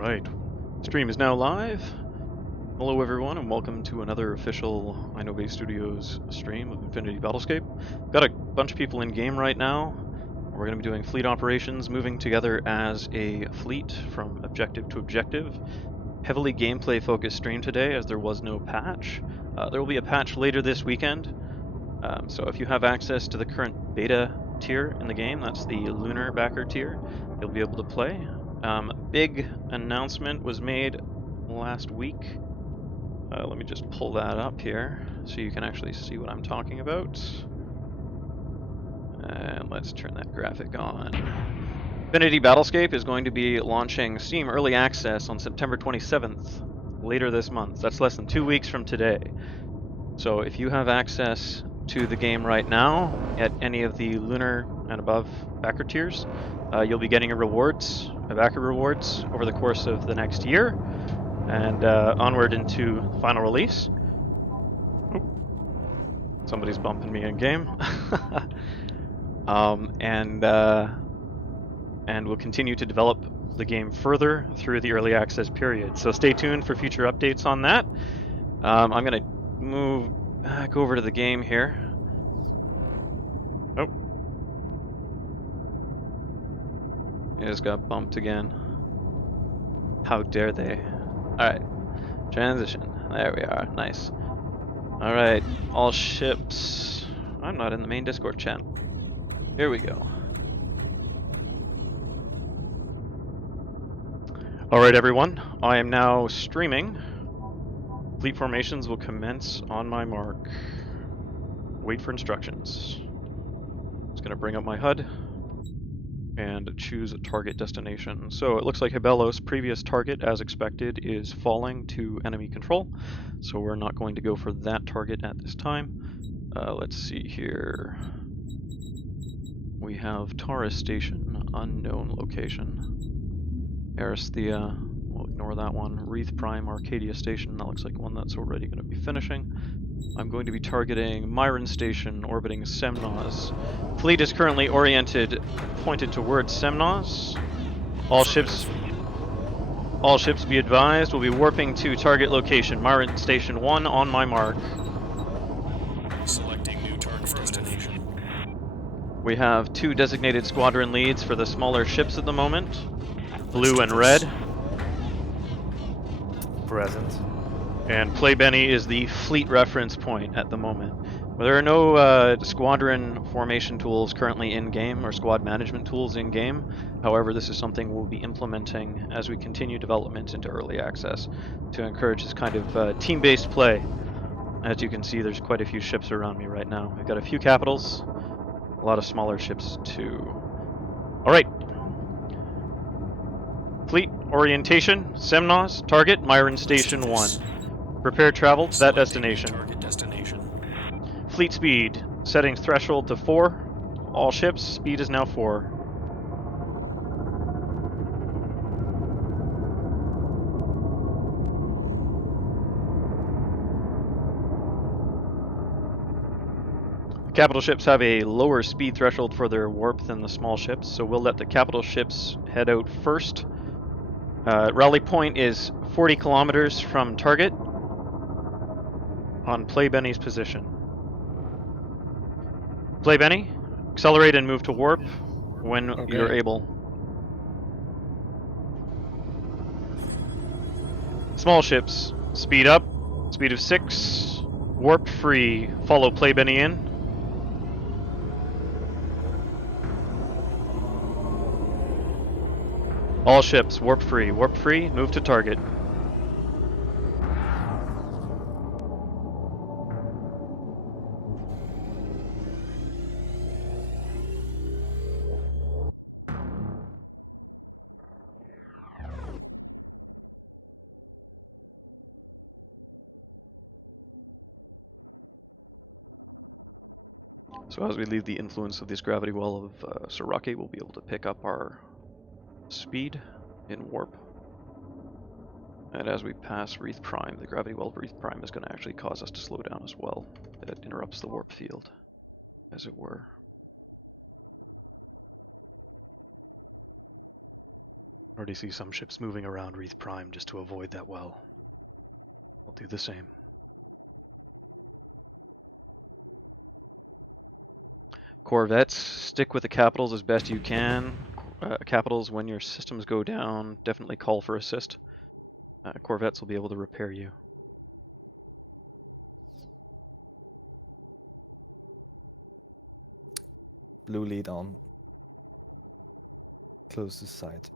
Alright, stream is now live. Hello everyone and welcome to another official I-Novae Studios stream of Infinity Battlescape. Got a bunch of people in game right now. We're going to be doing fleet operations, moving together as a fleet from objective to objective. Heavily gameplay focused stream today as there was no patch. There will be a patch later this weekend. So if you have access to the current beta tier in the game, that's the Lunar Backer tier, you'll be able to play. Big announcement was made last week. Let me just pull that up here so you can actually see what I'm talking about. And let's turn that graphic on. Infinity Battlescape is going to be launching Steam Early Access on September 27th, later this month. That's less than 2 weeks from today. So if you have access to the game right now at any of the Lunar and above backer tiers, you'll be getting backer rewards over the course of the next year and onward into final release. Oop. Somebody's bumping me in game. And we'll continue to develop the game further through the early access period. So stay tuned for future updates on that. I'm going to move back over to the game here. Oh. It just got bumped again. How dare they? Alright. Transition. There we are. Nice. Alright. All ships. I'm not in the main Discord channel. Here we go. Alright everyone. I am now streaming. Fleet formations will commence on my mark. Wait for instructions. Just gonna bring up my HUD and choose a target destination. So it looks like Hibelos' previous target, as expected, is falling to enemy control. So we're not going to go for that target at this time. Let's see here. We have Taurus Station, unknown location. Aristhea, we'll ignore that one. Wreath Prime, Arcadia Station, that looks like one that's already going to be finishing. I'm going to be targeting Myron Station, orbiting Semnos. Fleet is currently pointed towards Semnos. All ships be advised, will be warping to target location, Myron Station 1 on my mark. Selecting new target destination. We have 2 designated squadron leads for the smaller ships at the moment. Blue and red. Present. And Play Benny is the fleet reference point at the moment. There are no squadron formation tools currently in-game, or squad management tools in-game. However, this is something we'll be implementing as we continue development into early access to encourage this kind of team-based play. As you can see, there's quite a few ships around me right now. We've got a few capitals, a lot of smaller ships too. Alright. Fleet orientation, Semnos, target, Myron Station 1. Prepare travel to that destination. Fleet speed, setting threshold to 4. All ships, speed is now 4. Capital ships have a lower speed threshold for their warp than the small ships, so we'll let the capital ships head out first. Rally point is 40 kilometers from target on Play Benny's position. Play Benny, accelerate and move to warp when you're able. Small ships, speed up, speed of 6, warp free, follow Play Benny in. All ships, warp free, move to target. So as we leave the influence of this gravity well of Sorake, we'll be able to pick up our speed in warp. And as we pass Wreath Prime, the gravity well of Wreath Prime is going to actually cause us to slow down as well. It interrupts the warp field, as it were. Already see some ships moving around Wreath Prime just to avoid that well. I'll do the same. Corvettes, stick with the capitals as best you can. Capitals, when your systems go down, definitely call for assist. Corvettes will be able to repair you. Blue lead on. Closest side.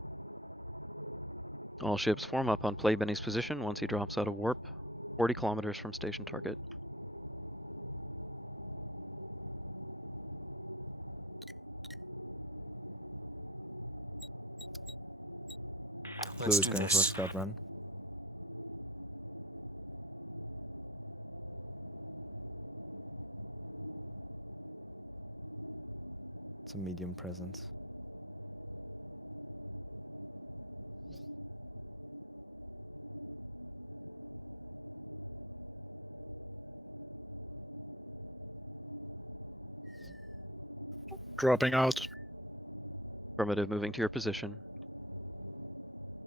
All ships form up on Play Benny's position once he drops out of warp, 40 kilometers from station target. Blue is going for a scout run. It's a medium presence. Dropping out. Affirmative, moving to your position.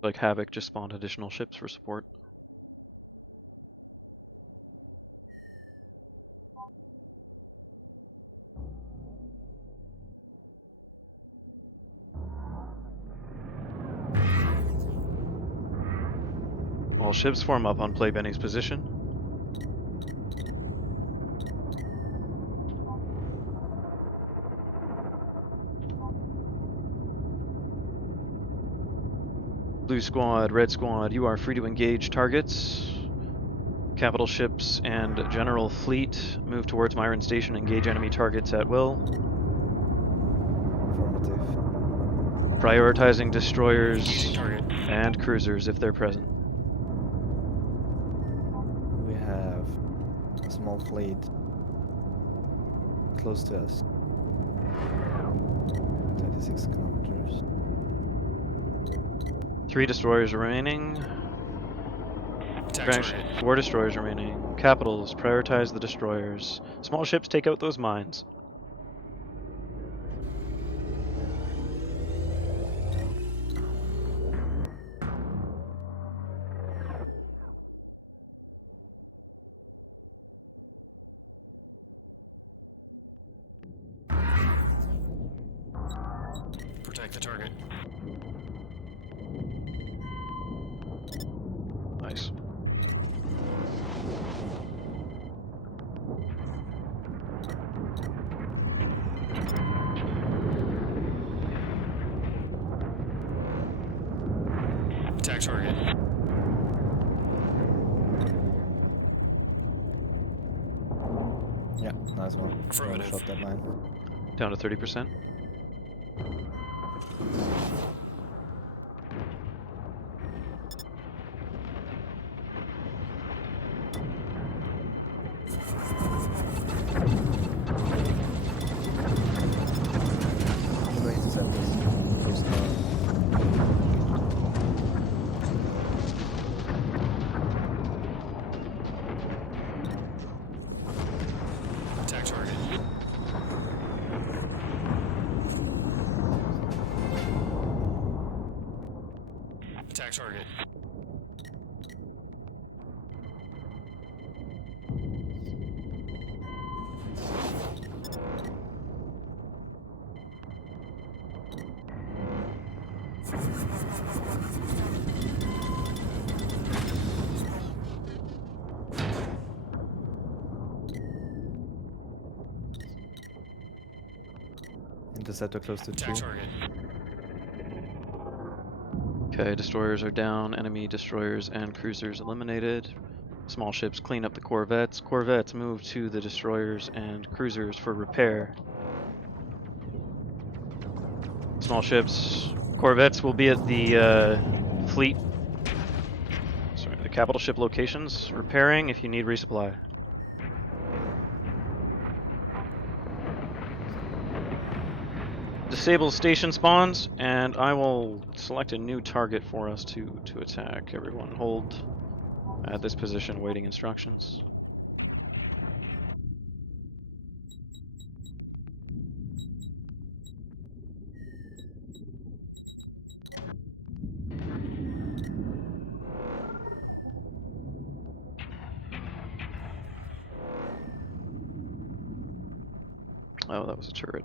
Like Havoc just spawned additional ships for support. All ships form up on Play Benny's position. Blue squad, red squad, you are free to engage targets. Capital ships and general fleet move towards Myron Station, engage enemy targets at will. Affirmative. Prioritizing destroyers and cruisers if they're present. We have a small fleet close to us. 36 kilometers. 3 destroyers remaining. 4 destroyers remaining. Capitals, prioritize the destroyers. Small ships take out those mines. Protect the target. Nice. Attack target. Yeah, nice one. Affirmative. Shot that mine. Down to 30%. I'm going to set this. Close to Attack target. Attack target. Interceptor close to 2. Attack target. Okay, destroyers are down. Enemy destroyers and cruisers eliminated. Small ships clean up the corvettes. Corvettes move to the destroyers and cruisers for repair. Small ships, corvettes will be at the the capital ship locations, repairing if you need resupply. Disable station spawns, and I will select a new target for us to attack. Everyone hold at this position, waiting instructions. Oh, that was a turret.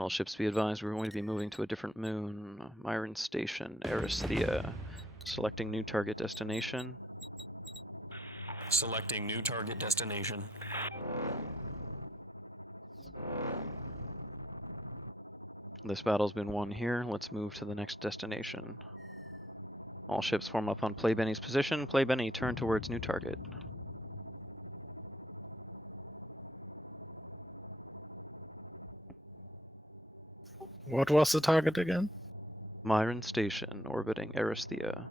All ships be advised, we're going to be moving to a different moon. Myron Station, Aristhea. Selecting new target destination. Selecting new target destination. This battle's been won here. Let's move to the next destination. All ships form up on Play Benny's position. Play Benny, turn towards new target. What was the target again? Myron Station, orbiting Aristhea.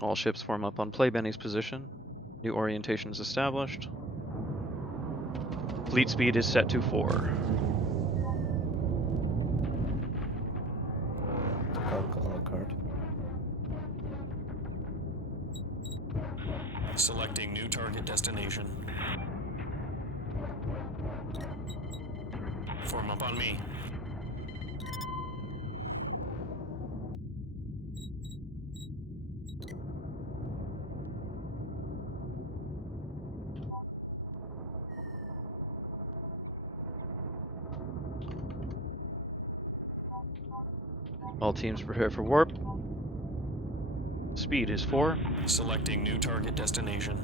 All ships form up on Play Benny's position. New orientation is established. Fleet speed is set to 4. Color card. Selecting new target destination. Form up on me. All teams prepare for warp. Speed is 4. Selecting new target destination.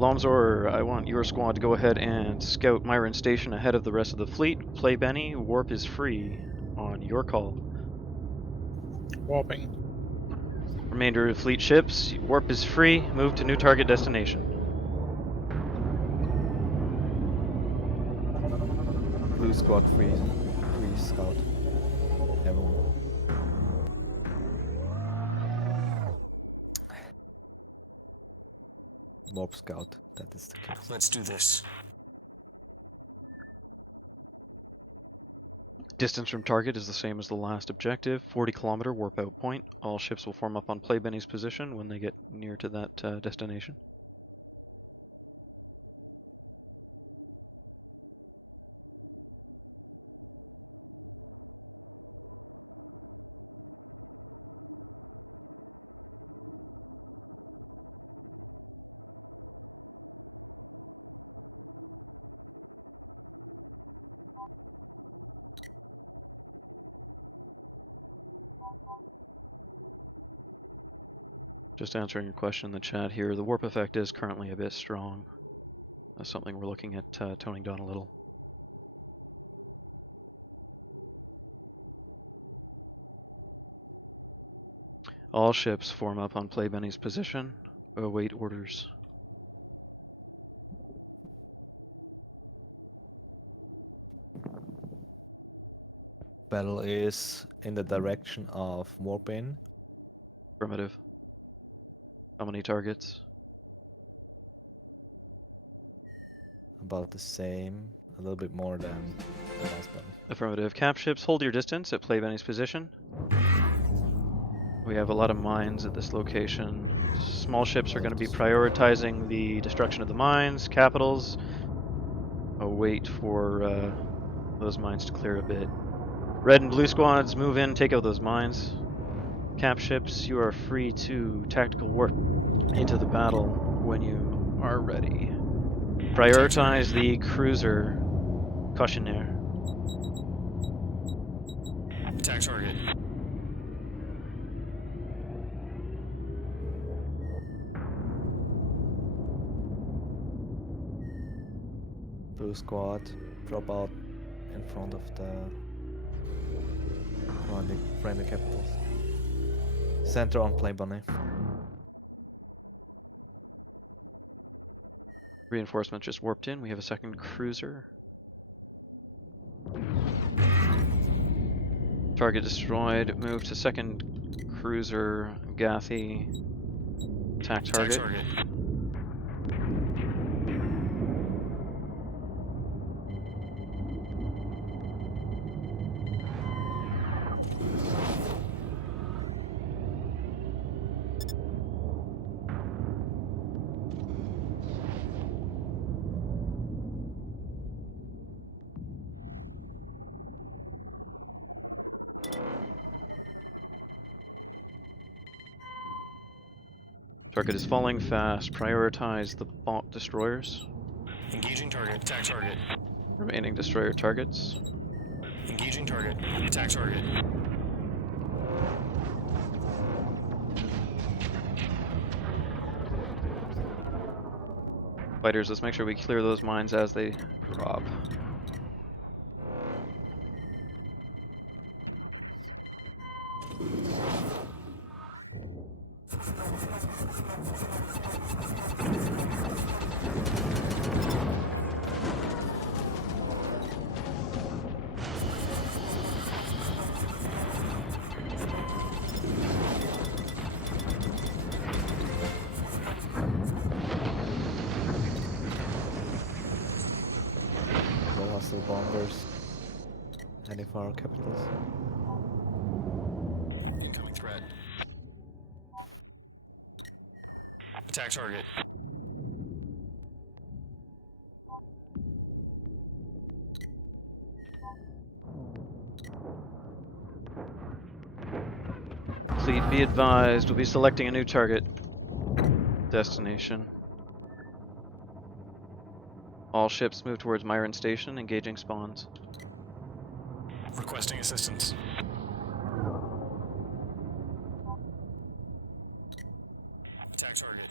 Lomzor, I want your squad to go ahead and scout Myron Station ahead of the rest of the fleet. Play Benny, warp is free on your call. Warping. Remainder of fleet ships, warp is free, move to new target destination. Blue squad free scout. Everyone. Warp scout, that is the case. Let's do this. Distance from target is the same as the last objective, 40-kilometer warp out point. All ships will form up on Play Benny's position when they get near to that destination. Just answering your question in the chat here, the warp effect is currently a bit strong. That's something we're looking at toning down a little. All ships form up on Play Benny's position. Await orders. Battle is in the direction of warping. Affirmative. How many targets? About the same, a little bit more than the last battle. Affirmative. Cap ships, hold your distance at Play Benny's position. We have a lot of mines at this location. Small ships are going to be prioritizing the destruction of the mines. Capitals, await for those mines to clear a bit. Red and blue squads, move in, take out those mines. Cap ships, you are free to tactical warp into the battle when you are ready. Prioritize the cruiser Cautionnaire. Attack target. Blue squad, drop out in front of the friendly capitals. Center on Play Bunny. Reinforcements just warped in. We have a second cruiser. Target destroyed. Move to second cruiser Gathy. Attack target. Attack target. Target is falling fast. Prioritize the bot destroyers. Engaging target. Attack target. Remaining destroyer targets. Engaging target. Attack target. Fighters, let's make sure we clear those mines as they drop. No hostile bombers. Any of our capitals. Incoming threat. Attack target. Fleet, be advised, we'll be selecting a new target destination. All ships move towards Myron Station, engaging spawns. Requesting assistance. Attack target.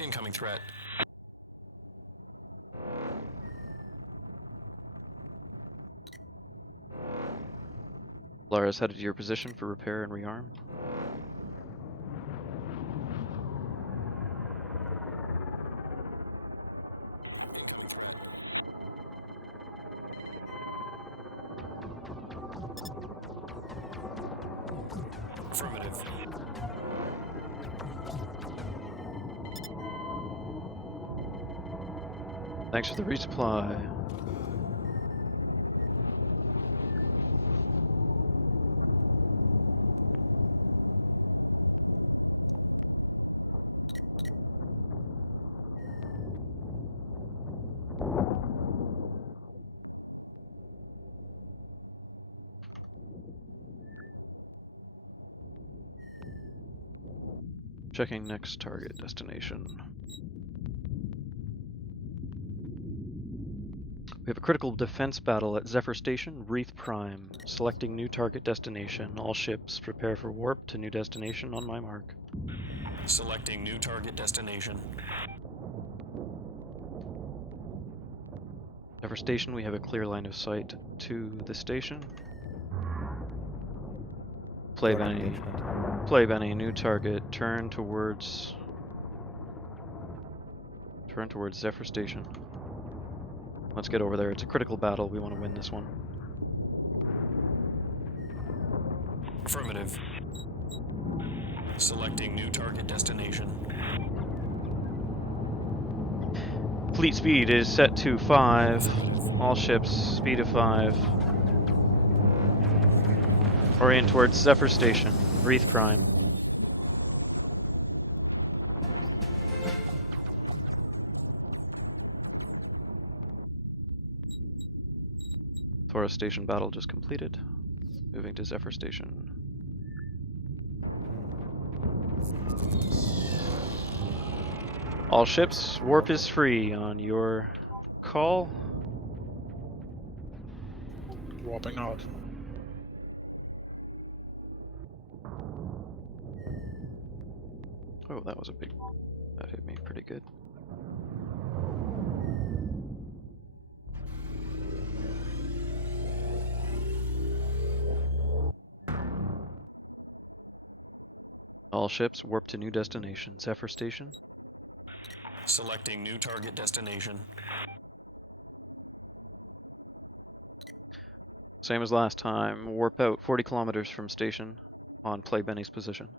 Incoming threat. Lara's headed to your position for repair and rearm. Affirmative. Thanks for the resupply. Checking next target destination. We have a critical defense battle at Zephyr Station, Wreath Prime. Selecting new target destination. All ships prepare for warp to new destination on my mark. Selecting new target destination. Zephyr Station, we have a clear line of sight to the station. Play Your Benny. engagement. Play Benny, new target. Turn towards Zephyr Station. Let's get over there. It's a critical battle. We want to win this one. Affirmative. Selecting new target destination. Fleet speed is set to 5. All ships, speed of 5. Orient towards Zephyr Station, Wreath Prime. Taurus Station battle just completed. Moving to Zephyr Station. All ships, warp is free on your call. Warping out. Oh, that was a big... that hit me pretty good. All ships, warp to new destination. Zephyr Station. Selecting new target destination. Same as last time. Warp out 40 kilometers from station on Play Benny's position.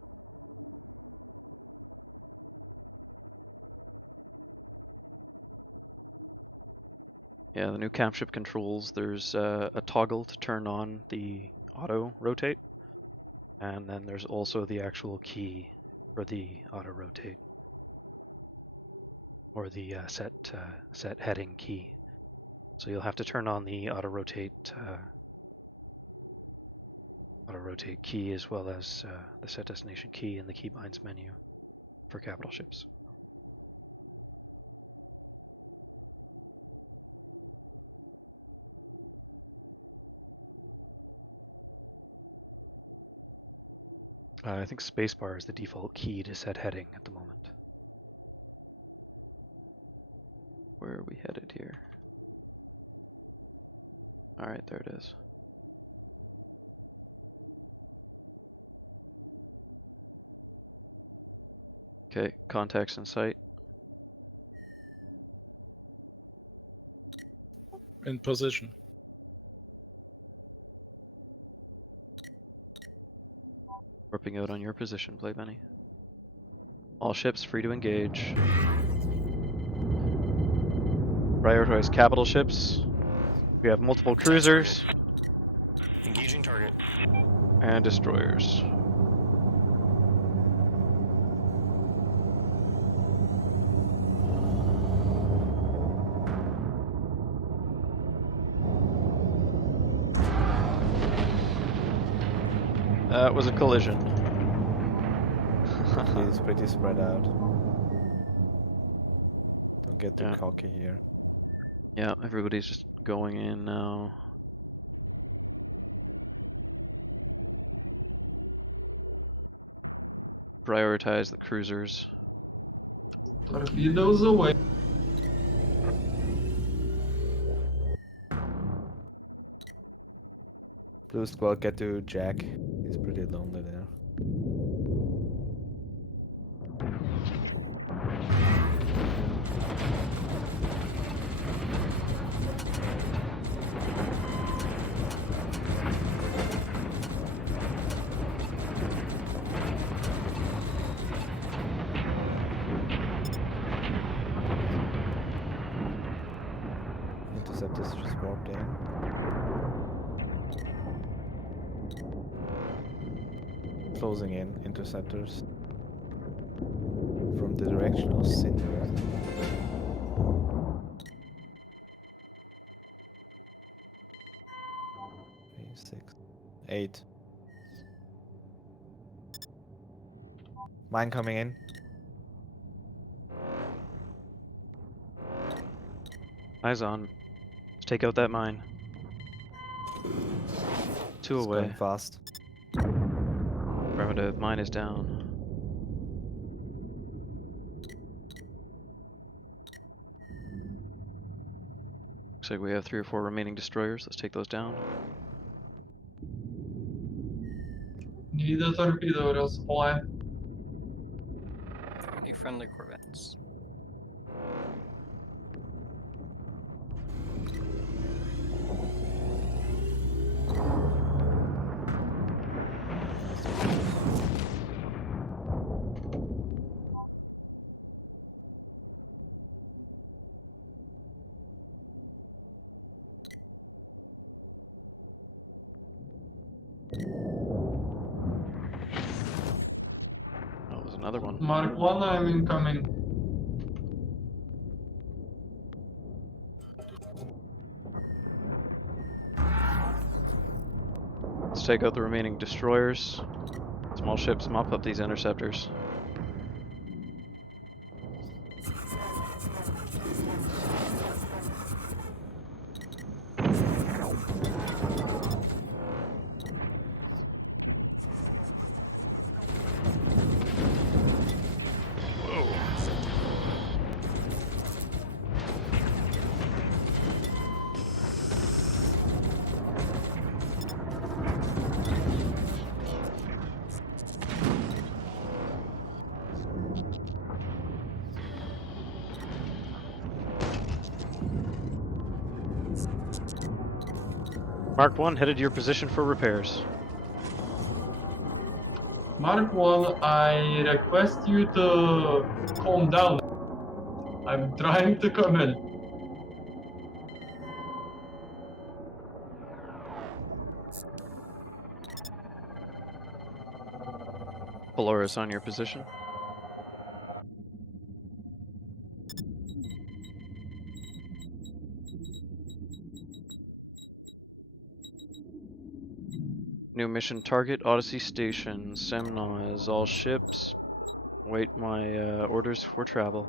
Yeah, the new capship controls, there's a toggle to turn on the auto rotate, and then there's also the actual key for the auto rotate, or the set heading key. So you'll have to turn on the auto rotate key as well as the set destination key in the keybinds menu. for capital ships. I think spacebar is the default key to set heading at the moment. Where are we headed here? Alright, there it is. Okay, contacts in sight. In position. Warping out on your position, Play Benny. All ships free to engage. Prioritize capital ships. We have multiple cruisers Engaging target. and destroyers. That was a collision. He's pretty spread out. Don't get too Yeah. cocky here. Yeah, everybody's just going in now. Prioritize the cruisers. Torpedoes away. Blue squad, get to Jack. He's pretty lonely there. Interceptors just warped in. Closing in, interceptors. From the direction of Cinder. 3, 6, 8. Mine coming in. Eyes on. Let's take out that mine. 2 It's away. going fast. Primitive, mine is down. Looks like we have 3 or 4 remaining destroyers. Let's take those down. Need a torpedo resupply. Any friendly corvettes? Oh, there's another one. Mark 1, I'm incoming. Let's take out the remaining destroyers. Small ships, mop up these interceptors. Mark 1 headed to your position for repairs. Mark 1, I request you to calm down. I'm trying to come in. Polaris on your position. New mission target, Odyssey Station. Semnoz, all ships. Wait my orders for travel.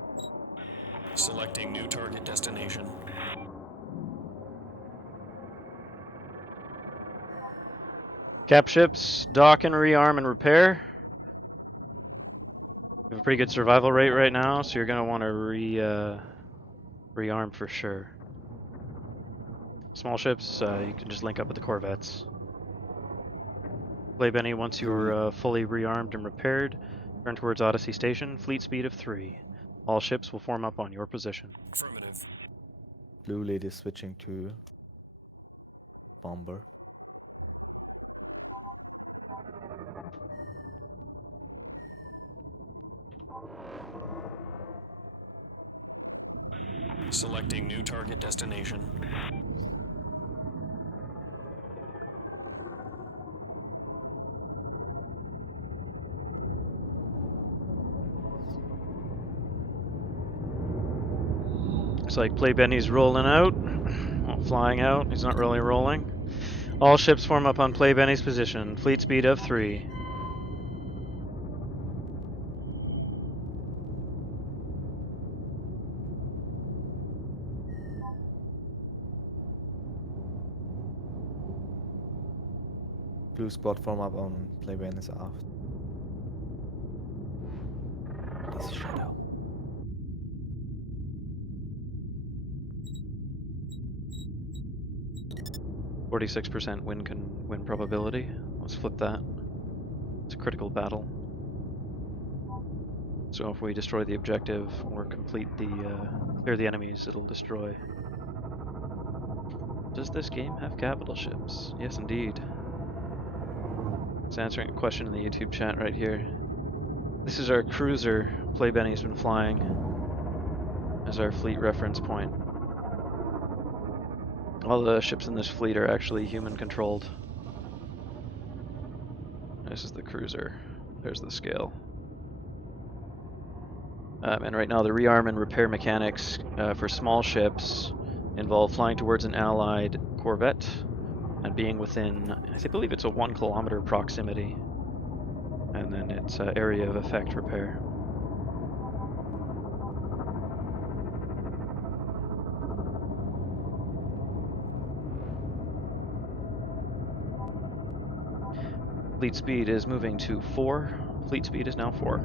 Selecting new target destination. Cap ships, dock and rearm and repair. We have a pretty good survival rate right now, so you're gonna want to rearm for sure. Small ships, you can just link up with the corvettes. Play Benny, once you're fully rearmed and repaired, turn towards Odyssey Station, fleet speed of 3. All ships will form up on your position. Affirmative. Blue lady switching to bomber. Selecting new target destination. Looks like Play Benny's rolling out. Well, flying out, he's not really rolling. All ships form up on Play Benny's position, fleet speed of 3. Blue squad form up on playban is aft. Please shadow. %46% win probability. Let's flip that. It's a critical battle. So if we destroy the objective or complete the clear the enemies, it'll destroy. Does this game have capital ships? Yes, indeed. It's answering a question in the YouTube chat right here. This is our cruiser Play Benny's been flying as our fleet reference point. All the ships in this fleet are actually human controlled. This is the cruiser. There's the scale. And right now the rearm and repair mechanics for small ships involve flying towards an allied corvette and being within, I believe it's a 1 kilometer proximity. And then it's area of effect repair. Fleet speed is moving to 4. Fleet speed is now 4.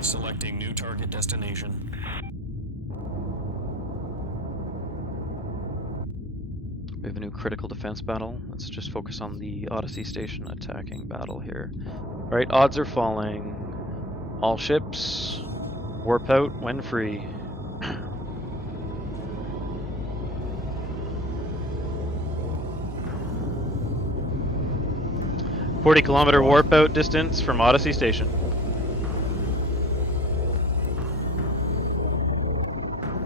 Selecting new target destination. We have a new critical defense battle. Let's just focus on the Odyssey Station attacking battle here. Alright, odds are falling. All ships, warp out when free. 40-kilometer warp out distance from Odyssey Station.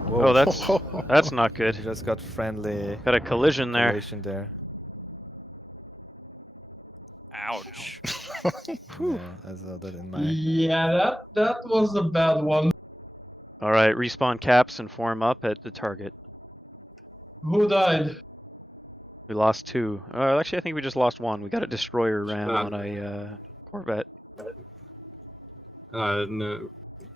Whoa. Oh, that's not good. We just got friendly Got a collision there. relation there. Ouch. Yeah, I saw that in my. Yeah, that was a bad one. Alright, respawn caps and form up at the target. Who died? We lost 2. Actually, I think we just lost 1. We got a destroyer ram on a corvette. No,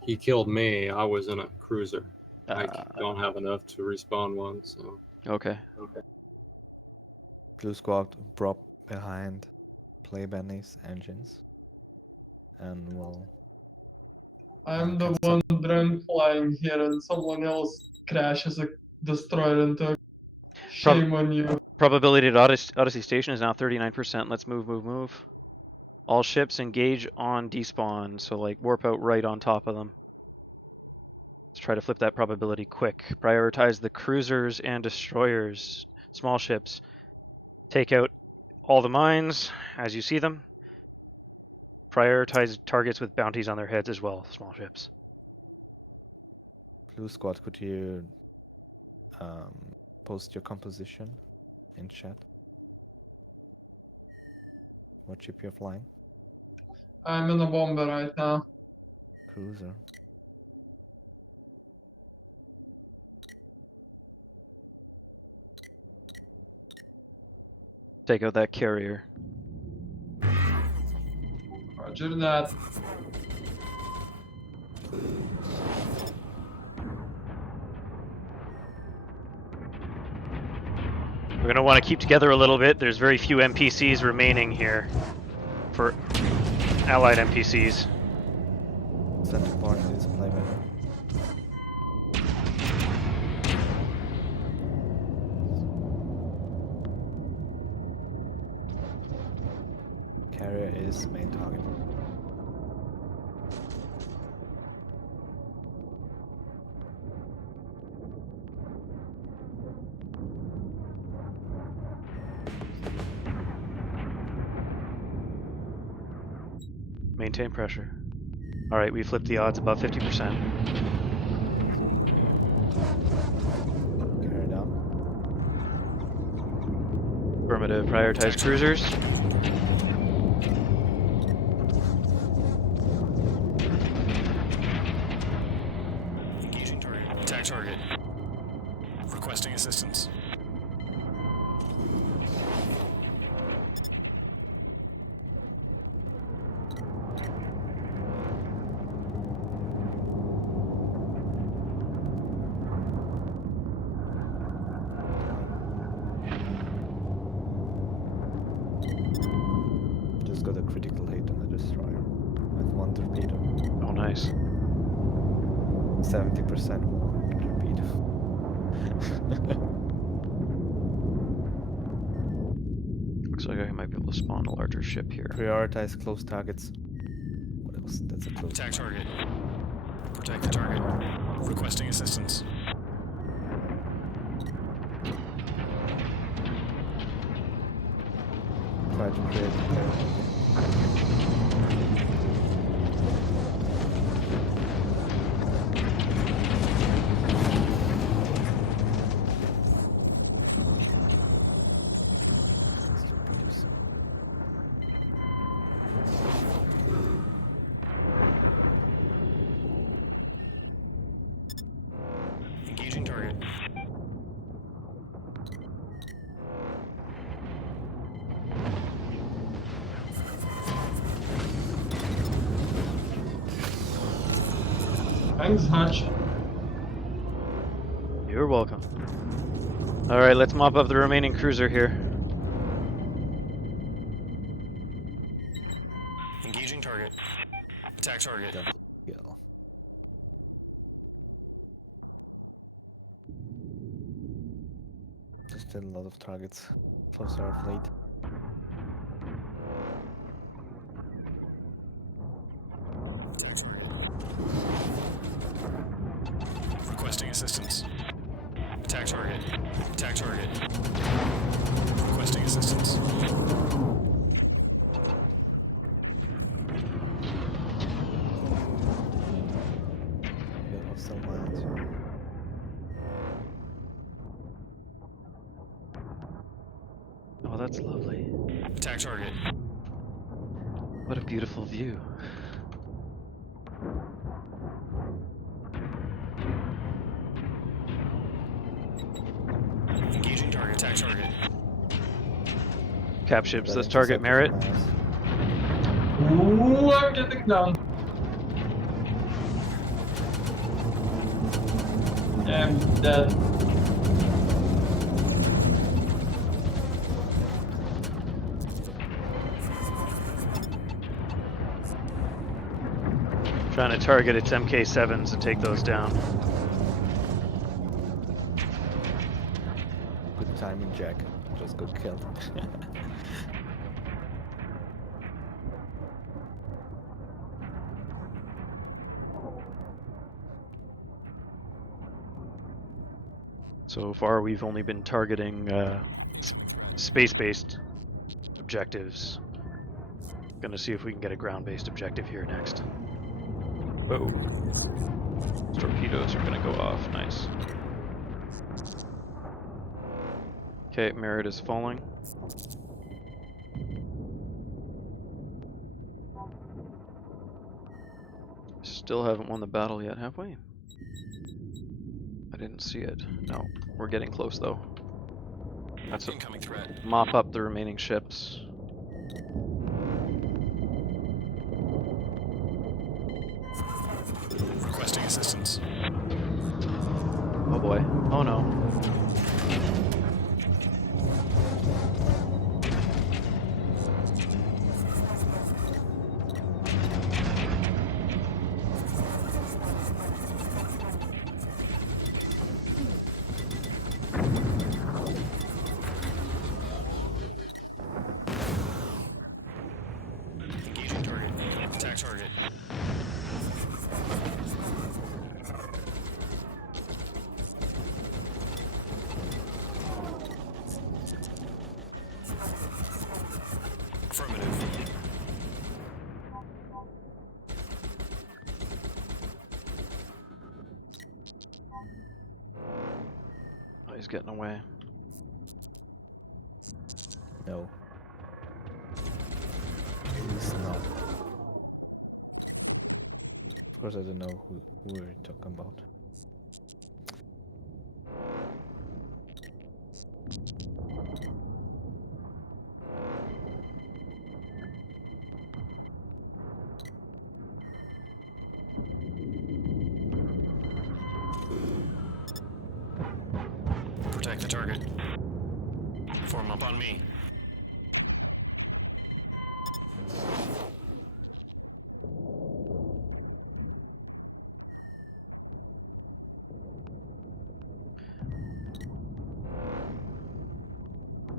he killed me. I was in a cruiser. I Uh, don't have enough to respawn one, so. okay. Blue squad drop behind Play Benny's engines. And we'll. I'm the catch one up. drunk flying here and someone else crashes a destroyer into a... Shame on you. Probability at Odyssey Station is now 39%. Let's move. All ships engage on despawn, so like warp out right on top of them. Let's try to flip that probability quick. Prioritize the cruisers and destroyers. Small ships. Take out all the mines as you see them. Prioritize targets with bounties on their heads as well, small ships. Blue squad, could you post your composition in chat? What ship you're flying? I'm in a bomber right now. Cruiser. Take out that carrier. Roger that. We're gonna want to keep together a little bit. There's very few NPCs remaining here for allied NPCs. Center part is playman. Carrier is main target. Maintain pressure. All right, we flipped the odds above 50%. Carrier down. Affirmative. Prioritize cruisers. Engaging target. Attack target. Requesting assistance. Just got a critical hit on the destroyer with one torpedo. Oh, nice. 70% more torpedo. Looks like I might be able to spawn a larger ship here. Prioritize close targets. What else? That's a close Attack one. target. Protect the target. Requesting assistance. Try to create a carrier. These torpedoes. Engaging target. Thanks, Hutch. You're welcome. All right, let's mop up the remaining cruiser here. Engaging target. Attack target. Double kill. There's still a lot of targets close to our fleet. Attack target. Requesting assistance. Attack target. Attack target. Requesting assistance. We got hostile mines. Oh, that's lovely. Attack target. What a beautiful view. Engaging target. Attack target. Cap ships. That Let's target interceptor Merit. from us. Ooh, I'm getting down. I'm dead. Trying to target its MK7s and take those down. Good timing, Jack. Just got killed. So far, we've only been targeting space-based objectives. Gonna see if we can get a ground-based objective here next. Whoa. Torpedoes are gonna go off. Nice. Okay, Merit is falling. Still haven't won the battle yet, have we? I didn't see it. No, we're getting close though. That's a Incoming threat. mop up the remaining ships. Requesting assistance. Oh boy. Oh no. Engaging target. Attack target. Affirmative. Oh, he's getting away. No. He's not. Of course, I don't know who we're talking about. Protect the target. Form up on me.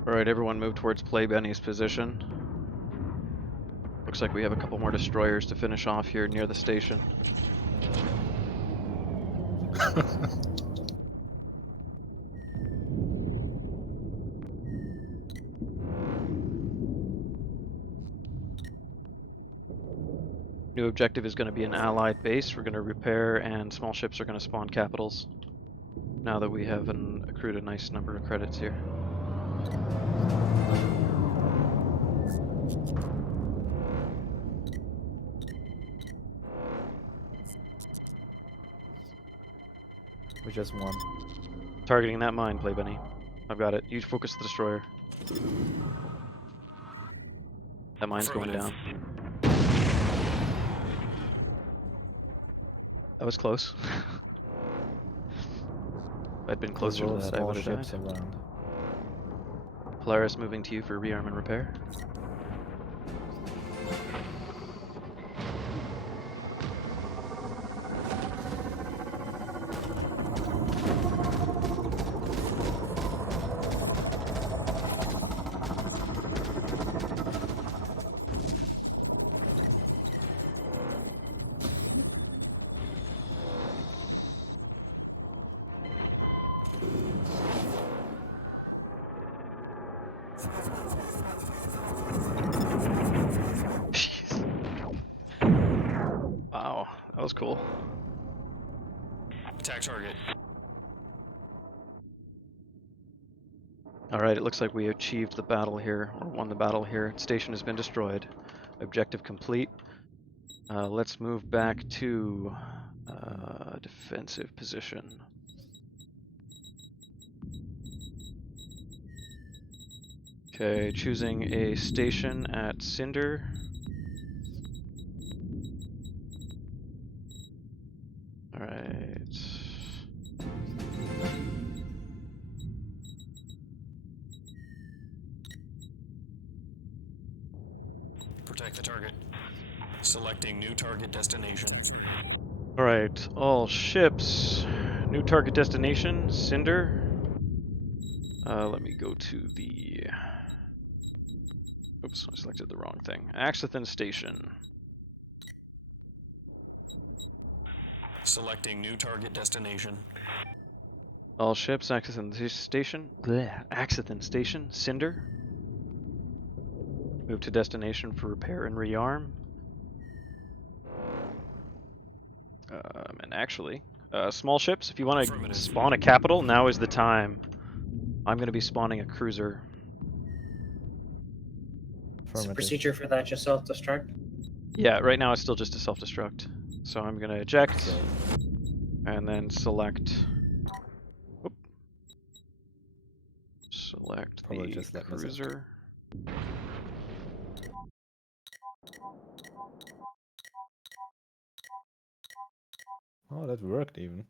Alright, everyone move towards Play Benny's position. Looks like we have a couple more destroyers to finish off here near the station. New objective is going to be an allied base. We're going to repair, and small ships are going to spawn capitals. Now that we have accrued a nice number of credits here. We just won. Targeting that mine, Play Benny. I've got it. You focus the destroyer. That mine's going down. That was close. If I'd been closer to that, I would have died. Around. Polaris moving to you for rearm and repair. Wow, that was cool. Attack target. Alright, it looks like we achieved the battle here, or won the battle here. Station has been destroyed. Objective complete. Let's move back to defensive position. Okay, choosing a station at Cinder. Alright. Protect the target. Selecting new target destination. Alright, all ships. New target destination, Cinder. Let me go to the... Oops, I selected the wrong thing. Axathan Station. Selecting new target destination. All ships, Axathan Station. Blech. Axathan Station, Cinder. Move to destination for repair and rearm. And actually, small ships, if you want to spawn a capital, now is the time. I'm going to be spawning a cruiser. Is the procedure for that just self-destruct? Yeah, right now it's still just a self-destruct. So I'm going to eject, and then select... Select Probably the just let myself. cruiser. Oh, that worked even.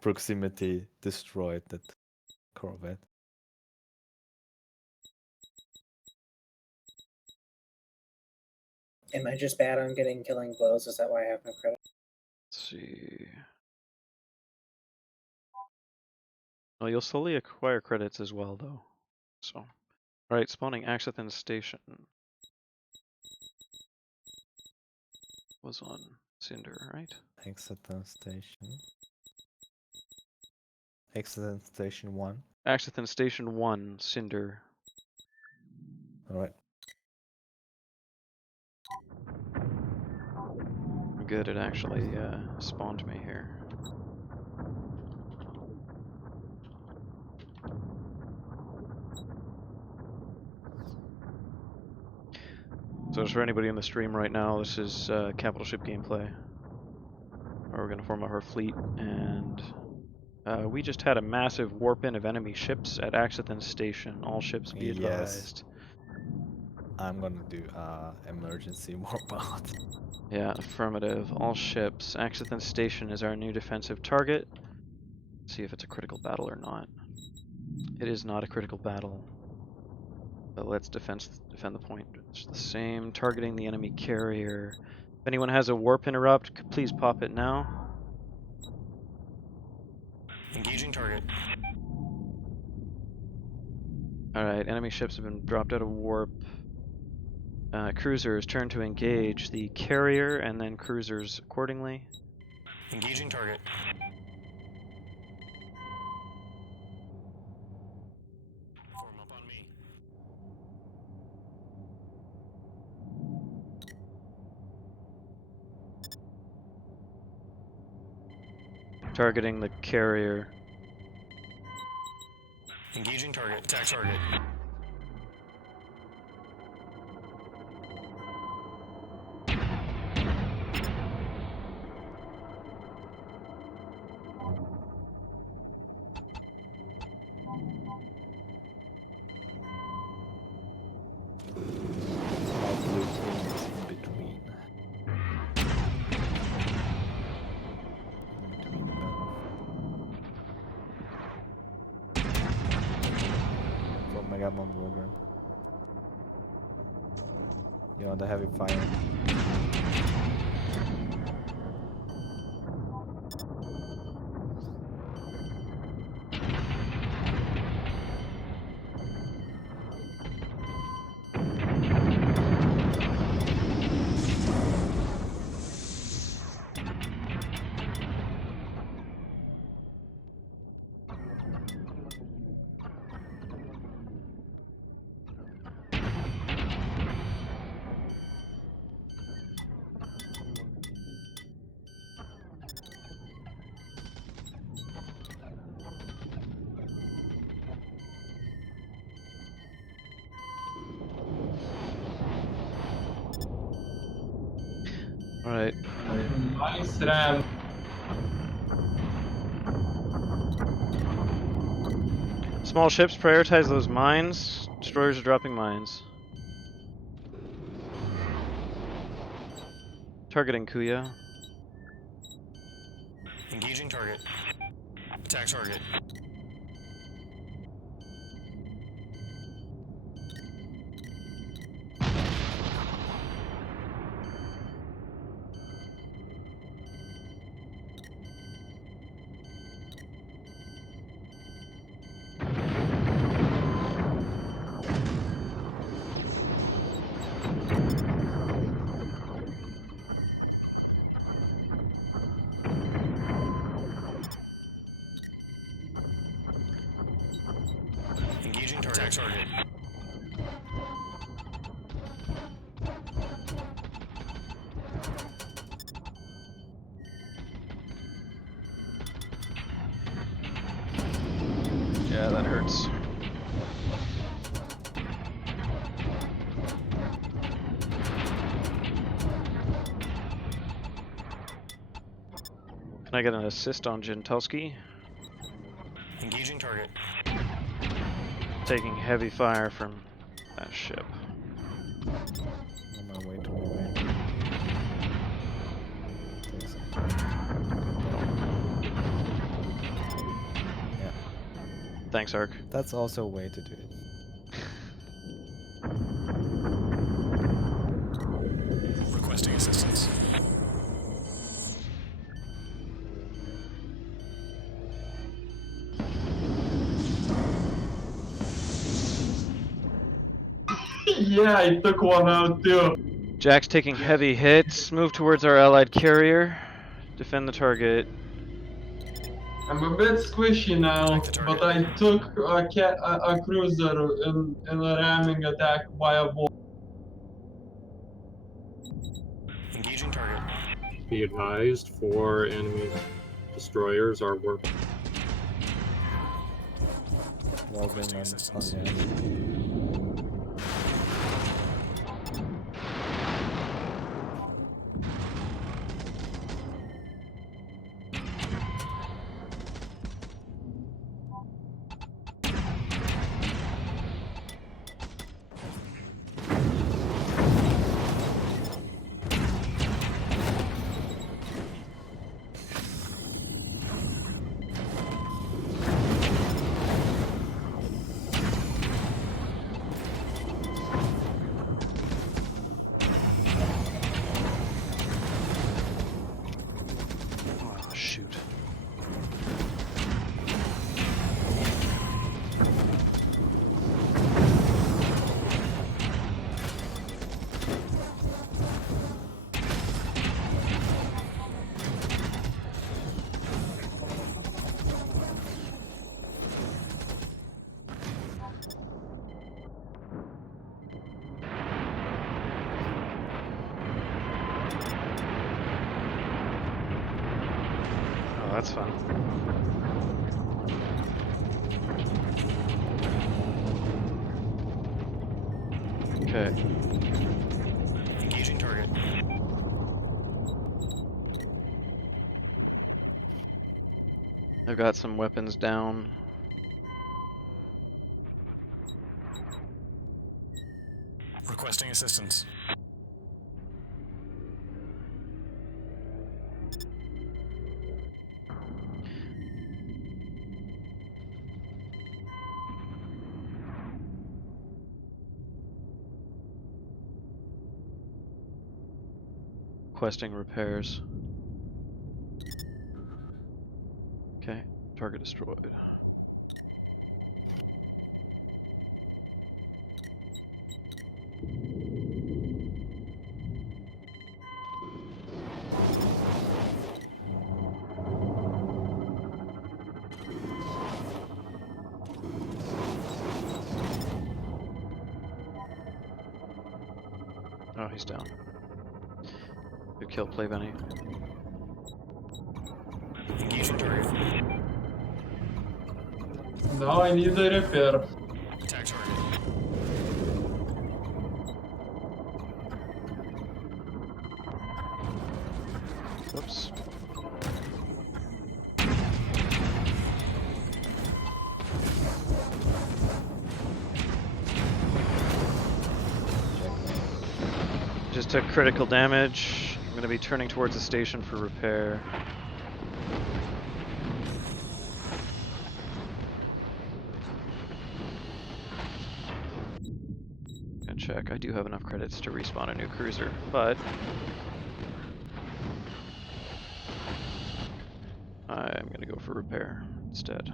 Proximity destroyed that Corvette. Am I just bad on getting killing blows? Is that why I have no credit? Let's see. Well, you'll slowly acquire credits as well, though. So, alright, spawning Axathan Station. Was on Cinder, right? Exeter Station. Exeter Station 1. Axathan Station 1, Cinder. Alright. Good, it actually spawned me here. So just for anybody in the stream right now, this is capital ship gameplay. We're going to form up our fleet, and we just had a massive warp-in of enemy ships at Axathan Station. All ships be advised. I'm gonna do emergency warp out. Yeah, affirmative. All ships. Axathan Station is our new defensive target. Let's see if it's a critical battle or not. It is not a critical battle. But let's defend the point. It's the same. Targeting the enemy carrier. If anyone has a warp interrupt, please pop it now. Engaging target. Alright, enemy ships have been dropped out of warp. Cruisers turn to engage the carrier and then cruisers accordingly. Engaging target. Form up on me. Targeting the carrier. Engaging target. Attack target. You're on the heavy fire. Alright. Nice ram. Small ships, prioritize those mines. Destroyers are dropping mines. Targeting Kuya. Engaging target. Attack target. Engaging target. Attack target. Yeah, that hurts. Can I get an assist on Jintelski? Engaging target. Taking heavy fire from that ship. On my way to Norway. Take some time to get there. Yeah, Thanks, Ark. that's also a way to do it. Requesting assistance. Yeah, I took one out too. Jack's taking heavy hits. Move towards our allied carrier. Defend the target. I'm a bit squishy now, but I took a cruiser in a ramming attack by a boat. Engaging target. Be advised, 4 enemy destroyers are working. Well done Requesting on assistance. yeah. Oh, shoot. Oh, that's fun. Okay. Engaging target. I've got some weapons down. Requesting assistance. Requesting repairs. Okay. Target destroyed. Oh, he's down. Good kill, play Benny. Engaging target. Now I need a repair. Attack target. Whoops. Just took critical damage. I'm going to be turning towards the station for repair. Gonna check. I do have enough credits to respawn a new cruiser, but I'm going to go for repair instead.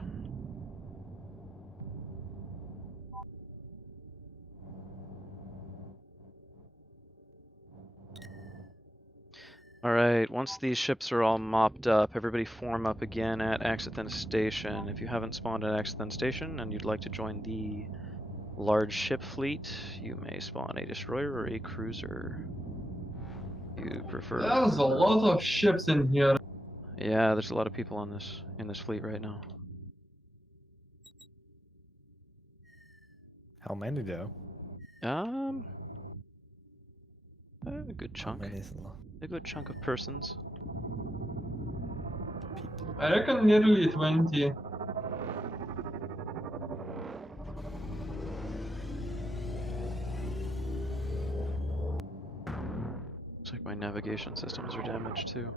Alright, once these ships are all mopped up, everybody form up again at Axathen Station. If you haven't spawned at Axathen Station and you'd like to join the large ship fleet, you may spawn a destroyer or a cruiser. You prefer? There's a lot of ships in here. Yeah, there's a lot of people on in this fleet right now. How many though? A good How chunk. many is a lot? A good chunk of persons. People. I reckon nearly 20. my navigation systems are damaged too.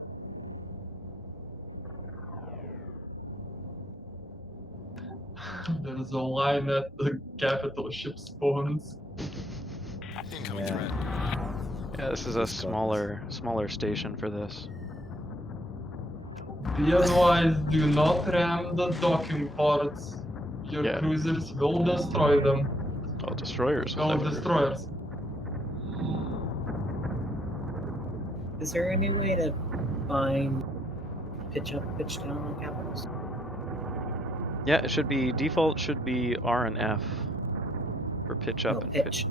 There's a line at the capital ship spawns. Incoming Yeah. threat. Yeah, this is a Just got- smaller station for this. Be advised, do not ram the docking ports. Your Yeah. cruisers will destroy them. Oh, destroyers will Oh, never. destroyers. Is there any way to find pitch up, pitch down on capitals? Yeah, it should be default should be R and F for pitch up No, and pitch.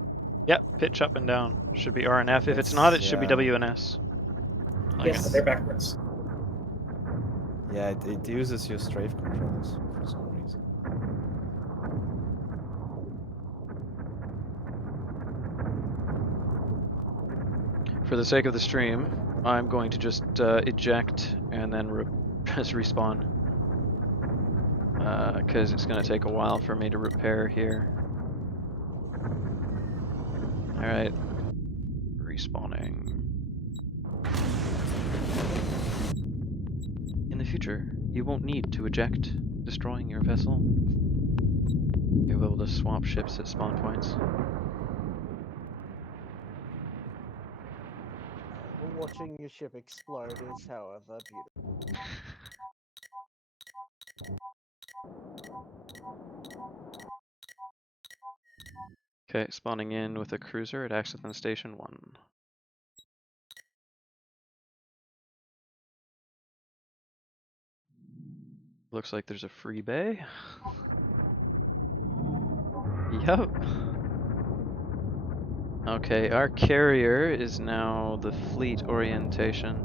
Yeah, pitch up and down should be R and F. If it's It's- not, it should be yeah. W and S. Like Yes, but they're backwards. Yeah, it uses your strafe controls for some reason. For the sake of the stream, I'm going to just eject and then just respawn. Because it's going to take a while for me to repair here. Alright. Respawning. In the future, you won't need to eject, destroying your vessel. You'll be able to swap ships at spawn points. Watching your ship explode is, however, beautiful. Okay, spawning in with a cruiser at Accident Station 1. Looks like there's a free bay. Yep. Okay, our carrier is now the fleet orientation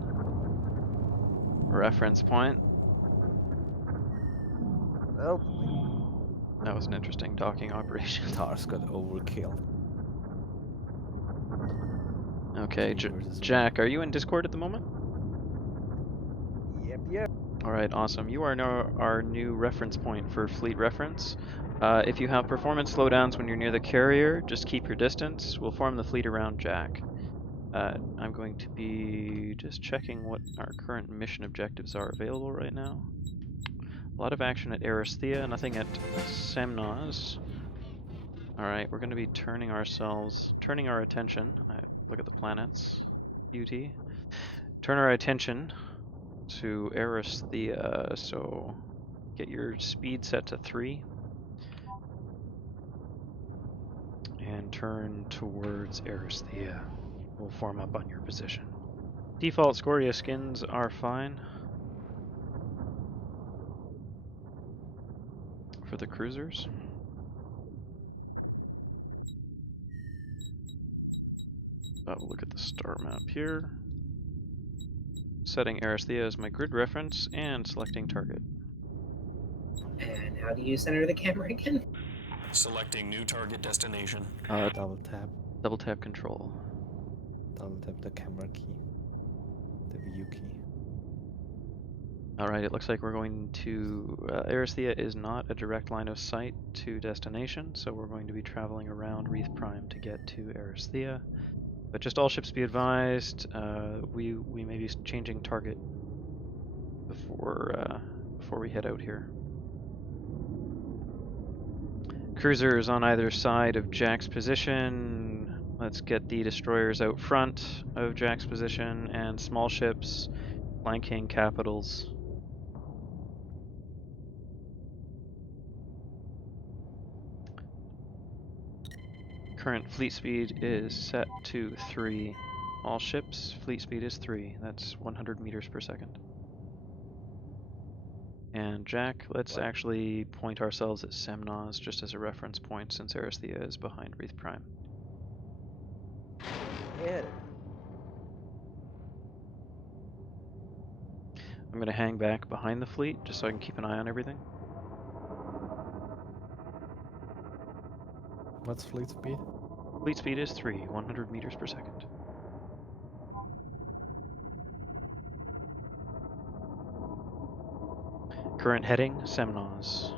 reference point. Oh, That was an interesting docking operation. Tars got overkill. Okay, Three versus Jack, are you in Discord at the moment? yep. Alright, awesome. You are now our new reference point for fleet reference. If you have performance slowdowns when you're near the carrier, just keep your distance. We'll form the fleet around Jack. I'm going to be just checking what our current mission objectives are available right now. A lot of action at Aristhea, nothing at Semnos. Alright, we're going to be turning our attention. Look at the planets. UT. Turn our attention to Aristhea, so get your speed set to 3. And turn towards Aristhea. We'll form up on your position. Default Scoria skins are fine. For the cruisers. We'll look at the star map here. Setting Aristhea as my grid reference and selecting target. And how do you center the camera again? Selecting new target destination. Double tap. Double tap control. Double tap the camera key. The view key. Alright, it looks like we're going to... Aristhea is not a direct line of sight to destination, so we're going to be traveling around Wreath Prime to get to Aristhea. But just all ships be advised, we may be changing target before we head out here. Cruisers on either side of Jack's position. Let's get the destroyers out front of Jack's position, and small ships flanking capitals. Current fleet speed is set to 3. All ships, fleet speed is 3. That's 100 meters per second. And Jack, let's actually point ourselves at Semnos just as a reference point, since Aristhea is behind Wreath Prime. Yeah. I'm going to hang back behind the fleet just so I can keep an eye on everything. What's fleet speed? Fleet speed is 3, 100 meters per second. Current heading, Semnos.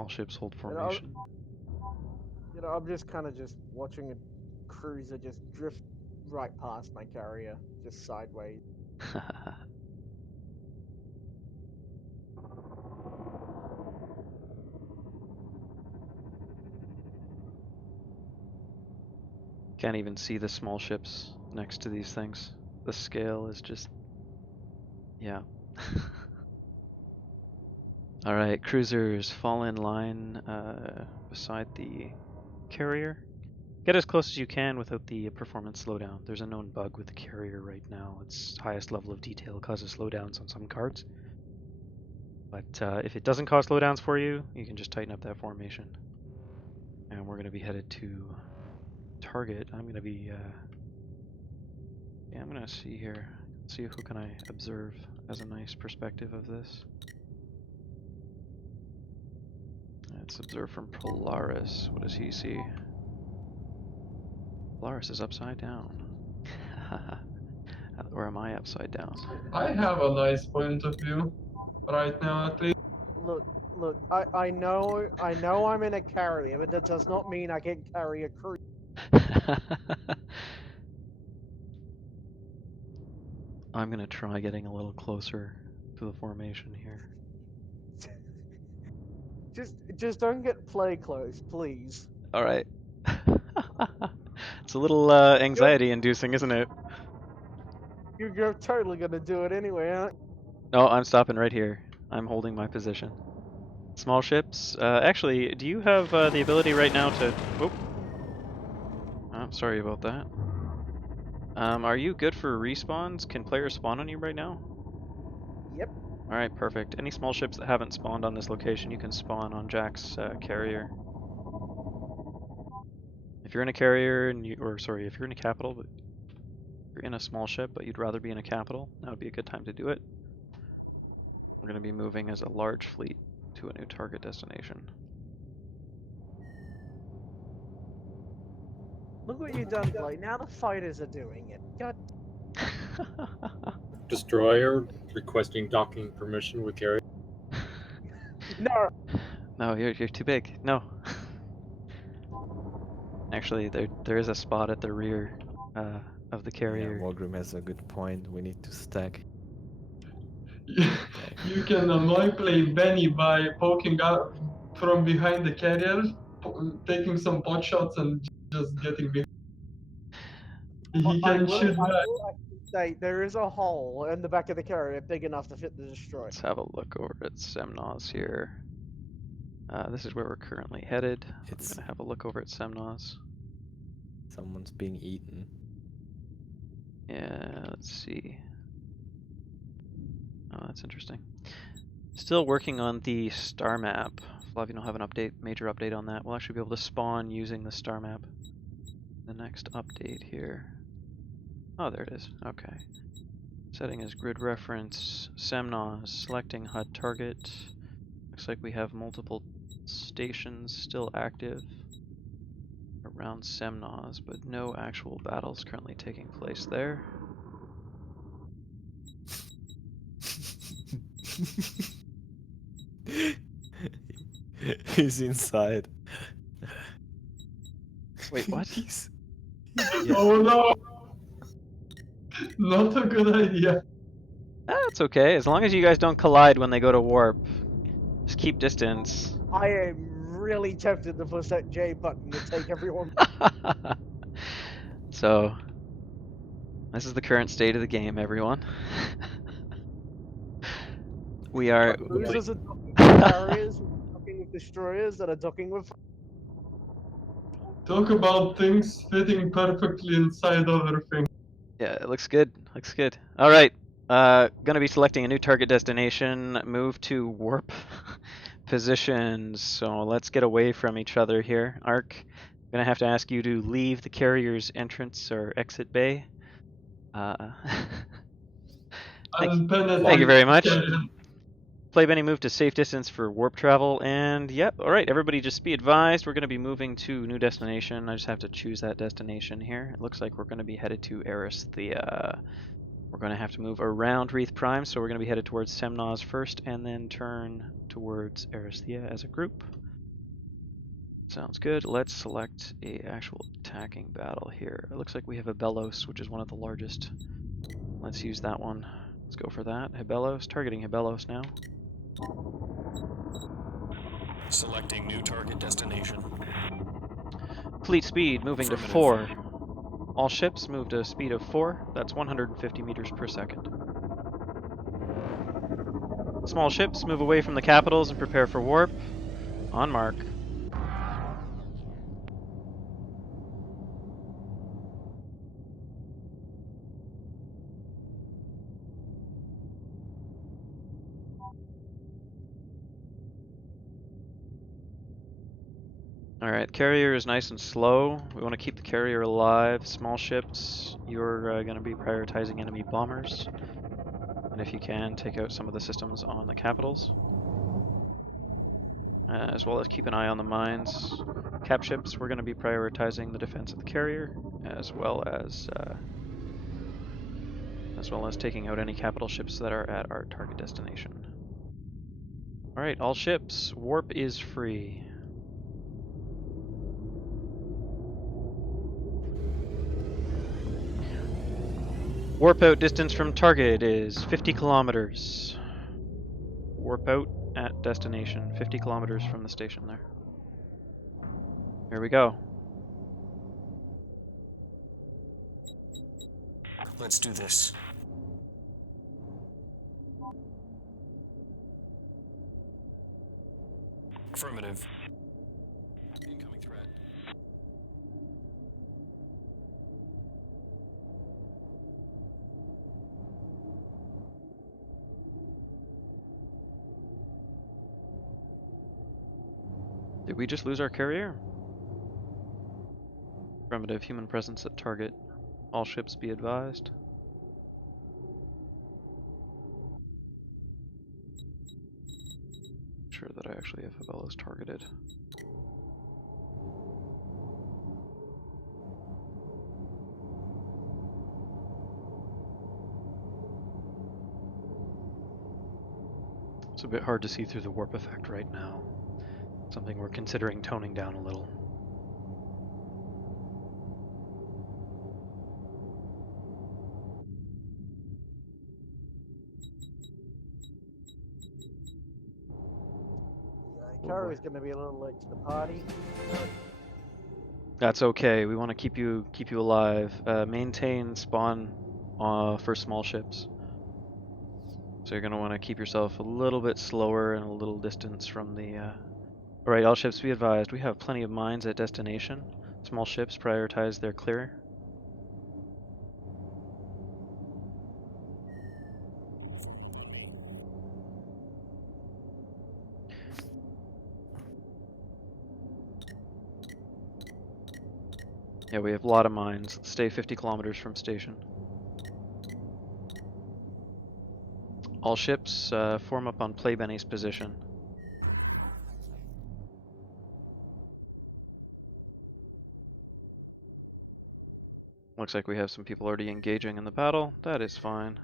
All ships hold You know, formation. I'm just kind of just watching a cruiser just drift right past my carrier, just sideways. Can't even see the small ships next to these things. The scale is just, yeah. All right, cruisers, fall in line beside the carrier. Get as close as you can without the performance slowdown. There's a known bug with the carrier right now. Its highest level of detail causes slowdowns on some cards. But if it doesn't cause slowdowns for you, you can just tighten up that formation. And we're going to be headed to target. I'm going to be, yeah, I'm going to see here. See who can I observe as a nice perspective of this. Let's observe from Polaris. What does he see? Polaris is upside down. Or am I upside down? I have a nice point of view right now, at least. Look, I know I'm in a carrier, but that does not mean I can carry a cruiser. I'm gonna try getting a little closer to the formation here. Just don't get play close, please. All right. It's a little anxiety-inducing, isn't it? You're totally gonna do it anyway, aren't you? No, I'm stopping right here. I'm holding my position. Small ships. Actually, do you have the ability right now to? Oh, I'm sorry about that. Are you good for respawns? Can players spawn on you right now? Yep. All right, perfect. Any small ships that haven't spawned on this location, you can spawn on Jack's carrier. If you're in a carrier and if you're in a capital, but you're in a small ship, but you'd rather be in a capital, that would be a good time to do it. We're going to be moving as a large fleet to a new target destination. Look what you've done, Blake. Now the fighters are doing it. God. Destroyer requesting docking permission with carrier. No. No, you're too big. No. Actually, there is a spot at the rear of the Yeah, carrier. Walgrim has a good point. We need to stack. You can annoy play Benny by poking out from behind the carrier, taking some pot shots and just getting behind. He I can will shoot back. actually say there is a hole in the back of the carrier big enough to fit the destroyer. Let's have a look over at Semnos here. This is where we're currently headed. I'm It's- gonna have a look over at Semnos. Someone's being eaten. Yeah, let's see. Oh, that's interesting. Still working on the star map. Flavian will have an major update on that. We'll actually be able to spawn using the star map. The next update here. Oh, there it is. Okay. Setting as grid reference. Semnos, selecting HUD target. Looks like we have multiple stations still active around Semnos, but no actual battles currently taking place there. He's inside. Wait, what? Yeah. Oh no! Not a good idea. That's okay, as long as you guys don't collide when they go to warp. Just keep distance. I am really tempted to push that J button to take everyone. So, this is the current state of the game, everyone. We are... Cruisers are docking with carriers, docking with destroyers that are docking with. Talk about things fitting perfectly inside other things. Yeah, it looks good. Looks good. All right. Gonna be selecting a new target destination. Move to warp positions. So let's get away from each other here. Ark, gonna have to ask you to leave the carrier's entrance or exit bay. Thank you very much. Play Benny move to safe distance for warp travel, and yep, alright, everybody just be advised, we're going to be moving to new destination. I just have to choose that destination here. It looks like we're going to be headed to Eristhea. We're going to have to move around Wreath Prime, so we're going to be headed towards Semnos first, and then turn towards Eristhea as a group. Sounds good. Let's select a actual attacking battle here. It looks like we have a Hibbelos, which is one of the largest. Let's use that one. Let's go for that. Hibbelos, targeting Hibbelos now. Selecting new target destination. Fleet speed moving to Affirmative. 4. All ships move to a speed of 4. That's 150 meters per second. Small ships move away from the capitals and prepare for warp. On mark. Alright, carrier is nice and slow. We want to keep the carrier alive. Small ships, you're going to be prioritizing enemy bombers. And if you can, take out some of the systems on the capitals. As well as keep an eye on the mines. Cap ships, we're going to be prioritizing the defense of the carrier, as well as taking out any capital ships that are at our target destination. Alright, all ships, warp is free. Warp out distance from target is 50 kilometers. Warp out at destination, 50 kilometers from the station there. Here we go. Let's do this. Affirmative. Incoming threat. Did we just lose our carrier? Affirmative, human presence at target. All ships be advised. Sure that I actually have Hibbelos targeted. It's a bit hard to see through the warp effect right now. Something we're considering toning down a little. Carrier's going to be a little late to the party. That's okay. We want to keep you alive. Maintain spawn for small ships. So you're going to want to keep yourself a little bit slower and a little distance from the... Alright, all ships be advised. We have plenty of mines at destination. Small ships prioritize their clear. Yeah, we have a lot of mines. Stay 50 kilometers from station. All ships form up on Play Benny's position. Looks like we have some people already engaging in the battle. That is fine.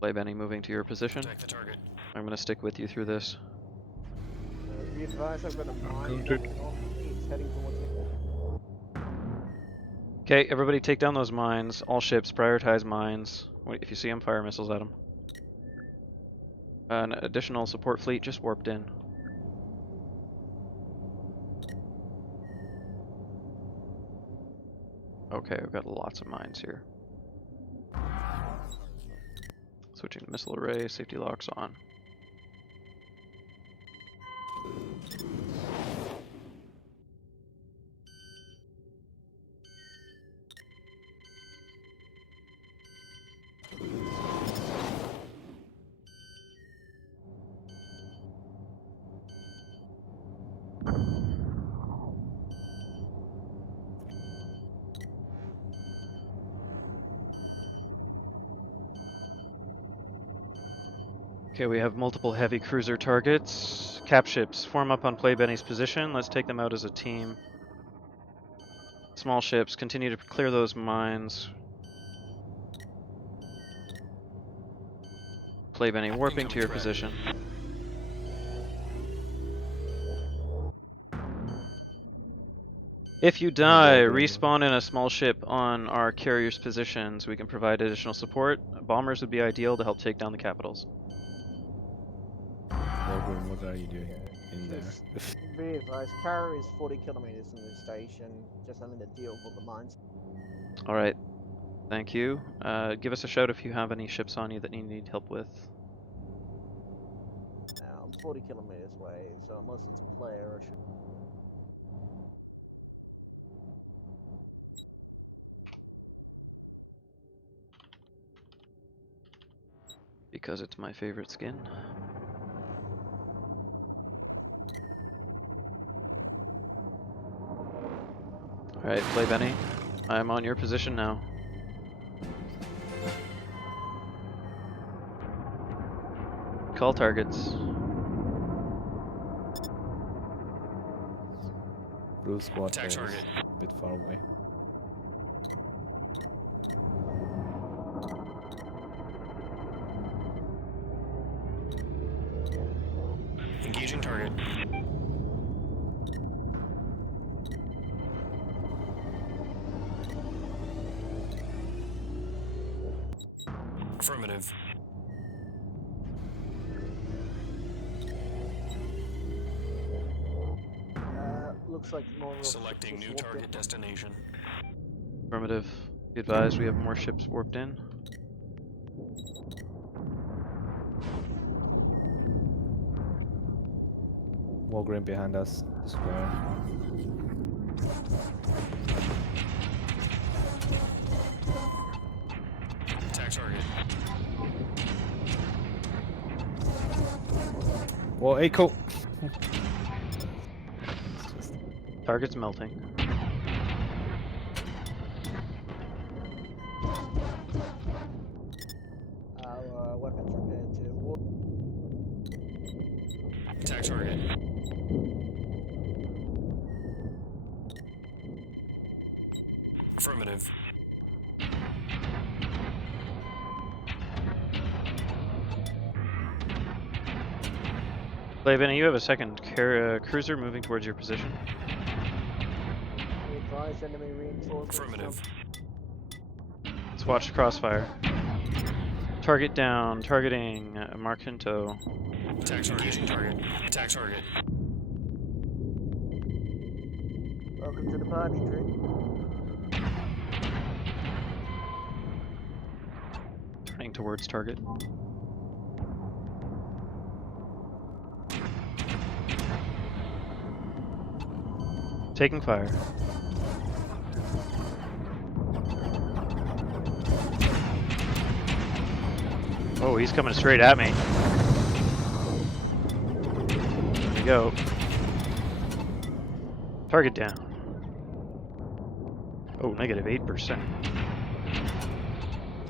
Play Benny moving to your position. Protect the target. I'm going to stick with you through this. Be advised, I've got a mine Good. knocking on me. It's heading towards me. Okay, everybody take down those mines. All ships prioritize mines. If you see them, fire missiles at them. An additional support fleet just warped in. Okay, we've got lots of mines here. Switching to missile array, safety locks on. Okay, we have multiple heavy cruiser targets. Cap ships form up on Play Benny's position. Let's take them out as a team. Small ships continue to clear those mines. Play Benny warping to your position. If you die, yeah, yeah. respawn in a small ship on our carrier's positions. We can provide additional support. Bombers would be ideal to help take down the capitals. Morgan, what are you doing in there? Just be advised, carrier is 40 kilometers from the station, just having to deal with the mines. All right. Thank you. Give us a shout if you have any ships on you that you need help with. Now, I'm 40 kilometers away, so unless it's a player, I should. Because it's my favorite skin. Alright, play Benny. I'm on your position now. Call targets. Blue squad Attack is target. a bit far away. Engaging target. Affirmative. Looks like more. Selecting new target destination. Affirmative. Be advised, we have more ships warped in. Walgrim behind us. Square. Attack target. Whoa, Echo! Target's melting. Our weapons repaired to war. Attack target. Affirmative. Play Benny, you have a second cruiser moving towards your position. We advise enemy reinforcements. Affirmative. Let's watch the crossfire. Target down, targeting Marquinto. Attack target. Engaging target. Attack target. Welcome to the party, Drake. Turning towards target. Taking fire. Oh, he's coming straight at me. There we go. Target down. Oh, negative 8%.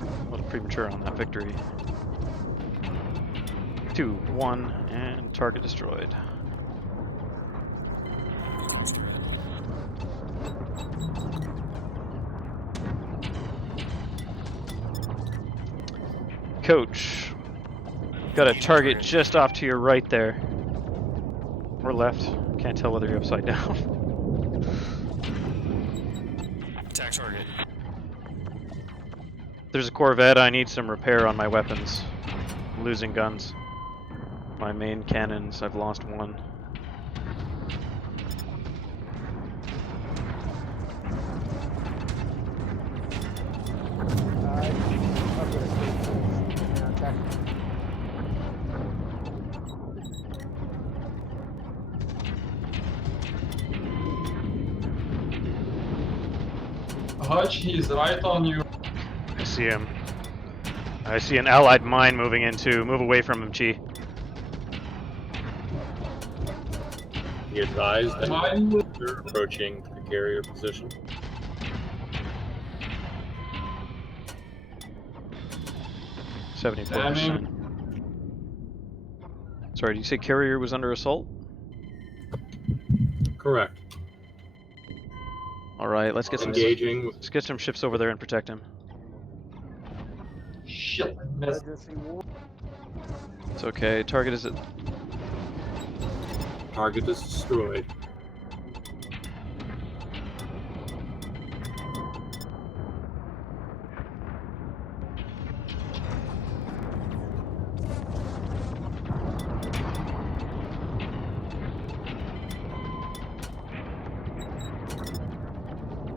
A little premature on that victory. 2, 1, and target destroyed. Coach, got a target just off to your right there. Or left. Can't tell whether you're upside down. Attack target. There's a Corvette. I need some repair on my weapons. I'm losing guns. My main cannons, I've lost one. I've got a state force now attacking. Hutch, he's right on you. I see him. I see an allied mine moving in too. Move away from him, Chi. Be advised that Mine. you're approaching the carrier position. %. Sorry, did you say carrier was under assault? Correct. Alright, let's get some Engaging with let's get some ships over there and protect him. Shit, I missed. Emergency war. It's okay. Target is at target is destroyed.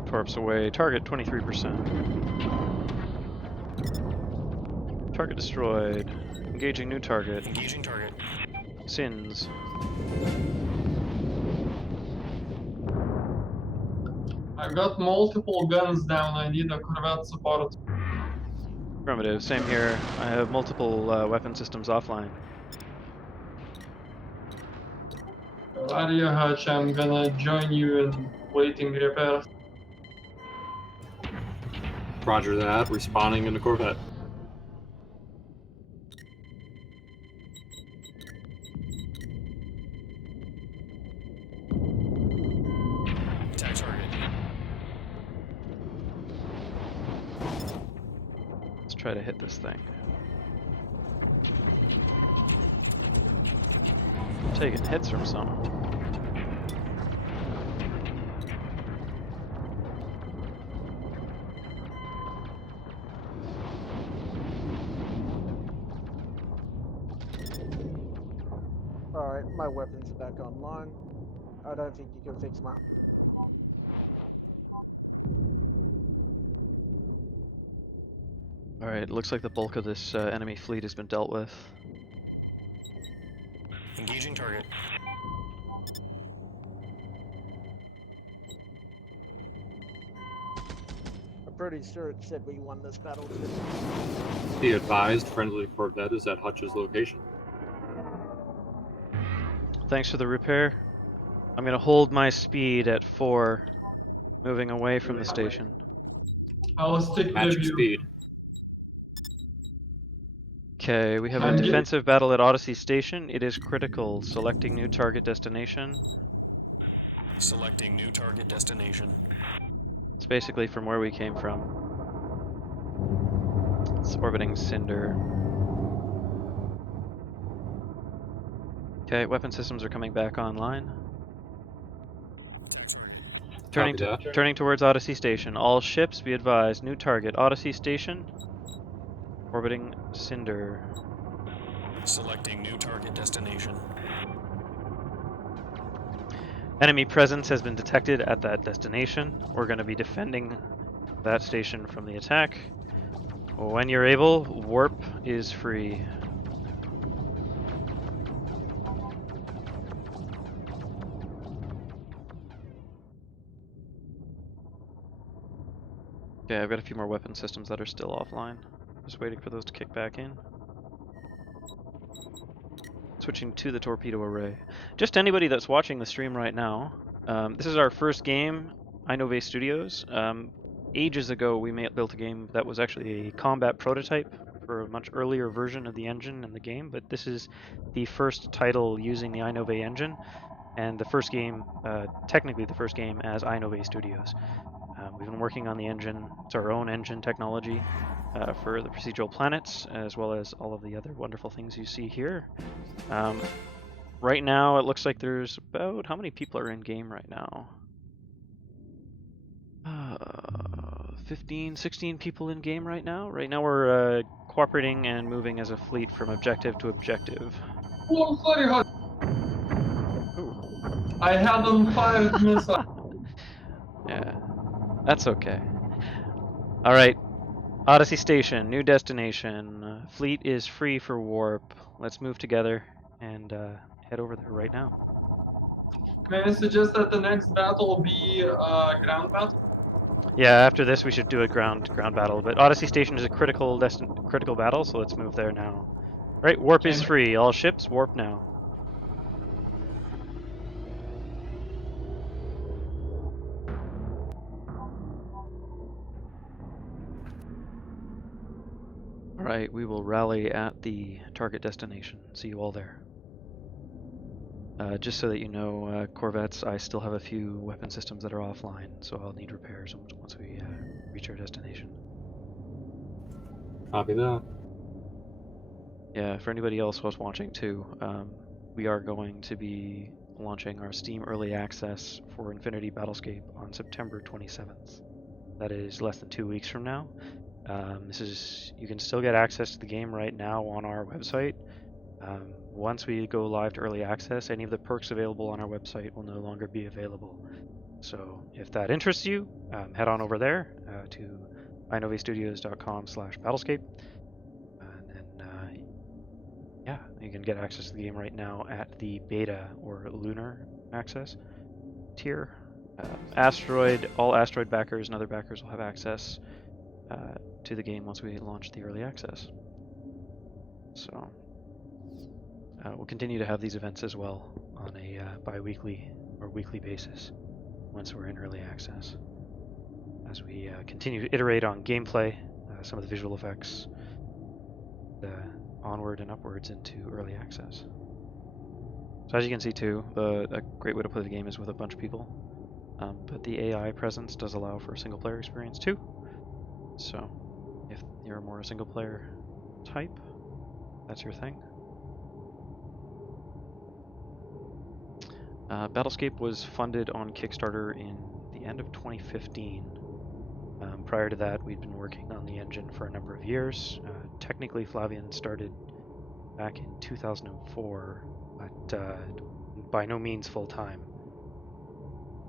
Torps away. Target 23%. Target destroyed. Engaging new target. Engaging target. Sins. I've got multiple guns down. I need a corvette support. Affirmative. Same here. I have multiple weapon systems offline. Area hatch, I'm gonna join you in waiting repairs. Roger that. Respawning in the Corvette. Attack target. Let's try to hit this thing. Taking hits from some. Alright, my weapons are back online. I don't think you can fix my... Alright, looks like the bulk of this enemy fleet has been dealt with. Engaging target. I'm pretty sure it said we won this battle too. Be advised, friendly Corvette is at Hutch's location. Thanks for the repair. I'm gonna hold my speed at 4, moving away from the station. I'll stick Match with your you. speed. Okay, we have a I'm getting- defensive battle at Odyssey Station. It is critical. Selecting new target destination. Selecting new target destination. It's basically from where we came from. It's orbiting Cinder. Okay, weapon systems are coming back online. Attack target. Turning towards Odyssey Station. All ships be advised. New target, Odyssey Station. Orbiting Cinder. Selecting new target destination. Enemy presence has been detected at that destination. We're going to be defending that station from the attack. When you're able, warp is free. Okay, I've got a few more weapon systems that are still offline. Just waiting for those to kick back in. Switching to the torpedo array. Just anybody that's watching the stream right now, this is our first game, I-Novae Studios. Ages ago, we built a game that was actually a combat prototype for a much earlier version of the engine in the game, but this is the first title using the I-Novae engine, and the first game, technically the first game as I-Novae Studios. We've been working on the engine, it's our own engine technology for the procedural planets, as well as all of the other wonderful things you see here. Right now, it looks like there's about, how many people are in game right now? 15, 16 people in game right now. Right now we're cooperating and moving as a fleet from objective to objective. Oh, sorry, Hutch. Ooh. I hadn't fired missile. Yeah, that's okay. All right, Odyssey Station, new destination. Fleet is free for warp. Let's move together and head over there right now. May I suggest that the next battle be ground battle? Yeah, after this we should do a ground battle, but Odyssey Station is a critical battle, so let's move there now. Right, warp is free. All ships warp now. Alright, we will rally at the target destination. See you all there. Just so that you know, Corvettes, I still have a few weapon systems that are offline, so I'll need repairs once we reach our destination. Copy that. Yeah, for anybody else who's watching too, we are going to be launching our Steam Early Access for Infinity Battlescape on September 27th. That is less than 2 weeks from now. You can still get access to the game right now on our website. Once we go live to early access, any of the perks available on our website will no longer be available. So if that interests you, head on over there to I-Novae and then yeah, you can get access to the game right now at the beta or lunar access tier. All Asteroid backers and other backers will have access to the game once we launch the early access. So we'll continue to have these events as well on a bi-weekly or weekly basis once we're in early access, as we continue to iterate on gameplay, some of the visual effects, onward and upwards into early access. So as you can see too, a great way to play the game is with a bunch of people, but the AI presence does allow for a single player experience too. So if you're more a single player type, that's your thing. Battlescape was funded on Kickstarter in the end of 2015. Prior to that, we'd been working on the engine for a number of years. Technically, Flavian started back in 2004, but by no means full time.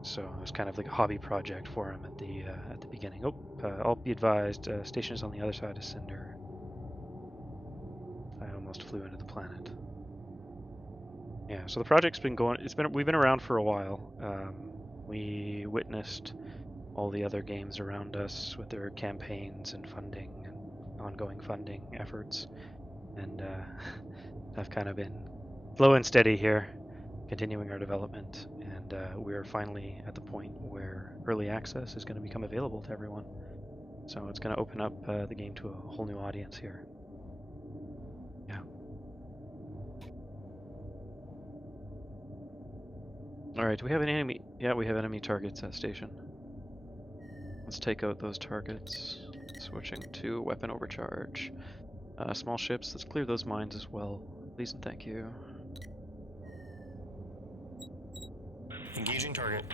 So it was kind of like a hobby project for him at the beginning. I'll be advised, station is on the other side of Cinder. I almost flew into the planet. Yeah, so the project's been going. We've been around for a while. We witnessed all the other games around us with their campaigns and funding and ongoing funding efforts, and have kind of been slow and steady here, continuing our development, and we're finally at the point where early access is going to become available to everyone. So it's going to open up the game to a whole new audience here. Yeah. Alright, do we have an enemy? Yeah, we have enemy targets at station. Let's take out those targets. Switching to weapon overcharge. Small ships, let's clear those mines as well. Please and thank you. Engaging target.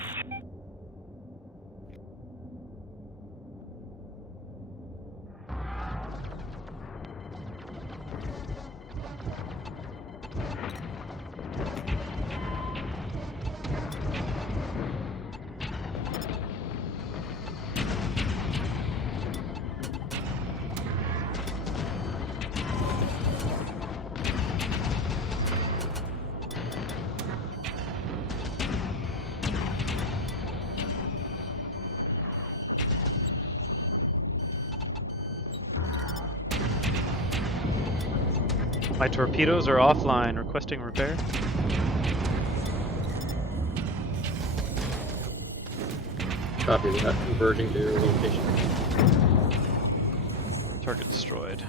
My torpedoes are offline, requesting repair. Copy that. Converging to your location. Target destroyed.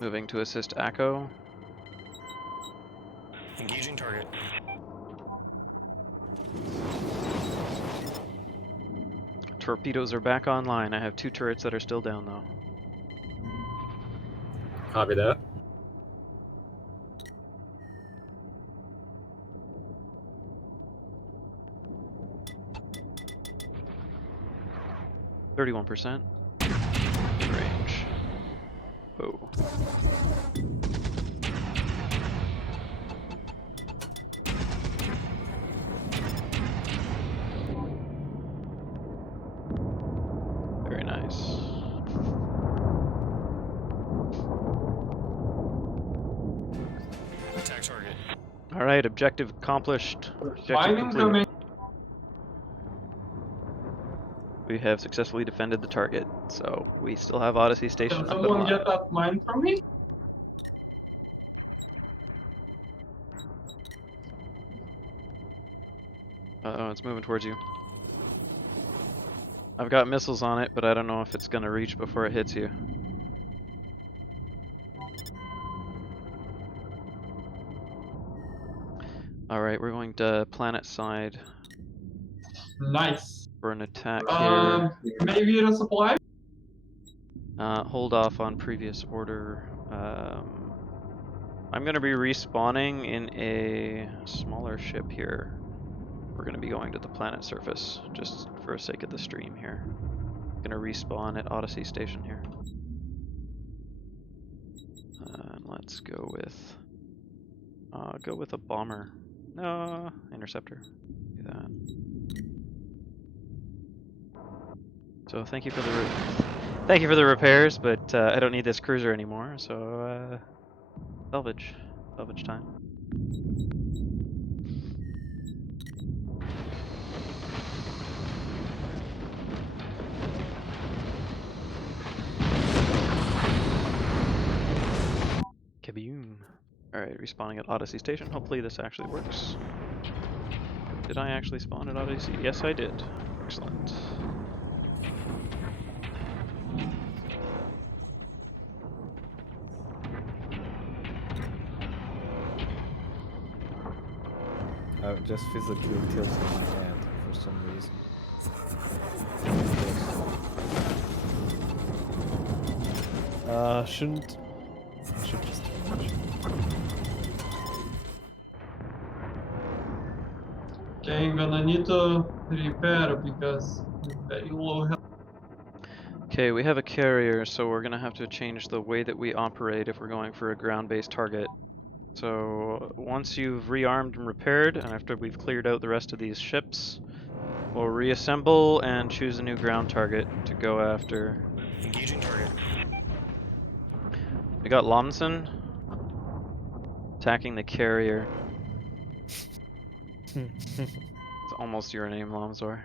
Moving to assist ACO. Engaging target. Torpedoes are back online. I have 2 turrets that are still down though. Copy that. %. Range. Oh. Very nice. Attack target. All right, objective accomplished. Objective Mine complete. incoming. We have successfully defended the target, so we still have Odyssey Station Can up and someone alive. get that mine from me? Uh-oh, it's moving towards you. I've got missiles on it, but I don't know if it's going to reach before it hits you. Alright, we're going to Planetside Nice. for an attack here. Maybe a supply? Hold off on previous order. I'm going to be respawning in a smaller ship here. We're going to be going to the planet surface, just for the sake of the stream here. Gonna respawn at Odyssey Station here. And let's go with a bomber. No, interceptor. Do that. So thank you for the repairs, but I don't need this cruiser anymore. So salvage time. Kaboom. Alright, respawning at Odyssey Station. Hopefully this actually works. Did I actually spawn at Odyssey? Yes, I did. Excellent. I just physically tilted my head for some reason. Shouldn't just Okay, I'm gonna need to repair because very low health. Okay, we have a carrier, so we're gonna have to change the way that we operate if we're going for a ground-based target. So once you've rearmed and repaired, and after we've cleared out the rest of these ships, we'll reassemble and choose a new ground target to go after. Engaging target. We got Lomson attacking the carrier. It's almost your name, Lomzor.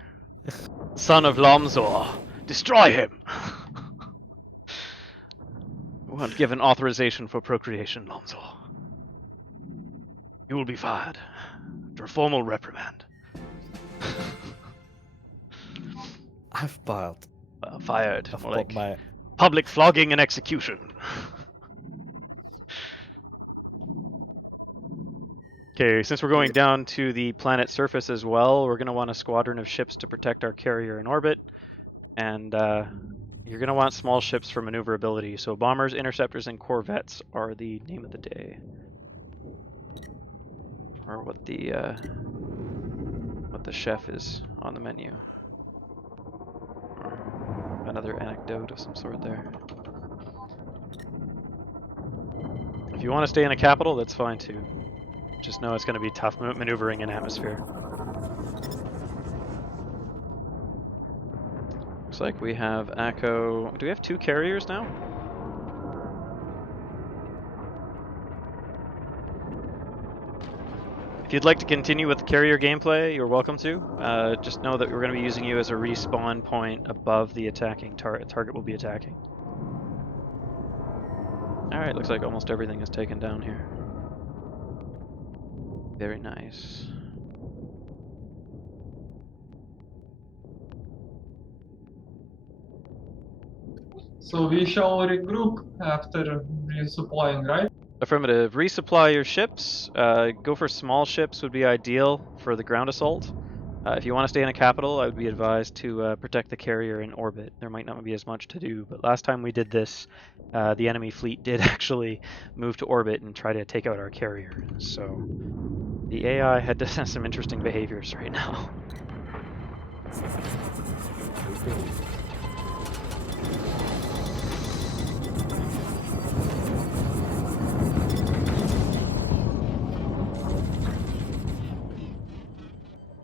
Son of Lomzor, destroy him! We want given authorization for procreation, Lomzor. You will be fired after a formal reprimand. I've filed. Fired. I've More got like my public flogging and execution. Okay, since we're going down to the planet's surface as well, we're going to want a squadron of ships to protect our carrier in orbit. And you're going to want small ships for maneuverability. So bombers, interceptors, and corvettes are the name of the day. Or what the chef is on the menu. Or another anecdote of some sort there. If you want to stay in a capital, that's fine too. Just know it's going to be tough maneuvering in atmosphere. Looks like we have Echo. Do we have 2 carriers now? If you'd like to continue with the carrier gameplay, you're welcome to. Just know that we're going to be using you as a respawn point above the attacking target. Target will be attacking. Alright, looks like almost everything is taken down here. Very nice. So we shall regroup after resupplying, right? Affirmative. Resupply your ships. Go for small ships would be ideal for the ground assault. If you want to stay in a capital, I would be advised to protect the carrier in orbit. There might not be as much to do, but last time we did this, the enemy fleet did actually move to orbit and try to take out our carrier. So the AI had some interesting behaviors right now.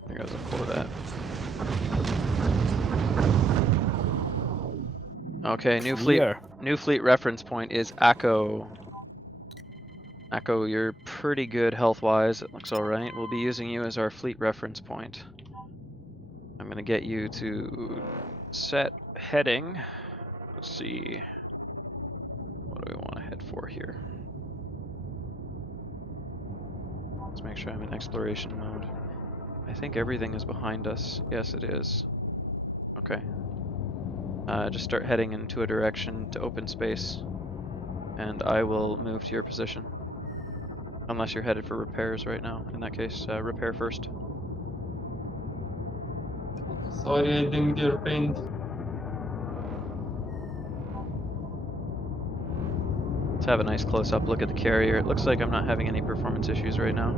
There goes a Corvette. Okay, new fleet reference point is Echo. Echo, you're pretty good health-wise. It looks alright. We'll be using you as our fleet reference point. I'm gonna get you to set heading. Let's see. What do we want to head for here? Let's make sure I'm in exploration mode. I think everything is behind us. Yes, it is. Okay. Just start heading into a direction to open space, and I will move to your position. Unless you're headed for repairs right now. In that case, repair first. Sorry, I dinged your paint. Let's have a nice close-up look at the carrier. It looks like I'm not having any performance issues right now.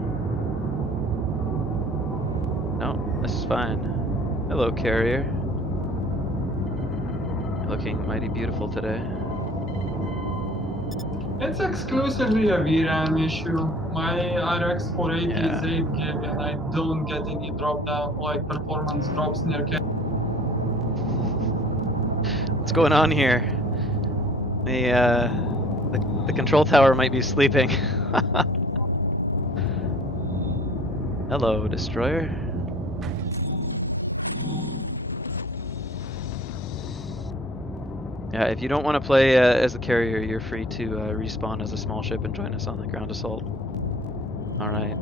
No, this is fine. Hello, carrier. You're looking mighty beautiful today. It's exclusively a VRAM issue. My RX 480 is Yeah. 8 gig and I don't get any drop down, like performance drops near What's going on here? The control tower might be sleeping. Hello, destroyer. Yeah, if you don't want to play as the carrier, you're free to respawn as a small ship and join us on the ground assault. All right.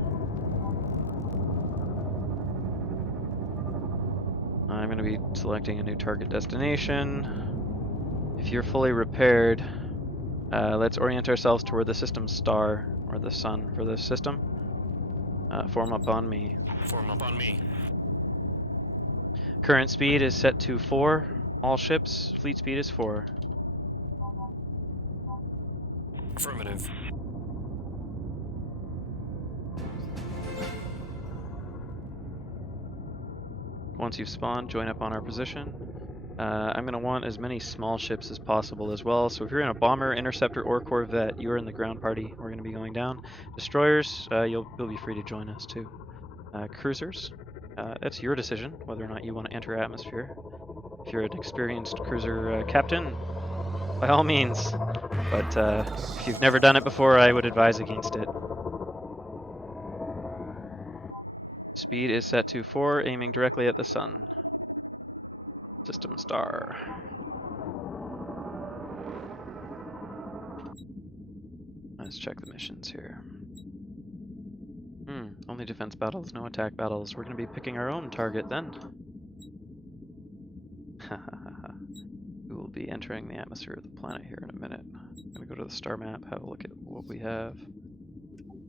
I'm going to be selecting a new target destination. If you're fully repaired, let's orient ourselves toward the system star, or the sun for this system. Form up on me. Form up on me. Current speed is set to 4. All ships, fleet speed is 4. Affirmative. Once you've spawned, join up on our position. I'm going to want as many small ships as possible as well. So if you're in a bomber, interceptor, or corvette, you're in the ground party. We're going to be going down. Destroyers, you'll be free to join us too. Cruisers, that's your decision whether or not you want to enter atmosphere. If you're an experienced cruiser captain, by all means. But if you've never done it before, I would advise against it. Speed is set to 4, aiming directly at the sun. System star. Let's check the missions here. Only defense battles, no attack battles. We're going to be picking our own target then. We will be entering the atmosphere of the planet here in a minute. I'm going to go to the star map, have a look at what we have.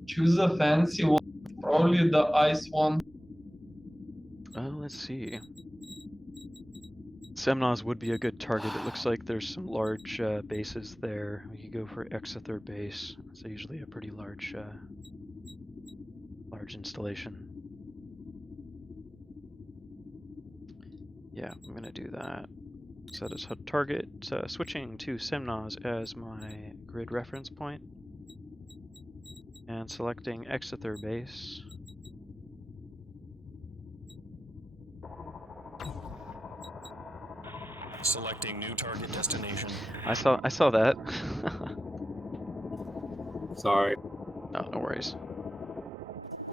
Choose a fancy one, probably the ice one. Oh, let's see. Semnoz would be a good target. It looks like there's some large bases there. We could go for Exeter base. It's usually a pretty large installation. Yeah, I'm going to do that. Set as HUD target, switching to Semnoz as my grid reference point, and selecting Exeter base. Selecting new target destination. I saw that. Sorry. No, no worries.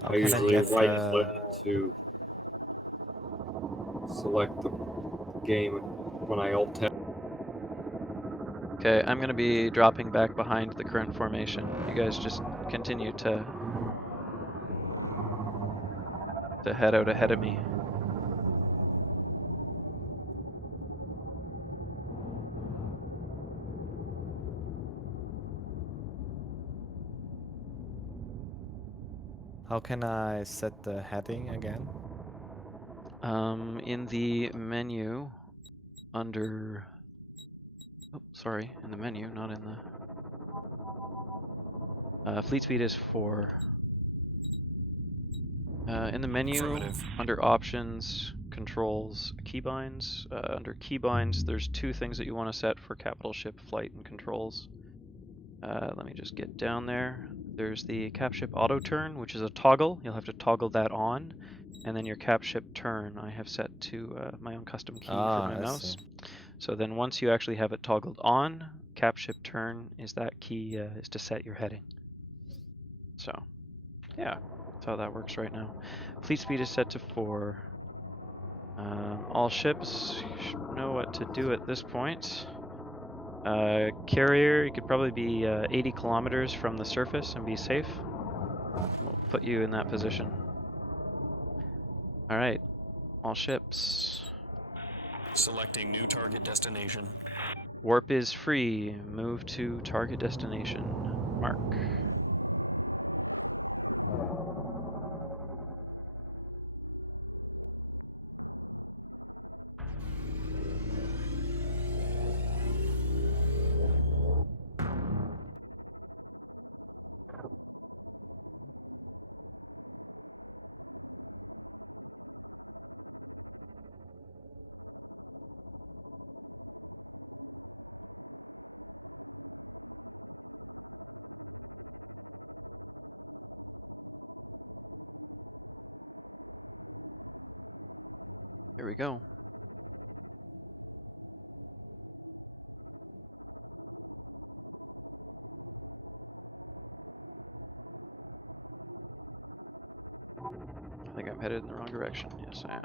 How I can usually get right click to select the game when I alt tab. Okay, I'm going to be dropping back behind the current formation. You guys just continue to head out ahead of me. How can I set the heading again? In the menu under... Oh, sorry, in the menu, not in the... fleet speed is 4. In the menu, under options, controls, keybinds. Under keybinds, there's 2 things that you want to set for capital ship flight and controls. Let me just get down there. There's the cap ship auto turn, which is a toggle. You'll have to toggle that on. And then your cap ship turn, I have set to my own custom key for my mouse. So then once you actually have it toggled on, cap ship turn is that key is to set your heading. So, yeah, that's how that works right now. Fleet speed is set to 4. All ships should know what to do at this point. Carrier, you could probably be 80 kilometers from the surface and be safe. We'll put you in that position. Alright, all ships. Selecting new target destination. Warp is free. Move to target destination. Mark. There we go. I think I'm headed in the wrong direction. Yes, I am.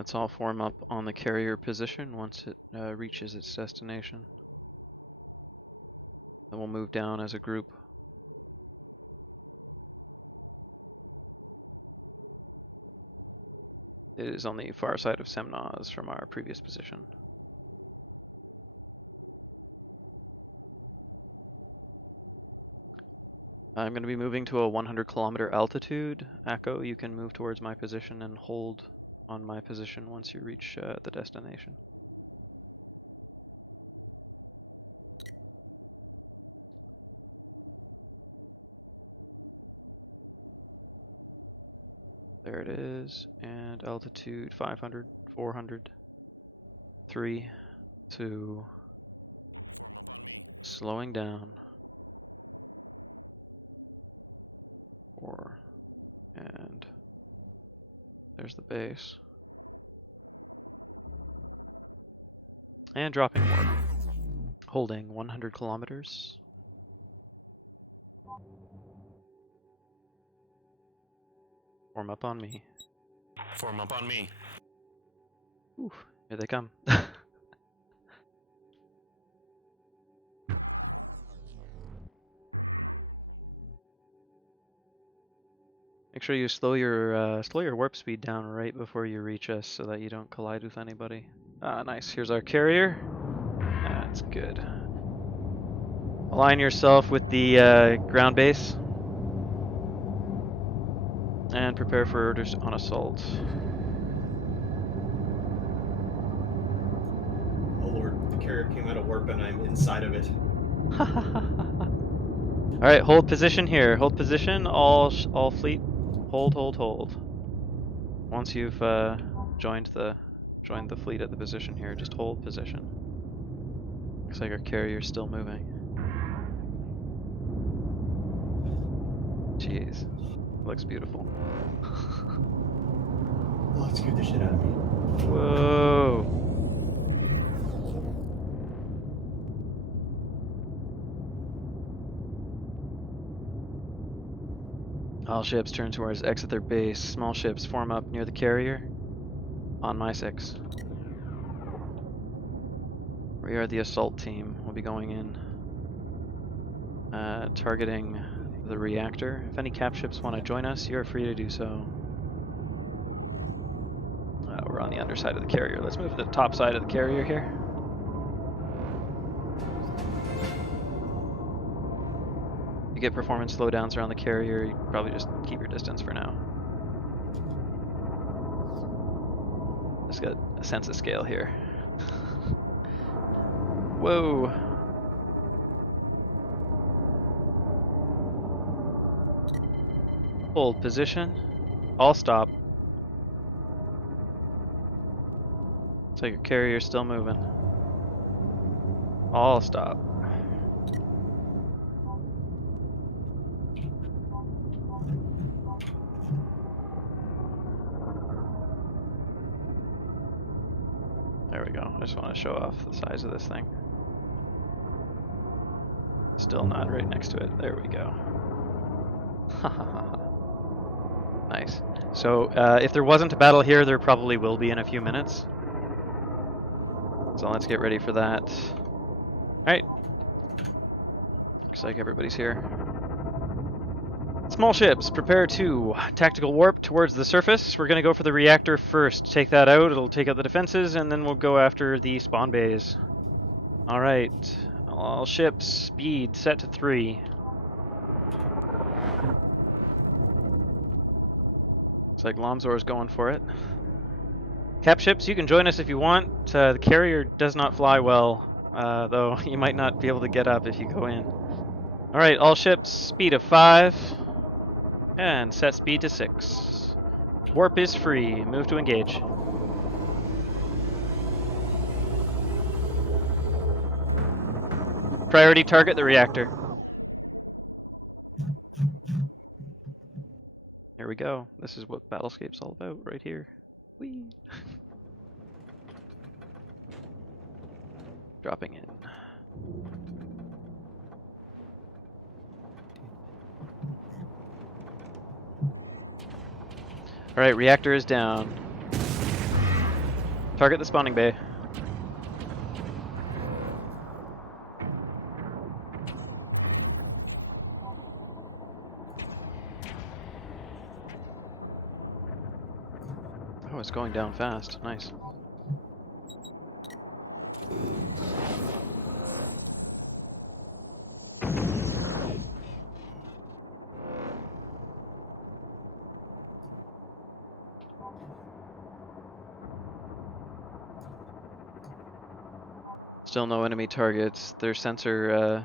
Let's all form up on the carrier position once it reaches its destination. Then we'll move down as a group. It is on the far side of Semnaz from our previous position. I'm going to be moving to a 100-kilometer altitude. Echo, you can move towards my position and hold on my position once you reach the destination. There it is, and altitude 500, 400, 3, 2, slowing down, 4, and there's the base. And dropping warp. Holding 100 kilometers. Form up on me. Form up on me. Ooh, here they come. Make sure you slow your warp speed down right before you reach us so that you don't collide with anybody. Ah, nice. Here's our carrier. That's good. Align yourself with the ground base. And prepare for orders on assault. Oh lord, the carrier came out of warp and I'm inside of it. Alright, hold position here. Hold position, all fleet. Hold. Once you've joined the fleet at the position here, just hold position. Looks like our carrier's still moving. Jeez, looks beautiful. Oh, it scared the shit out of me. Whoa! All ships turn towards exit their base. Small ships form up near the carrier. On my 6. We are the assault team. We'll be going in, targeting the reactor. If any cap ships want to join us, you are free to do so. We're on the underside of the carrier. Let's move to the top side of the carrier here. You get performance slowdowns around the carrier, you probably just keep your distance for now. Just got a sense of scale here. Whoa! Hold position. All stop. Looks like your carrier's still moving. All stop. There we go. I just want to show off the size of this thing. Still not right next to it. There we go. Nice. So if there wasn't a battle here, there probably will be in a few minutes. So let's get ready for that. Alright. Looks like everybody's here. Small ships, prepare to tactical warp towards the surface. We're going to go for the reactor first. Take that out, it'll take out the defenses, and then we'll go after the spawn bays. Alright. All ships, speed set to 3. Looks like Lomzor's going for it. Cap ships, you can join us if you want. The carrier does not fly well, though you might not be able to get up if you go in. Alright, all ships, speed of 5. And set speed to 6. Warp is free. Move to engage. Priority target the reactor. Here we go. This is what Battlescape's all about right here. Whee! Dropping in. Alright, reactor is down. Target the spawning bay. Oh, it's going down fast. Nice. Still no enemy targets. Their sensor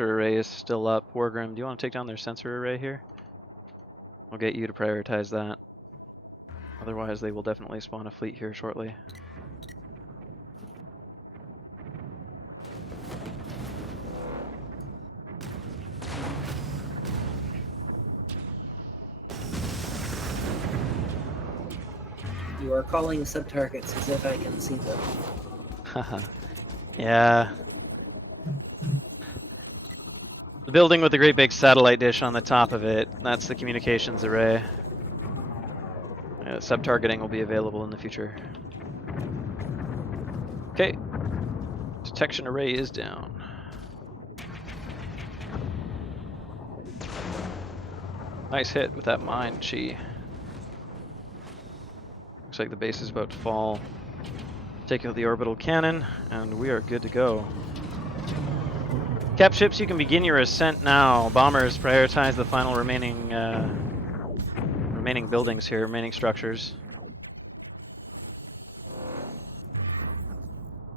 array is still up. Wargrim, do you want to take down their sensor array here? I'll get you to prioritize that. Otherwise, they will definitely spawn a fleet here shortly. You are calling sub-targets as if I can see them. Haha. Yeah. The building with the great big satellite dish on the top of it, that's the communications array. Sub-targeting will be available in the future. Okay. Detection array is down. Nice hit with that mine, Chi. Looks like the base is about to fall. Take out the orbital cannon, and we are good to go. Cap ships, you can begin your ascent now. Bombers, prioritize the final remaining buildings here, remaining structures.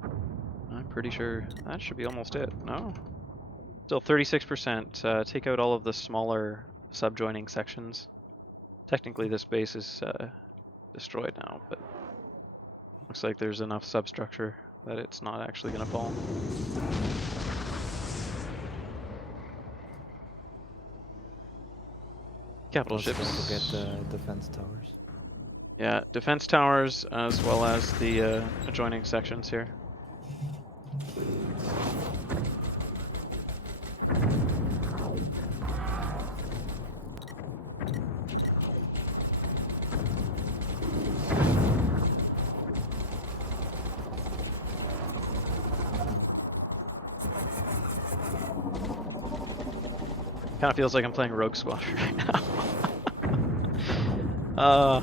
I'm pretty sure that should be almost it. No? Still 36%. Take out all of the smaller subjoining sections. Technically this base is destroyed now, but looks like there's enough substructure that it's not actually going to fall. Capital ships. Don't forget the defense towers. Yeah, defense towers as well as the adjoining sections here. Kind of feels like I'm playing Rogue Squadron right now. I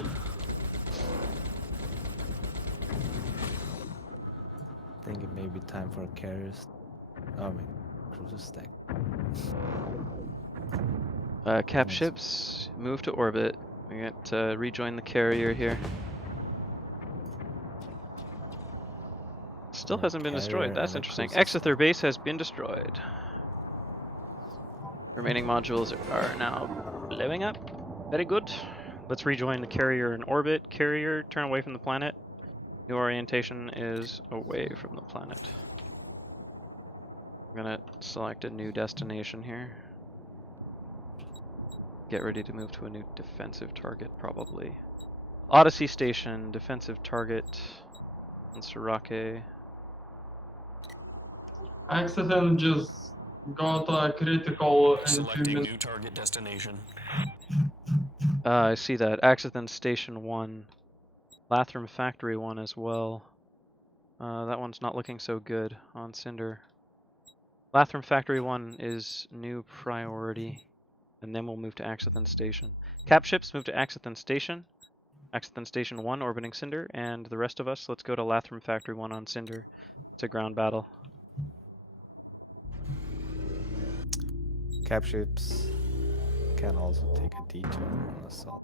think it may be time for carriers. Oh, wait, cruiser stack. Cap Nice. ships, move to orbit. We get rejoin the carrier here. Still hasn't been destroyed. Carrier That's and a interesting. cruiser Exether base has been destroyed. Remaining modules are now blowing up. Very good. Let's rejoin the carrier in orbit. Carrier, turn away from the planet. New orientation is away from the planet. I'm gonna select a new destination here. Get ready to move to a new defensive target, probably. Odyssey station, defensive target on Sirake. Accident just got a critical Selecting entry. new target destination. I see that. Axathan Station 1. Lathram Factory 1 as well. That one's not looking so good on Cinder. Lathram Factory 1 is new priority. And then we'll move to Axathan Station. Cap ships move to Axathan Station. Axathan Station 1 orbiting Cinder. And the rest of us, let's go to Lathram Factory 1 on Cinder. It's a ground battle. Cap ships can also take a detour on assault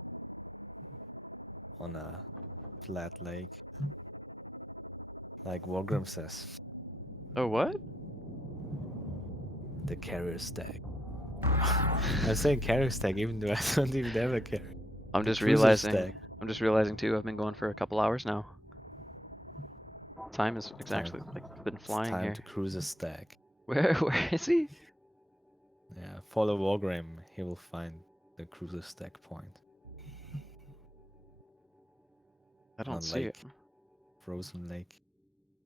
on a flat lake, like Wargrim says. Oh, what? The carrier stack. I'm saying carrier stack even though I don't even have a carrier. I'm The just cruiser realizing. stack. I'm just realizing too. I've been going for a couple hours now. Time has actually like been It's flying time here. to cruiser stack. Where is he? Yeah, follow Wargrim. He will find the cruiser stack point. I don't On see lake. him. Frozen lake.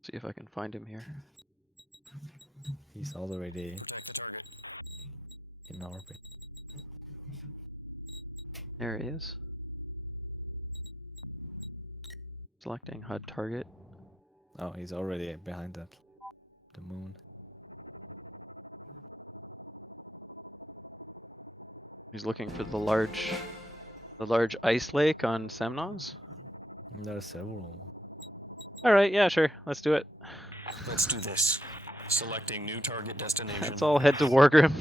See if I can find him here. He's already Protect the target. in orbit. There he is. Selecting HUD target. Oh, he's already behind that. The moon. He's looking for the large ice lake on Semnos. There are several. All right, yeah, sure, let's do it. Let's do this. Selecting new target destination. Let's all head to Wargrim.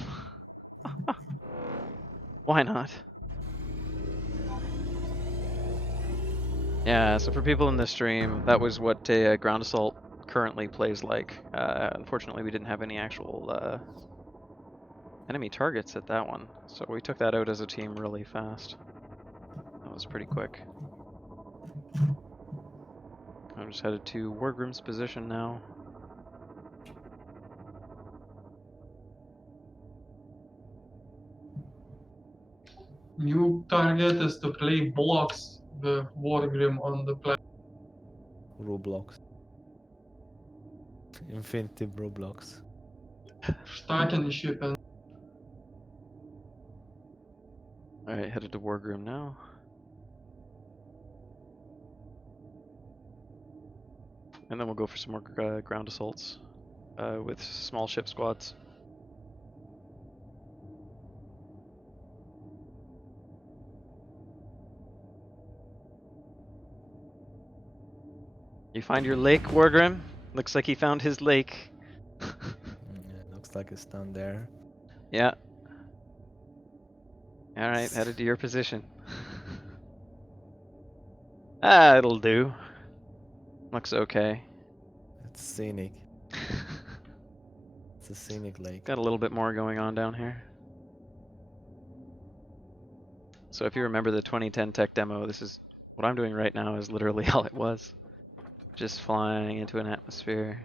Why not? Yeah, so for people in the stream, that was what a ground assault currently plays like. Unfortunately, we didn't have any actual enemy targets at that one, so we took that out as a team really fast. That was pretty quick. I'm just headed to Wargrim's position now. New target is to play blocks the Wargrim on the planet. Roblox. Infinity Roblox. Starting ship and Alright, headed to Wargrim now. And then we'll go for some more ground assaults with small ship squads. You find your lake, Wargrim? Looks like he found his lake. Yeah, looks like it's down there. Yeah. Alright, headed to your position. It'll do. Looks okay. It's scenic. It's a scenic lake. Got a little bit more going on down here. So if you remember the 2010 tech demo, this is what I'm doing right now is literally all it was. Just flying into an atmosphere.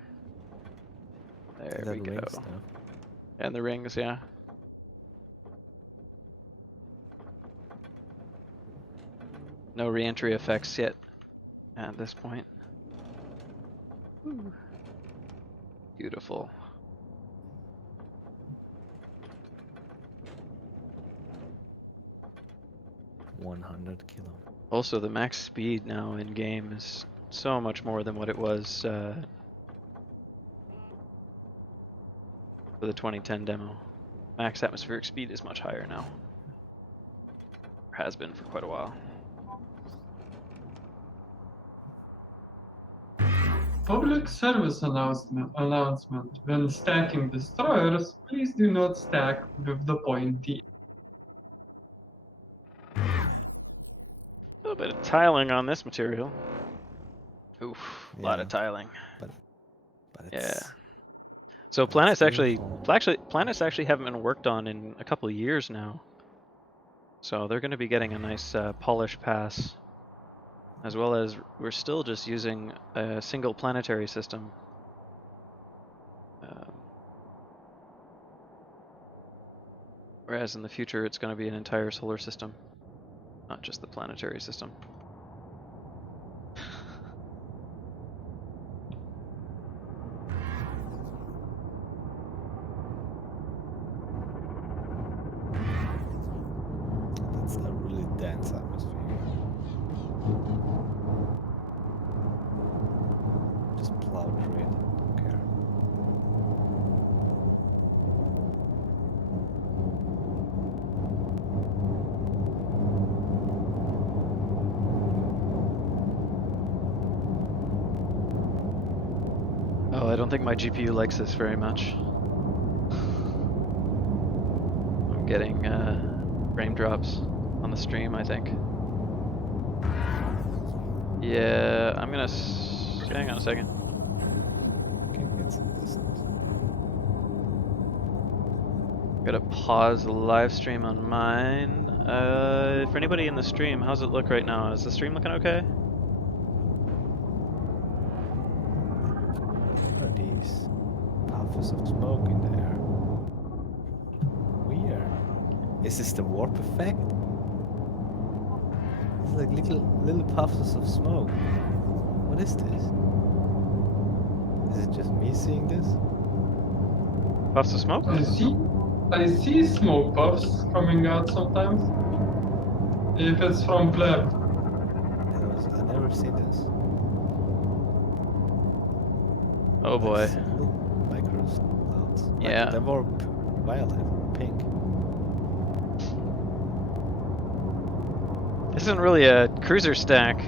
There That we go. rings, though. And the rings, yeah. No re-entry effects yet at this point. Ooh. Beautiful. $100 kilo. Also, the max speed now in game is so much more than what it was for the 2010 demo. Max atmospheric speed is much higher now. Or has been for quite a while. public service announcement. When stacking destroyers, please do not stack with the pointy. A little bit of tiling on this material. Oof, a lot of tiling. But Yeah. it's So That's planets beautiful. planets actually haven't been worked on in a couple of years now. So they're going to be getting a nice polish pass, as well as we're still just using a single planetary system. Whereas in the future it's going to be an entire solar system, not just the planetary system. That's a really dense atmosphere. Just plow through it. Don't care. Oh, I don't think my GPU likes this very much. I'm getting frame drops on the stream, I think. Yeah, I'm gonna. Hang on a second. Can get some distance. Gotta pause the live stream on mine. For anybody in the stream, how's it look right now? Is the stream looking okay? What are these? Puff puffs of smoke in the air. Weird. Is this the warp effect? It's like little puffs of smoke. What is this? Is it just me seeing this? Puffs of smoke? I see smoke puffs coming out sometimes. If it's from Pleb. I never seen this. Oh boy. Like little micro clouds. Yeah. Like, they were violet, pink. This isn't really a cruiser stack.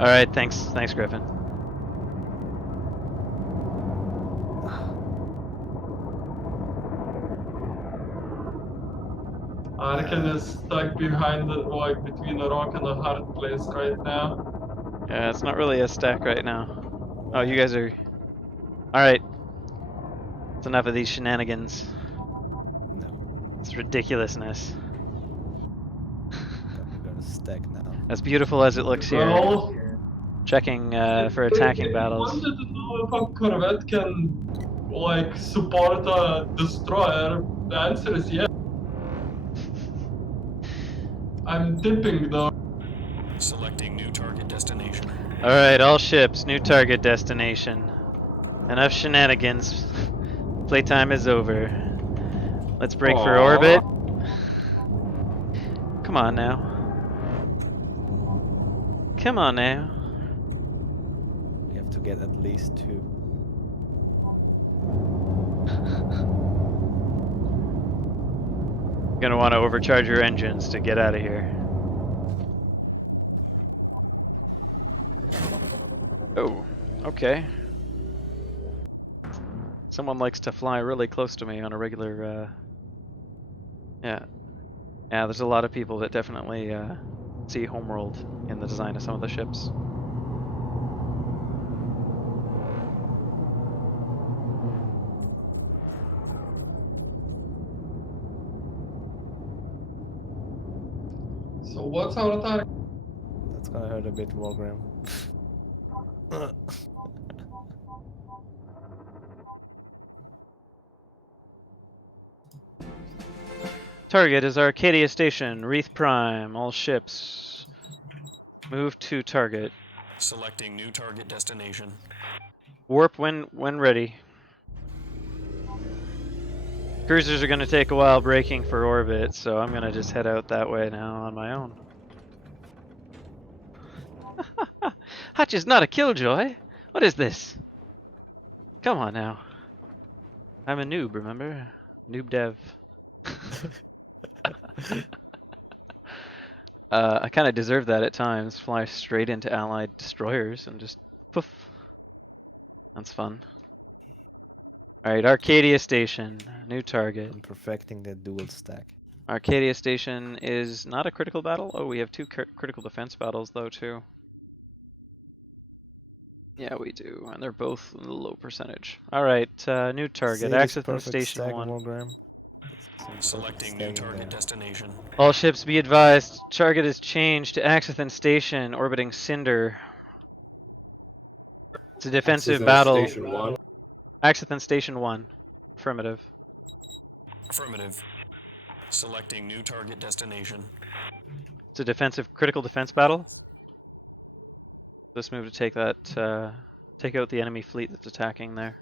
Alright, thanks, Griffin. Arkin is stuck behind like between a rock and a hard place right now. Yeah, it's not really a stack right now. Oh, you guys are... Alright. It's enough of these shenanigans. No. It's ridiculousness. I'm gonna stack now. As beautiful as it looks here. Well, Checking for attacking battles. I wanted to know if a corvette can like support a destroyer. The answer is yes. I'm tipping though. Selecting new target destination. Alright, all ships, new target destination. Enough shenanigans. Playtime is over. Let's break for Aw. orbit. Come on now. Come on now. We have to get at least 2. Gonna want to overcharge your engines to get out of here. Oh, okay. Someone likes to fly really close to me on a regular, yeah. Yeah, there's a lot of people that definitely see Homeworld in the design of some of the ships. So what's our target? That's gonna hurt a bit, Wargram. Target is Arcadia Station, Wreath Prime, all ships. Move to target. Selecting new target destination. Warp when ready. Cruisers are going to take a while braking for orbit, so I'm going to just head out that way now on my own. Hutch is not a killjoy. What is this? Come on now. I'm a noob, remember? Noob dev. I kind of deserve that at times. Fly straight into allied destroyers and just poof. That's fun. Alright, Arcadia Station. New target. I'm perfecting the dual stack. Arcadia Station is not a critical battle. Oh, we have 2 critical defense battles though too. Yeah, we do, and they're both low percentage. Alright, new target. Axis Station 1. Wargram. Selecting new target destination. All ships be advised, target is changed to Axithan Station, orbiting Cinder. It's a defensive battle. Station 1. Axithan Station 1. Affirmative. Affirmative. Selecting new target destination. It's a defensive, critical defense battle. Let's move to take that, take out the enemy fleet that's attacking there.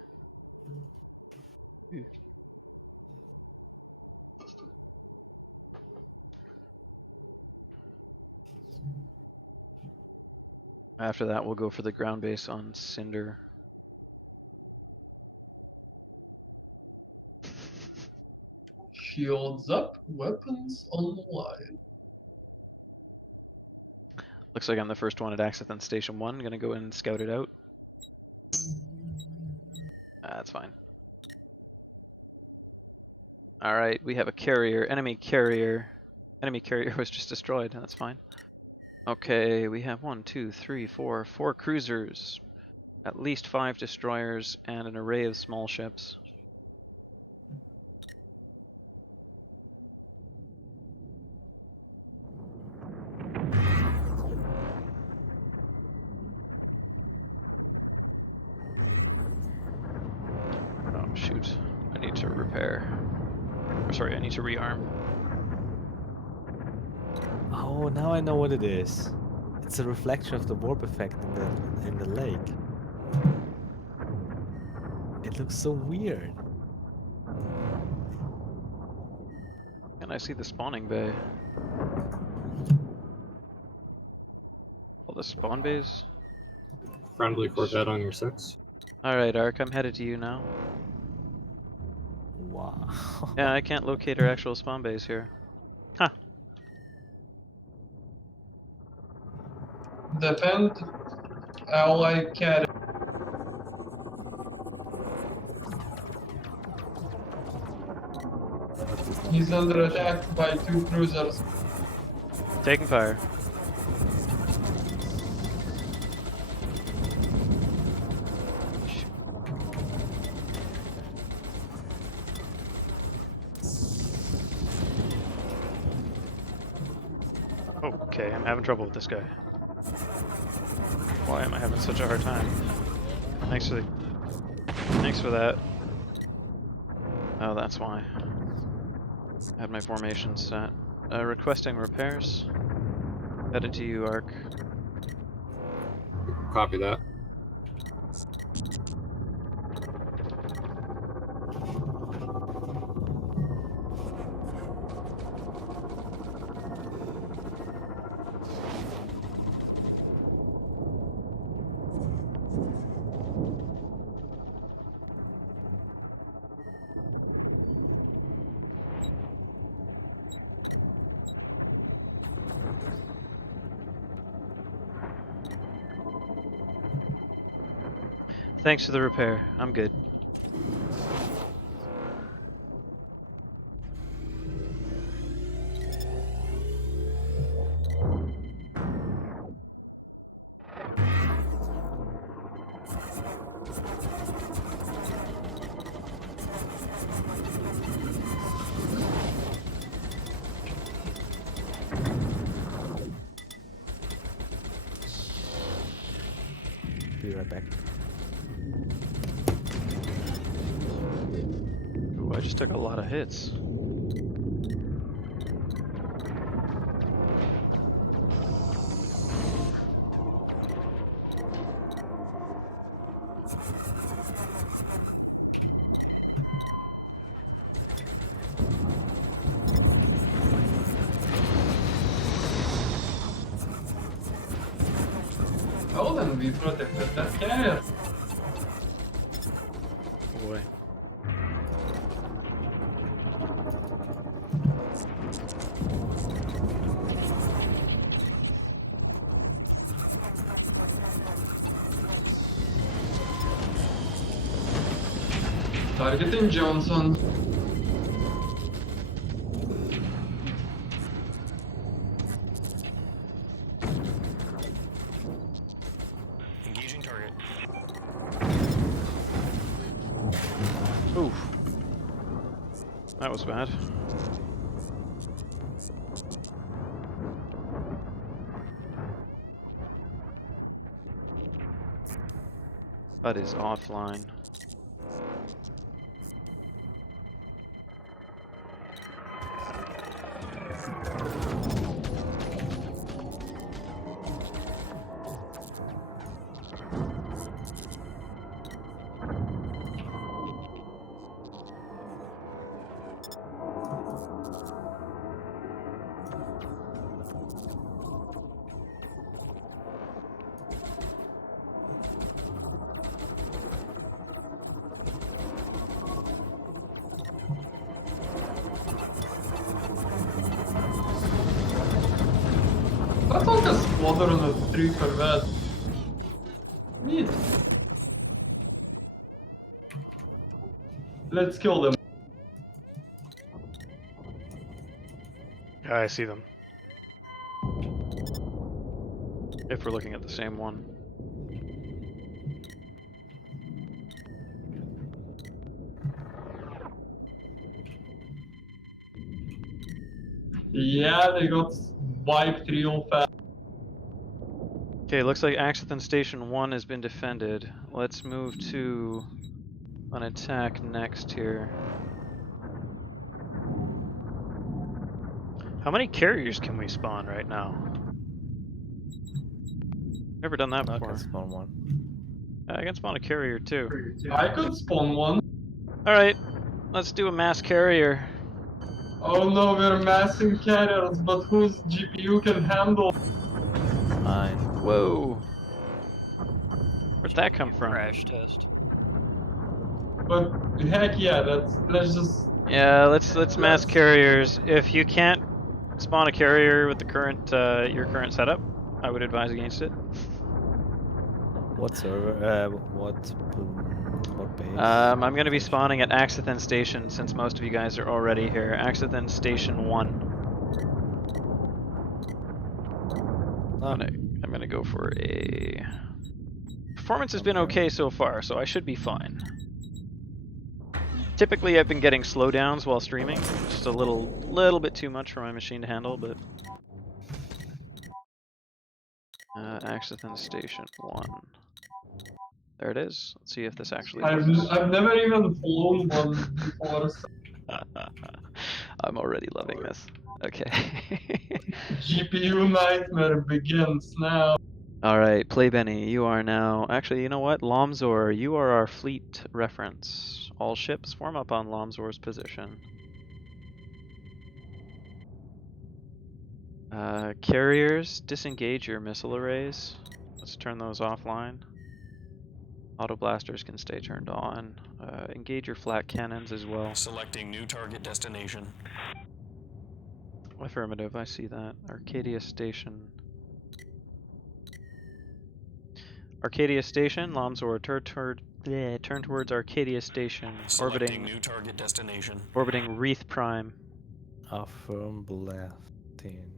After that, we'll go for the ground base on Cinder. Shields up, weapons online. Looks like I'm the first one at Axithan Station 1. Gonna go in and scout it out. That's fine. Alright, we have a carrier, enemy carrier. Enemy carrier was just destroyed, that's fine. Okay, we have 1, 2, 3, 4 cruisers, at least 5 destroyers, and an array of small ships. shoot. I need to repair. Or sorry, I need to rearm. Oh, now I know what it is. It's a reflection of the warp effect in the lake. It looks so weird. Can I see the spawning bay? All the spawn bays? Friendly Corvette on your 6. Alright, Ark, I'm headed to you now. Wow. Yeah, I can't locate our actual spawn base here. Huh. Defend ally carrier. He's under attack by 2 cruisers. Taking fire. Okay, I'm having trouble with this guy. Why am I having such a hard time? Thanks for that. Oh, that's why. I had my formation set. Requesting repairs. Headed to you, Ark. Copy that. Thanks for the repair. I'm good. Be right back. Ooh, I just took a lot of hits. Oh, then we protected that carrier. Oh boy. Targeting Johnson. Engaging target. Oof. That was bad. That is offline. That's like a squadron of 3 Corvettes. Neat. Let's kill them. Yeah, I see them. If we're looking at the same one. Yeah, they got wiped real fast. Okay, looks like Axathan Station 1 has been defended. Let's move to on attack next here. How many carriers can we spawn right now? Never done that I before. can spawn one. I can spawn a carrier too. I could spawn one. Alright, let's do a mass carrier. Oh no, we're massing carriers, but whose GPU can handle? Mine. Whoa. Where'd that come GPU from? Crash test. But heck yeah, let's just. Yeah, let's mass Let's- carriers. If you can't spawn a carrier with the current your current setup, I would advise against it. What server? What base? I'm going to be spawning at Axathan Station since most of you guys are already here. Axathan Station 1. Ah, I'm gonna go for a. Performance has been okay so far, so I should be fine. Typically, I've been getting slowdowns while streaming, just a little bit too much for my machine to handle, but. Axathan Station 1. There it is. Let's see if this actually I've never even flown one before. So I'm already loving this. Okay. GPU nightmare begins now. Alright, Play Benny, you are now. Actually, you know what? Lomzor, you are our fleet reference. All ships form up on Lomzor's position. Carriers, disengage your missile arrays. Let's turn those offline. Auto blasters can stay turned on. Engage your flat cannons as well. Selecting new target destination. Affirmative, I see that. Arcadia Station. Arcadia Station, Lomzor, turn towards Arcadia Station, Selecting new target destination. orbiting Wreath Prime. Affirm blasting.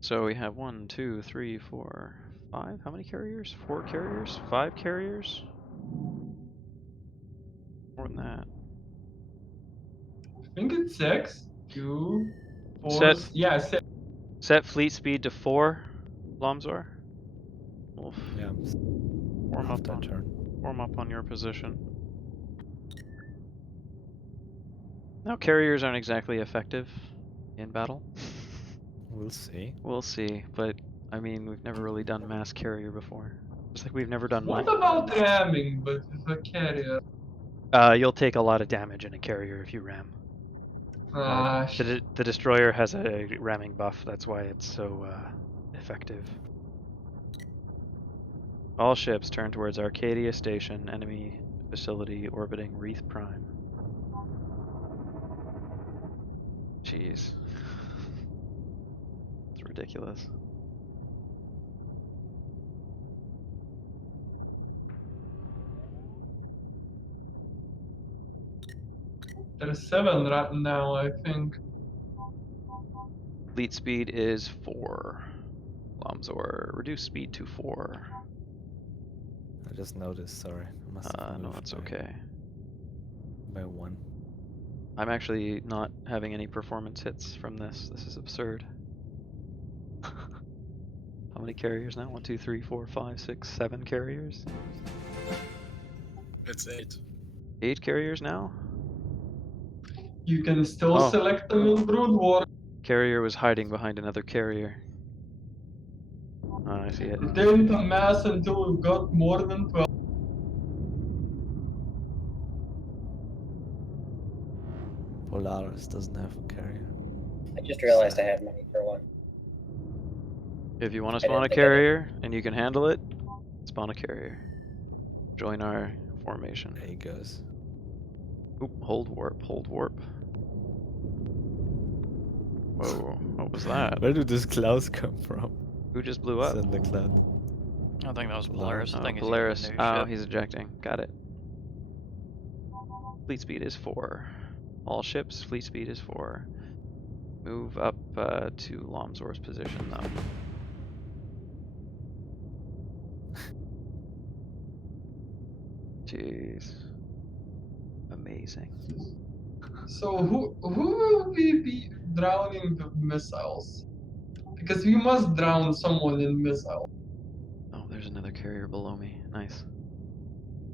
So we have 1, 2, 3, 4, 5. How many carriers? 4 carriers? 5 carriers? More than that. I think it's 6. 2, 4. Set. Yeah, 6. Set fleet speed to 4, Lomzor. We'll Yeah. form Half up that on turn. form up on your position. Now carriers aren't exactly effective in battle. We'll see. We'll see, but I mean we've never really done mass carrier before. Just like we've never done What mine. about ramming, but with a carrier? You'll take a lot of damage in a carrier if you ram. The destroyer has a ramming buff, that's why it's so effective. All ships turn towards Arcadia Station, enemy facility orbiting Wreath Prime. Jeez. It's ridiculous. There's 7 right now, I think. Fleet speed is 4. Lomzor, reduce speed to 4. I just noticed, sorry. I must have No, moved that's by- okay. By 1. I'm actually not having any performance hits from this. This is absurd. How many carriers now? 1, 2, 3, 4, 5, 6, 7 carriers? It's 8. 8 carriers now? You can still Oh. select them in Brood War. Carrier was hiding behind another carrier. Oh, I see it. It didn't amass until we got more than 12. Polaris doesn't have a carrier. I just realized I had money for one. If you want to I spawn a didn't think I did. carrier and you can handle it, spawn a carrier. Join our formation. There he goes. Oop, hold warp, hold warp. Whoa, what was that? Where did this clouds come from? Who just blew up? Send the cloud. I think that was Polaris. I Oh, think Polaris. he's Oh, ship. he's ejecting. Got it. Fleet speed is 4. All ships, fleet speed is 4. Move up to Lomzor's position, though. Jeez. Amazing. So who will we be drowning with missiles? Because we must drown someone in missile. Oh, there's another carrier below me. Nice.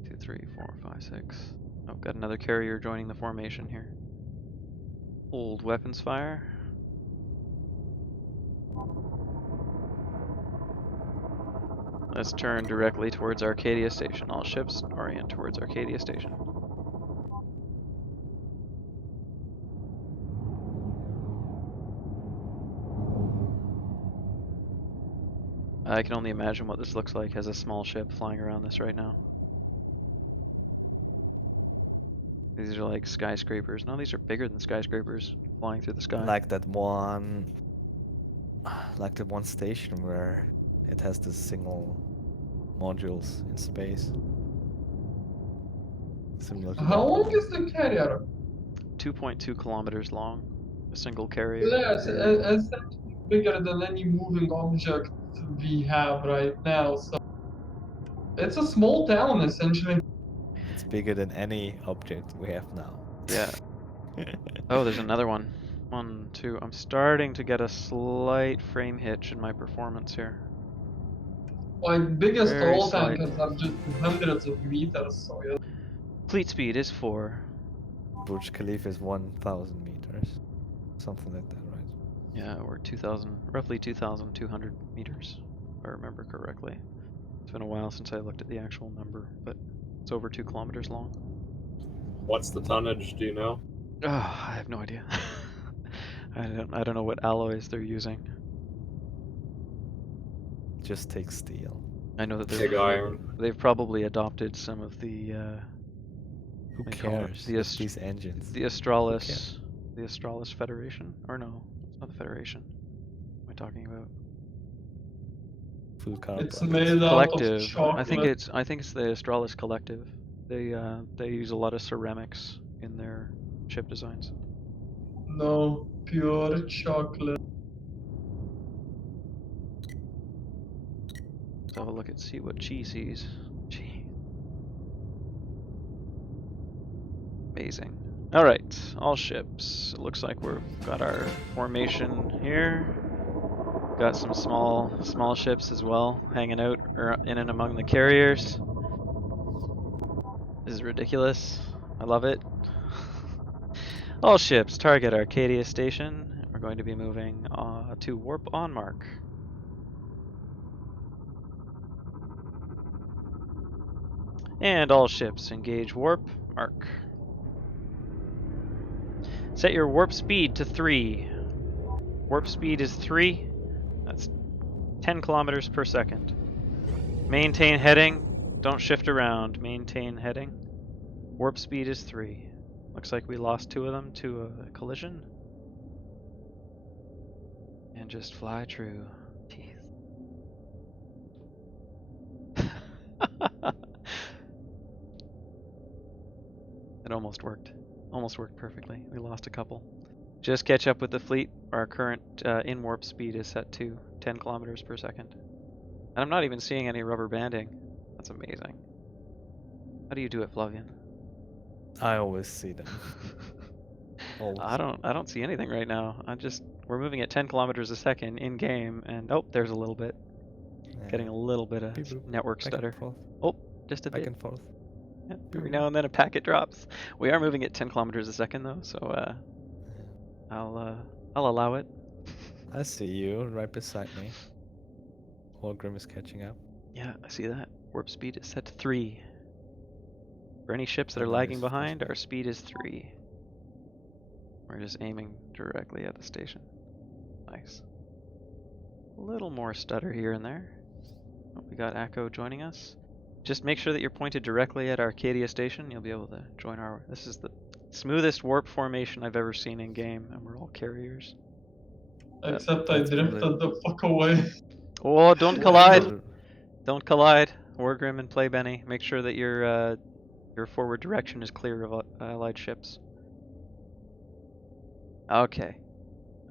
2, 3, 4, 5, 6. Oh, got another carrier joining the formation here. Old weapons fire. Let's turn directly towards Arcadia Station. All ships orient towards Arcadia Station. I can only imagine what this looks like as a small ship flying around this right now. These are like skyscrapers. No, these are bigger than skyscrapers flying through the sky. Like that one station where it has the single modules in space. Similar to How that. long is the carrier? 2.2 kilometers long. A single carrier. Yes, essentially bigger than any moving object we have right now. So it's a small town essentially. It's bigger than any object we have now. Yeah. Oh, there's another one. 1, 2. I'm starting to get a slight frame hitch in my performance here. Like biggest Very oil slight. tankers are just hundreds of meters. So yeah. Fleet speed is 4. Burj Khalifa is 1,000 meters. Something like that, right? Yeah, or 2,000, roughly 2,200 meters, if I remember correctly. It's been a while since I looked at the actual number, but it's over 2 kilometers long. What's the tonnage? Do you know? Oh, I have no idea. I don't know what alloys they're using. Just take steel. I know that Big iron. they've probably adopted some of the Who what do you call it? cares? The It's these engines. the Astralis Federation, or no, it's not the Federation. What am I talking about? Full car It's brackets. made out Collective. of chocolate. I think it's the Astralis Collective. They use a lot of ceramics in their ship designs. No, pure chocolate. Let's have a look and see what Chi sees. Chi. Amazing. Alright, all ships. It looks like we've got our formation here. Got some small ships as well, hanging out in and among the carriers. This is ridiculous. I love it. All ships target Arcadia Station. We're going to be moving to warp on mark. And all ships engage warp mark. Set your warp speed to 3. Warp speed is 3. That's 10 kilometers per second. Maintain heading. Don't shift around. Maintain heading. Warp speed is 3. Looks like we lost 2 of them to a collision. And just fly true. Teeth. It almost worked. Almost worked perfectly. We lost a couple. Just catch up with the fleet. Our current in-warp speed is set to 10 kilometers per second. And I'm not even seeing any rubber banding. That's amazing. How do you do it, Flavian? I always see them. Always. I don't see anything right now. We're moving at 10 kilometers a second in game, and oh, there's a little bit. Yeah. Getting a little bit of Beep boop. network Back and stutter. forth. Oh, just a Back bit. and forth. Yeah, every now and then a packet drops. We are moving at 10 kilometers a second though, so I'll allow it. I see you right beside me. Holgrim is catching up. Yeah, I see that. Warp speed is set to 3. For any ships that are And lagging ours is behind, 4. our speed is 3. We're just aiming directly at the station. Nice. A little more stutter here and there. Oh, we got Akko joining us. Just make sure that you're pointed directly at Arcadia Station. You'll be able to join our... This is the smoothest warp formation I've ever seen in game, and we're all carriers. Except I That's drifted probably- the fuck away. Oh, don't Why collide! Well, Don't collide. Wargrim and Play Benny. Make sure that your forward direction is clear of allied ships. Okay.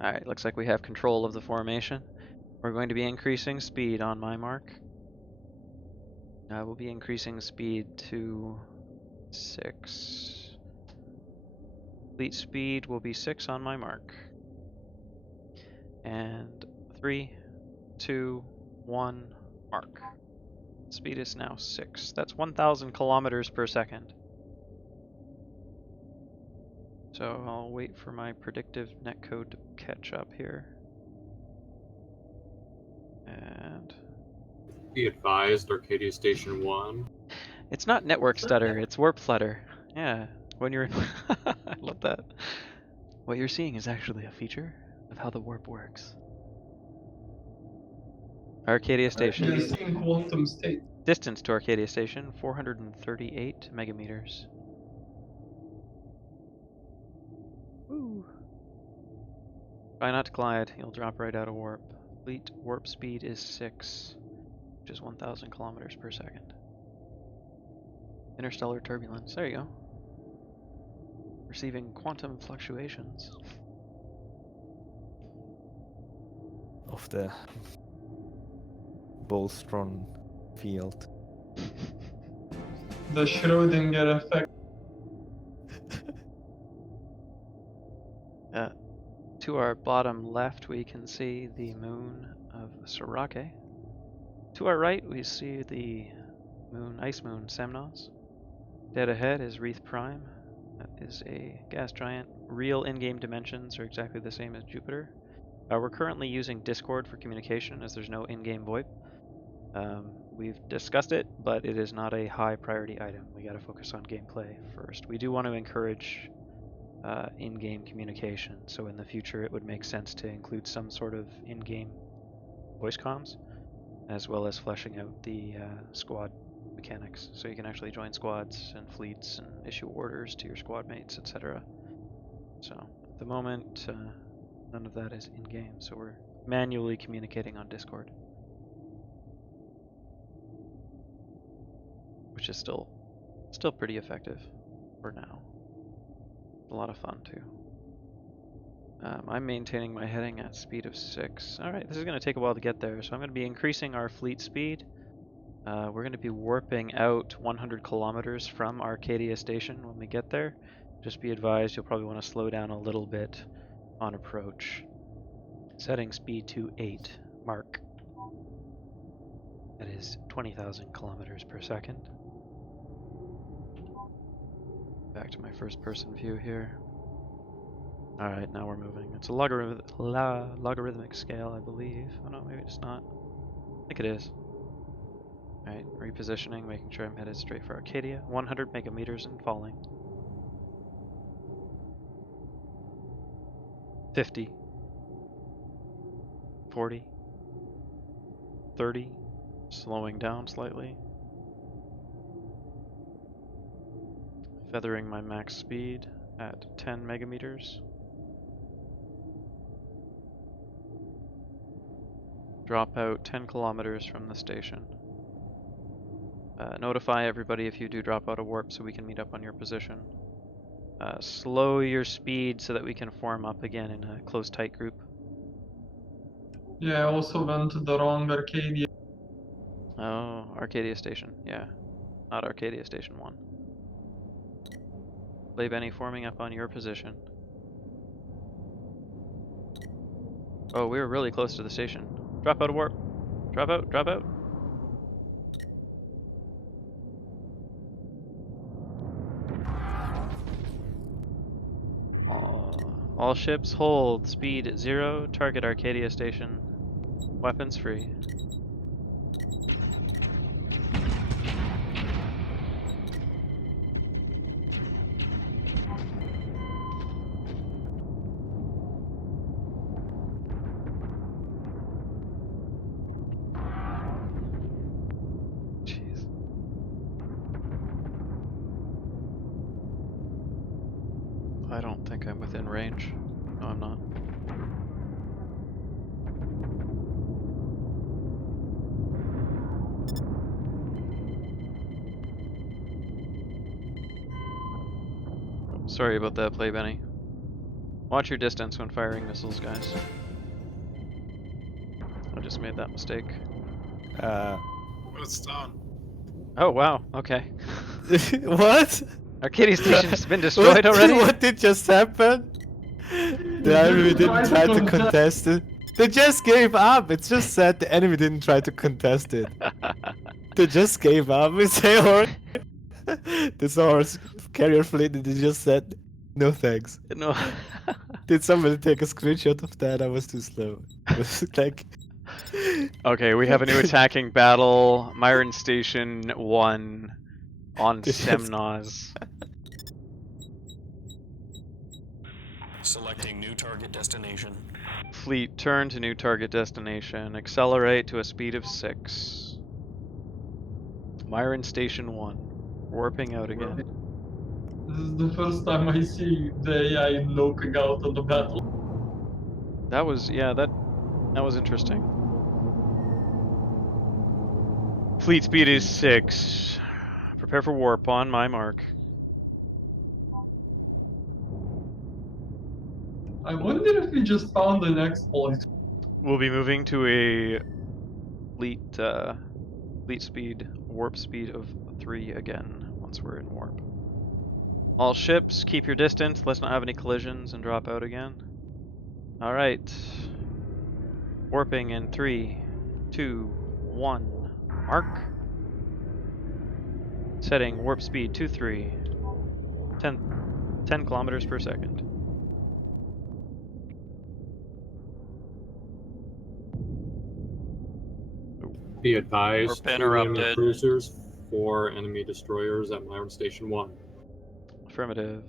Alright, looks like we have control of the formation. We're going to be increasing speed on my mark. I will be increasing speed to 6. Fleet speed will be 6 on my mark. And 3, 2, 1, mark. Speed is now 6. That's 1,000 kilometers per second. So I'll wait for my predictive netcode to catch up here. And Be advised, Arcadia Station 1. it's not network stutter, it's warp flutter. Yeah, when you're I love that. What you're seeing is actually a feature of how the warp works. Arcadia Station. You're seeing quantum state. Distance to Arcadia Station, 438 megameters. Woo. Try not to glide, you'll drop right out of warp. Fleet warp speed is 6, which is 1,000 kilometers per second. Interstellar turbulence, there you go. Receiving quantum fluctuations. Of the Bolstron field. The Schrödinger effect. To our bottom left, we can see the moon of Sorake. To our right, we see the ice moon Semnos. Dead ahead is Wreath Prime. That is a gas giant. Real in-game dimensions are exactly the same as Jupiter. We're currently using Discord for communication as there's no in-game VoIP. We've discussed it, but it is not a high priority item. We gotta focus on gameplay first. We do want to encourage in-game communication, so in the future it would make sense to include some sort of in-game voice comms, as well as fleshing out the squad mechanics, so you can actually join squads and fleets and issue orders to your squad mates, etc. So at the moment, none of that is in-game, so we're manually communicating on Discord, which is still pretty effective for now. A lot of fun too. I'm maintaining my heading at speed of 6. Alright, this is going to take a while to get there, so I'm going to be increasing our fleet speed. We're going to be warping out 100 kilometers from Arcadia Station when we get there. Just be advised, you'll probably want to slow down a little bit on approach. Setting speed to 8, mark. That is 20,000 kilometers per second. Back to my first person view here. Alright, now we're moving. It's a logarithmic scale, I believe. Oh no, maybe it's not. I think it is. Alright, repositioning, making sure I'm headed straight for Arcadia. 100 megameters and falling. 50. 40. 30. Slowing down slightly. Feathering my max speed at 10 megameters. Drop out 10 kilometers from the station. Notify everybody if you do drop out of warp so we can meet up on your position. Slow your speed so that we can form up again in a close, tight group. Yeah, I also went to the wrong Arcadia. Oh, Arcadia Station, yeah. Not Arcadia Station 1. Play Benny forming up on your position. Oh, we were really close to the station. Drop out of warp. Drop out, drop out. All ships hold. Speed at 0. Target Arcadia Station. Weapons free. Jeez. I don't think I'm within range. No, I'm not. Sorry about that, Play Benny. Watch your distance when firing missiles, guys. I just made that mistake. It's done. Oh, wow, okay. What? Arcadia Station has been destroyed already? What did just happen? The army didn't try to contest it. They just gave up. It's just said the enemy didn't try to contest it. They just gave up. It's this horse carrier fleet. They just said no thanks. No. Did somebody take a screenshot of that? I was too slow. It was like. Okay, we have a new attacking battle. Myron Station 1 on They just- Semnoz. Selecting new target destination. Fleet, turn to new target destination. Accelerate to a speed of 6. Myron Station 1. Warping out again. This is the first time I see the AI looking out on the battle. That was, yeah, that was interesting. Fleet speed is 6. Prepare for warp on my mark. I wonder if we just found an exploit. We'll be moving to a fleet speed, warp speed of 3 again once we're in warp. All ships, keep your distance. Let's not have any collisions and drop out again. All right. Warping in 3, 2, 1. Mark. Setting warp speed 23. 10 kilometers per second. Be advised, Warp 2 enemy interrupted. cruisers, 4 enemy destroyers at Myron Station 1. Affirmative.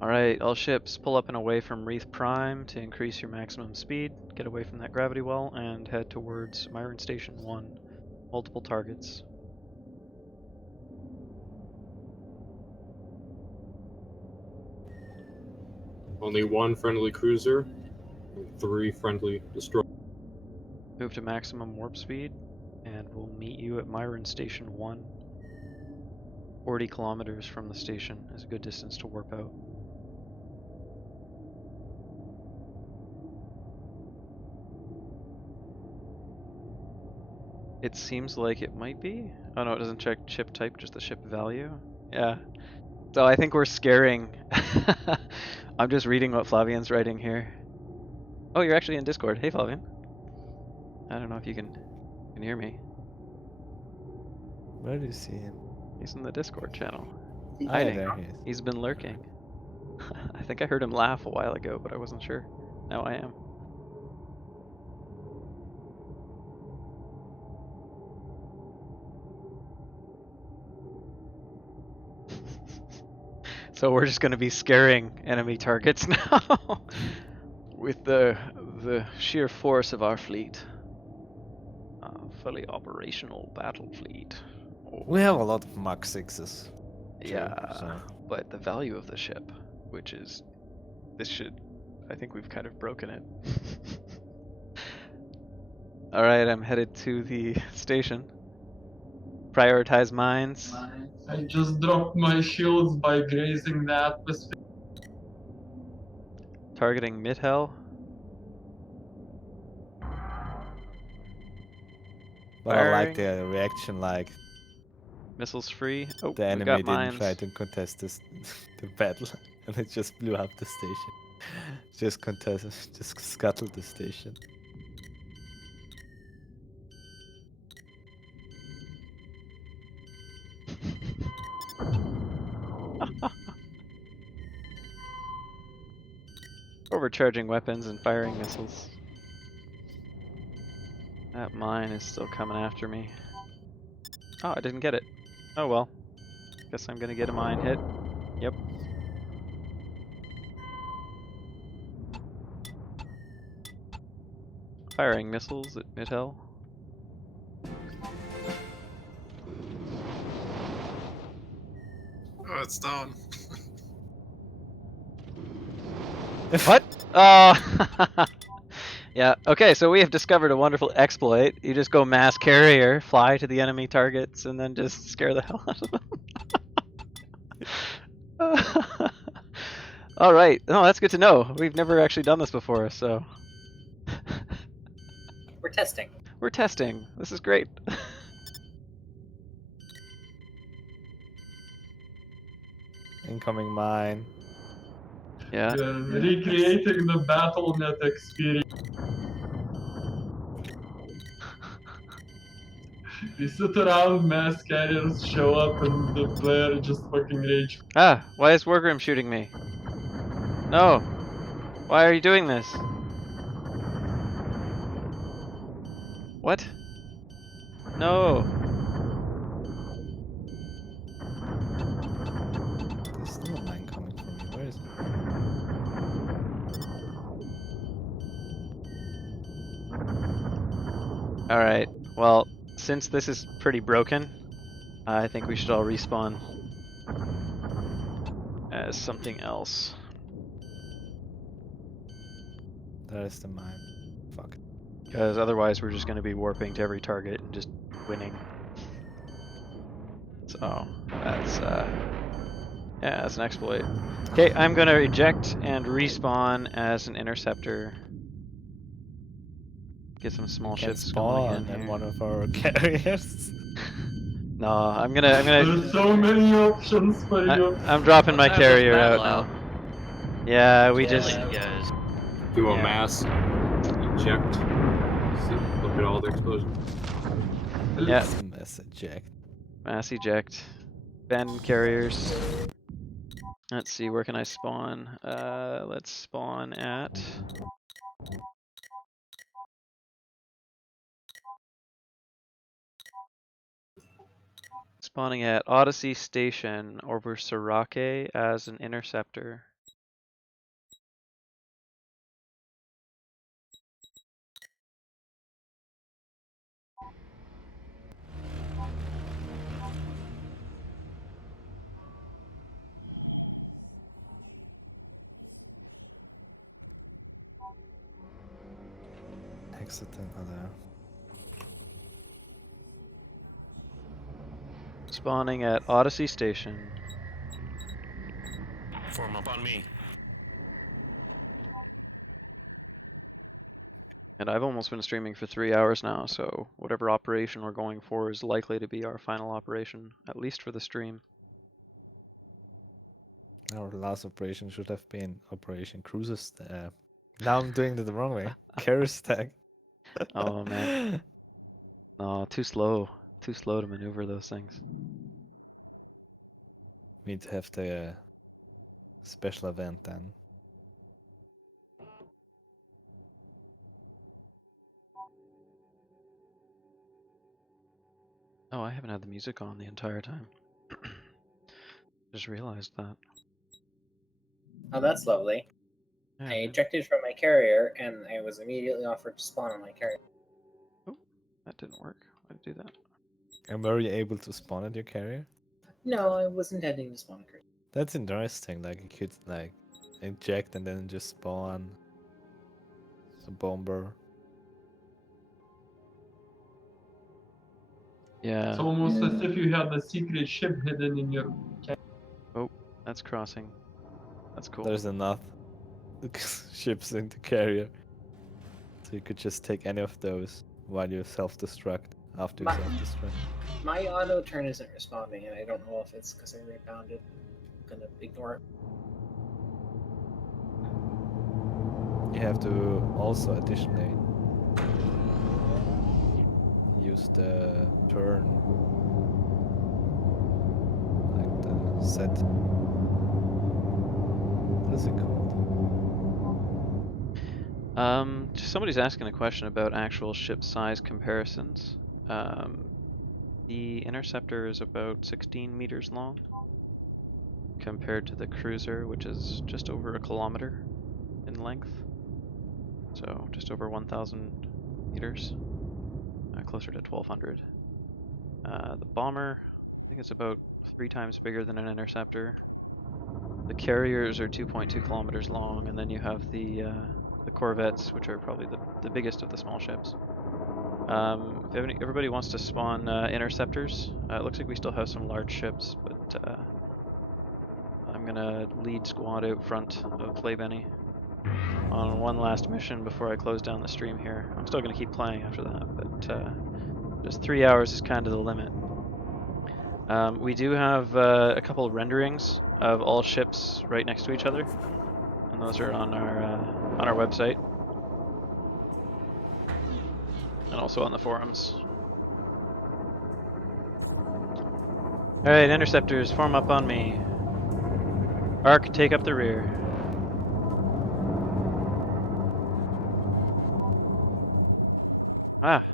Alright, all ships pull up and away from Wreath Prime to increase your maximum speed. Get away from that gravity well and head towards Myron Station 1. Multiple targets. Only 1 friendly cruiser, and 3 friendly destroyers. Move to maximum warp speed, and we'll meet you at Myron Station 1. 40 kilometers from the station is a good distance to warp out. It seems like it might be. Oh no, it doesn't check ship type, just the ship value. Yeah. So I think we're scaring. I'm just reading what Flavian's writing here. Oh, you're actually in Discord. Hey, Flavian. I don't know if you can hear me. Where do you see him? He's in the Discord channel. Ah, Hiding. there he is. He's been lurking. I think I heard him laugh a while ago, but I wasn't sure. Now I am. So we're just going to be scaring enemy targets now with the sheer force of our fleet. Fully operational battle fleet. We have a lot of Mach 6s. Yeah, so. but the value of the ship, which is, I think we've kind of broken it. Alright, I'm headed to the station. Prioritize mines. I just dropped my shields by grazing the atmosphere. Targeting mid-hell. But I like Firing. the reaction, like Missiles free. Oh, the we enemy got didn't mines. try to contest this, the battle, and it just blew up the station. Just scuttled the station. Overcharging weapons and firing missiles. That mine is still coming after me. Oh, I didn't get it. Oh well. Guess I'm gonna get a mine hit. Yep. Firing missiles at mid-hell. Oh, it's down. What? Yeah, okay, so we have discovered a wonderful exploit. You just go mass carrier, fly to the enemy targets, and then just scare the hell out of them. Alright, no, that's good to know. We've never actually done this before, so... We're testing. We're testing. This is great. Incoming mine. Yeah. We're recreating the BattleNet experience. We sit around, mass carriers show up, and the player just fucking rage. Ah, why is Wargrim shooting me? No. Why are you doing this? What? No. There's still a mine coming from me. Where is it? Alright. Well, since this is pretty broken, I think we should all respawn as something else. There's the mine. Fuck. Because otherwise we're just going to be warping to every target and just winning. So, that's, yeah, that's an exploit. Okay, I'm going to eject and respawn as an interceptor. Get some small Can ships going in spawn in here. one of our carriers. No, I'm gonna There's so many options for you. I'm dropping my Let's have this carrier out battle now. Yeah, we Yeah, just you guys. Do a Yeah. mass eject. See, look at all the explosions. Yeah. It's a mess eject. mass eject, abandon carriers. Let's see, where can I spawn? Let's spawn at Odyssey Station over Sorake as an interceptor. Exit another. Spawning at Odyssey Station. Form up on me. And I've almost been streaming for 3 hours now, so whatever operation we're going for is likely to be our final operation, at least for the stream. Our last operation should have been Operation Cruiser Stab. Now I'm doing it the wrong way. Carrier stack. Oh man. No, too slow. Too slow to maneuver those things. We need to have the special event then. Oh, I haven't had the music on the entire time. Just realized that. Oh, that's lovely. Yeah. I ejected from my carrier, and I was immediately offered to spawn on my carrier. Oh, that didn't work. Why did I do that? And were you able to spawn at your carrier? No, I was intending to spawn a carrier. That's interesting. Like you could like eject and then just spawn a bomber. Yeah. It's almost as if you had a secret ship hidden in your. Oh, that's crossing. That's cool. There's enough ships in the carrier. So you could just take any of those while you self-destruct after you My- self-destruct. My auto turn isn't responding, and I don't know if it's because I rebounded. I'm gonna ignore it. You have to also additionally use the turn, like the set. What is it called? Somebody's asking a question about actual ship size comparisons. The interceptor is about 16 meters long compared to the cruiser, which is just over 1 kilometer in length. So just over 1,000 meters, closer to 1,200. The bomber, I think it's about 3 times bigger than an interceptor. The carriers are 2.2 kilometers long, and then you have the corvettes, which are probably the biggest of the small ships. If everybody wants to spawn interceptors, it looks like we still have some large ships, but I'm gonna lead squad out front of Playbenny on one last mission before I close down the stream here. I'm still gonna keep playing after that, but just 3 hours is kind of the limit. We do have a couple of renderings of all ships right next to each other. and those are on our website, and also on the forums. All right, interceptors, form up on me. Arc, take up the rear. Ah.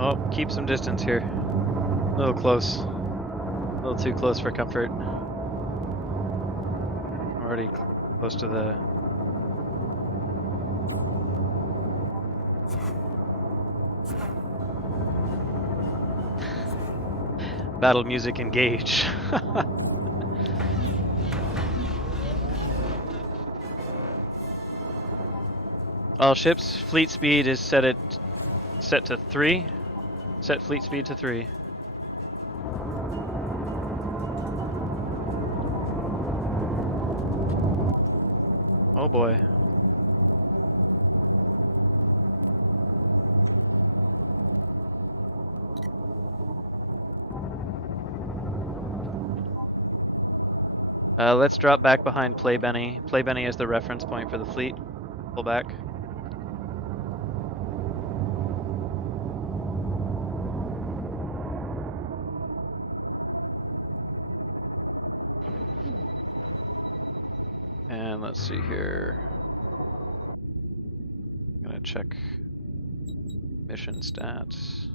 Oh, keep some distance here. A little close. A little too close for comfort. Already close to the... Battle music engage. All ships, fleet speed is set to 3. Set fleet speed to 3. Oh boy. Let's drop back behind Play Benny. Play Benny is the reference point for the fleet. Pull back. And let's see here. I'm gonna check mission stats.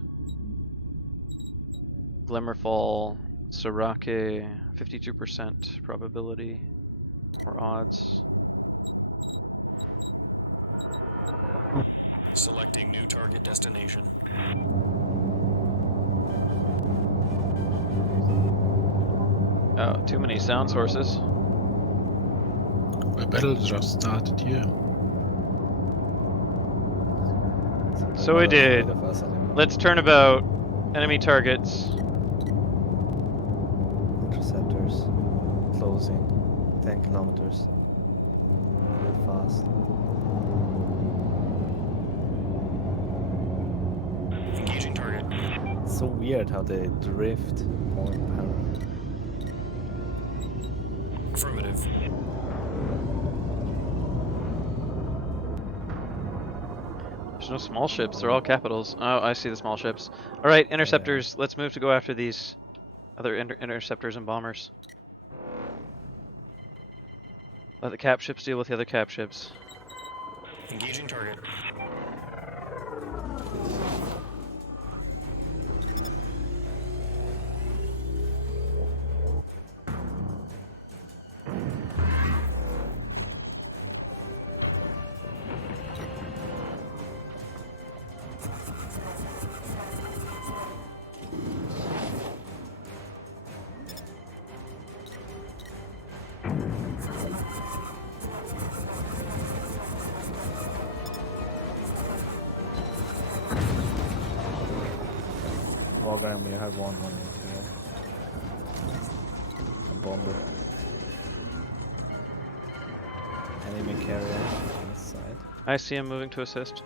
Glimmerfall, Sirake, 52% probability or odds. Selecting new target destination. Oh, too many sound sources. My battle just started here. So we did. Let's turn about. Enemy targets. Interceptors. Closing. 10 kilometers. Real fast. Engaging target. It's so weird how they drift more in parallel. Affirmative. There's no small ships, they're all capitals. Oh, I see the small ships. Alright, interceptors, let's move to go after these other interceptors and bombers. Let the cap ships deal with the other cap ships. Engaging target. Program, you had one on it here. A bomber. Enemy carrier on this side. I see him moving to assist.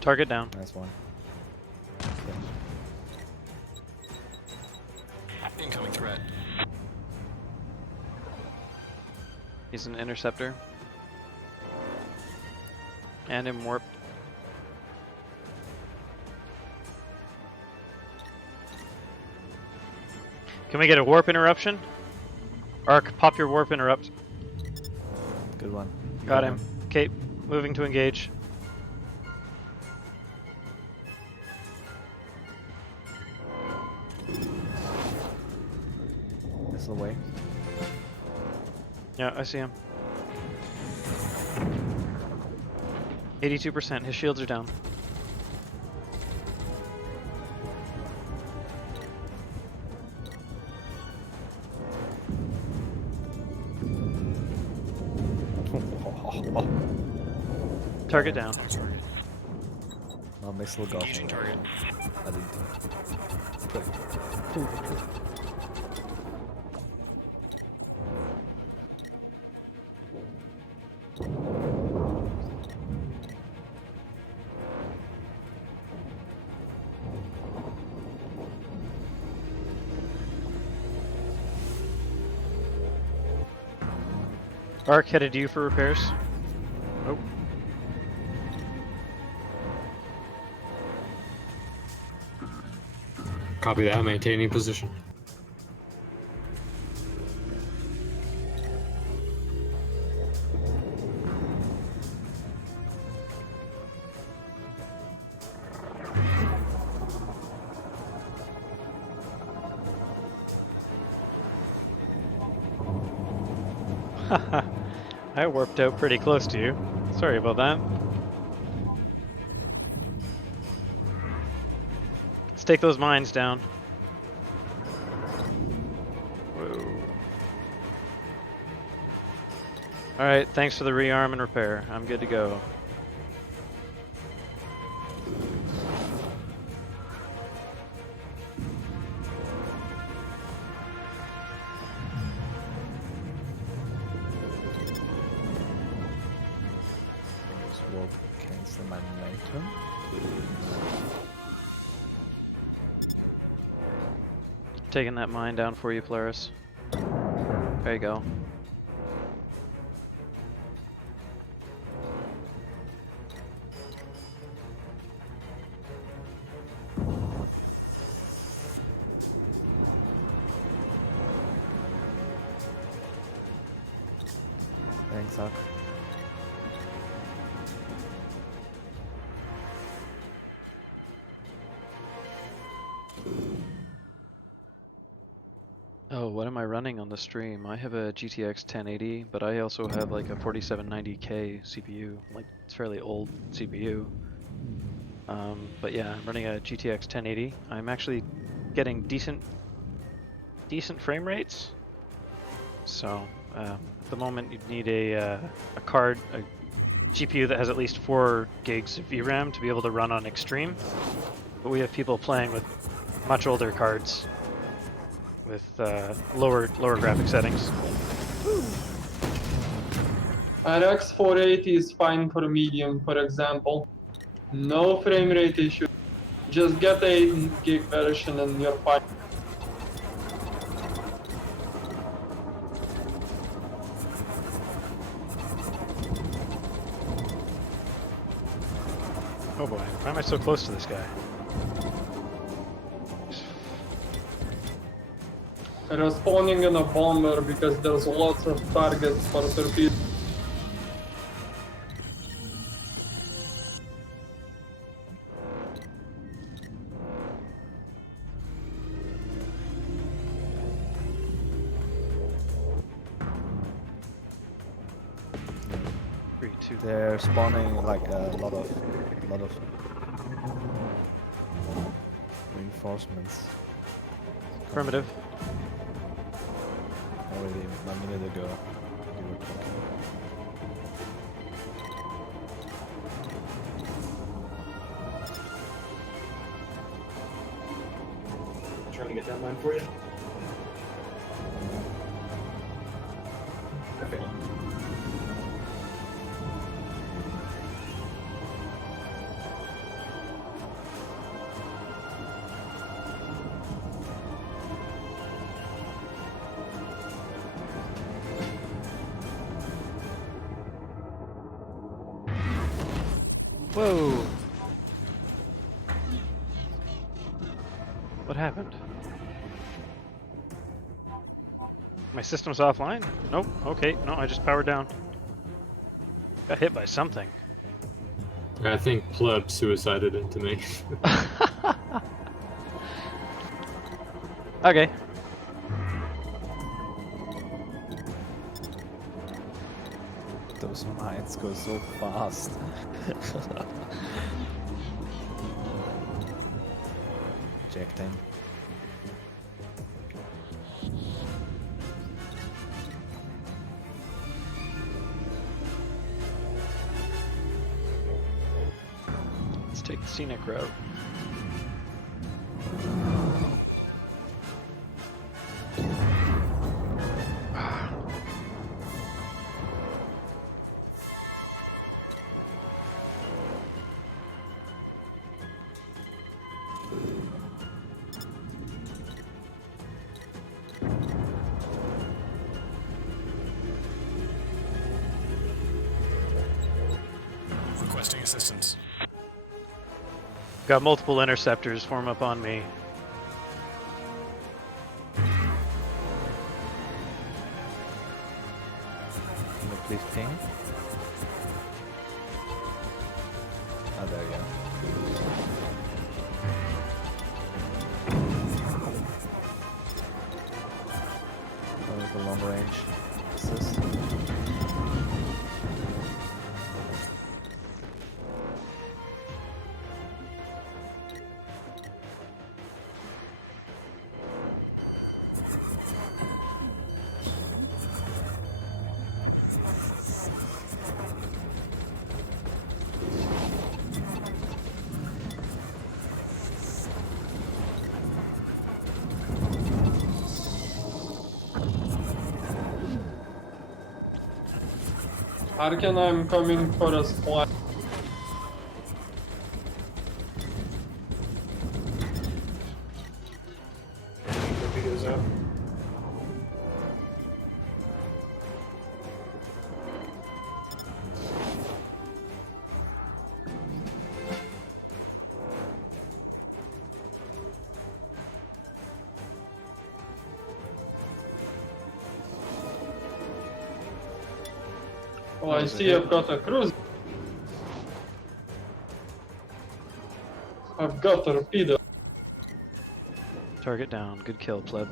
Target down. Nice one. Incoming threat. He's an interceptor. And in warp. Can we get a warp interruption? Arc, pop your warp interrupt. Good one. You Got him. Okay, moving to engage. Missile away. Yeah, I see him. 82%. His shields are down. Target down. missile got Engaging target. I didn't. Arc headed to you for repairs. Oh. Copy that. Maintaining position. I warped out pretty close to you. Sorry about that. Let's take those mines down. Whoa. Alright, thanks for the rearm and repair. I'm good to go. Will cancel my momentum. Taking that mine down for you, Polaris. There you go. Thanks, Huck. Oh, what am I running on the stream? I have a GTX 1080, but I also have like a 4790K CPU. Like, it's fairly old CPU. But yeah, I'm running a GTX 1080. I'm actually getting decent frame rates. So at the moment, you'd need a card, a GPU that has at least 4 gigs of VRAM to be able to run on extreme. But we have people playing with much older cards with lower graphic settings. RX 480 is fine for medium, for example. No frame rate issue. Just get a 8 gig version and you're fine. Oh boy, why am I so close to this guy? Respawning in a bomber because there's lots of targets for torpedoes. They're spawning like a lot of reinforcements. Affirmative. Already a minute ago. They were talking. Trying to get that line for you. Okay. Whoa! What happened? My system's offline? Nope. Okay, no, I just powered down. Got hit by something. I think Pleb suicided into me. Okay. Those mines go so fast. Ejecting. Let's take scenic route. Requesting assistance. Got multiple interceptors form up on me. Can you please ping? Oh, there you go. That was the long range assist. Arkan, I'm coming for a squad. Torpedoes out. Oh, I see I've got a cruise. I've got a torpedo. Target down. Good kill, pleb.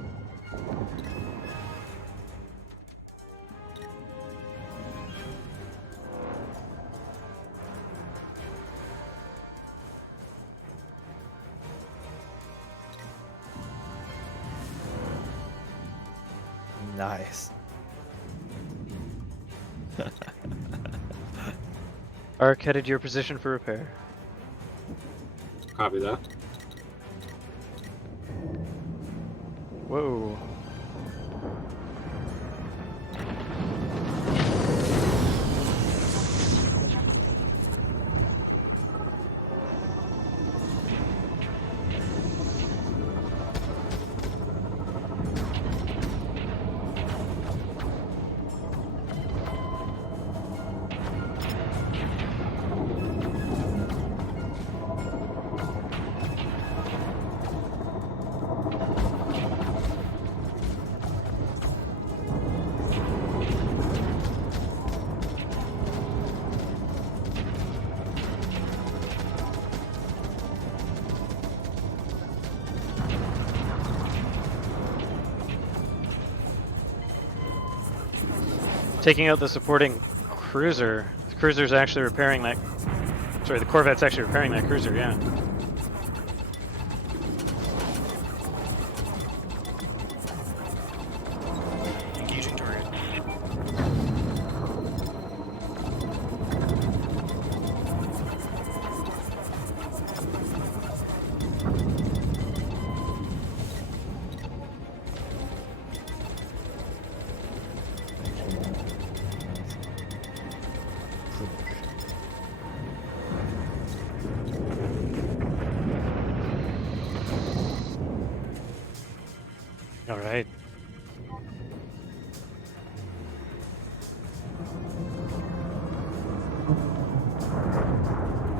Nice. Arc headed your position for repair. Copy that. Whoa. Taking out the supporting cruiser. The cruiser's actually repairing that. Sorry, the Corvette's actually repairing that cruiser, yeah. Engaging target. All right.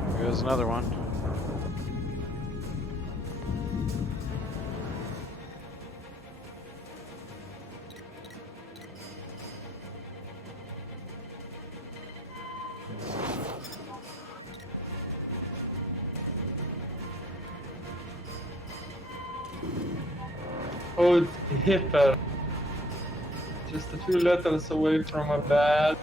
There goes another one. Oh, it's Hipper. Just a few letters away from a bad.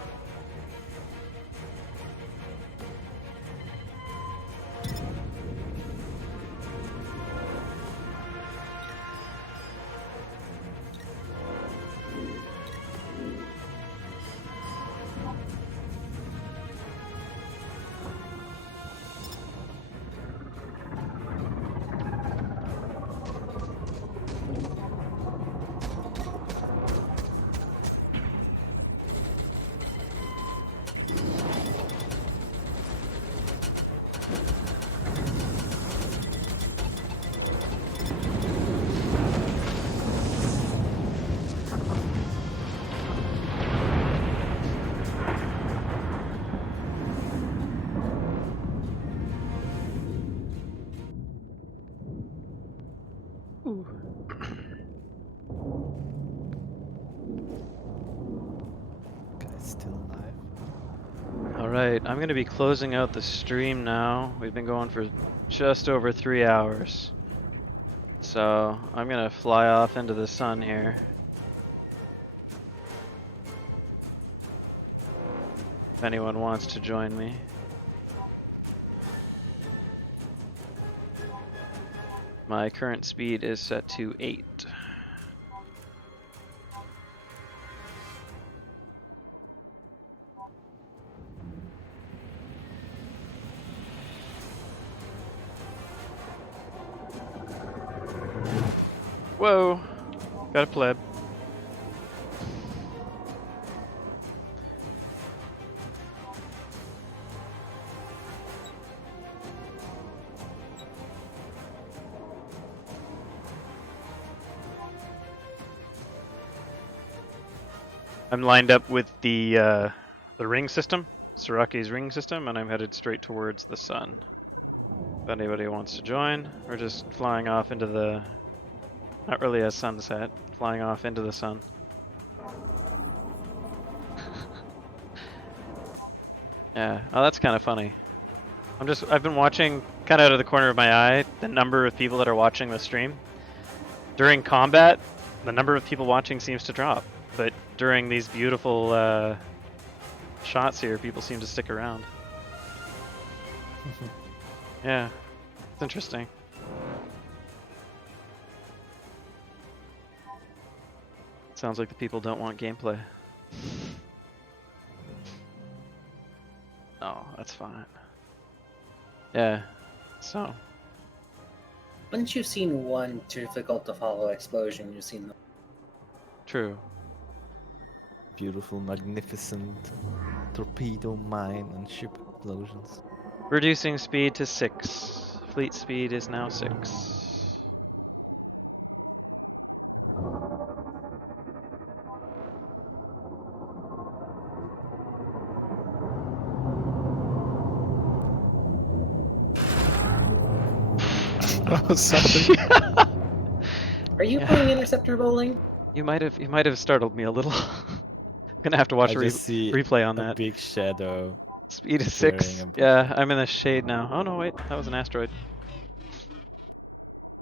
Ooh. Guy's still alive. Alright, I'm going to be closing out the stream now. We've been going for just over 3 hours. So, I'm going to fly off into the sun here. If anyone wants to join me. My current speed is set to 8. Whoa! Got a pleb. I'm lined up with the ring system, Saraki's ring system, and I'm headed straight towards the sun. If anybody wants to join, we're just flying off into the, not really a sunset, flying off into the sun. Yeah, oh, that's kind of funny. I've been watching, kind of out of the corner of my eye, the number of people that are watching the stream. During combat, the number of people watching seems to drop, but during these beautiful shots here, people seem to stick around. Yeah, it's interesting. Sounds like the people don't want gameplay. Oh, that's fine. Yeah, so. Once you've seen one difficult to follow explosion, you've seen them. True. Beautiful, magnificent torpedo mine and ship explosions. Reducing speed to 6. Fleet speed is now 6. Oh, sorry. Are you playing interceptor bowling? You might have startled me a little. I'm gonna have to watch I a just see replay on a that. big shadow. Speed is clearing 6. above. Yeah, I'm in the shade now. Oh no, wait, that was an asteroid.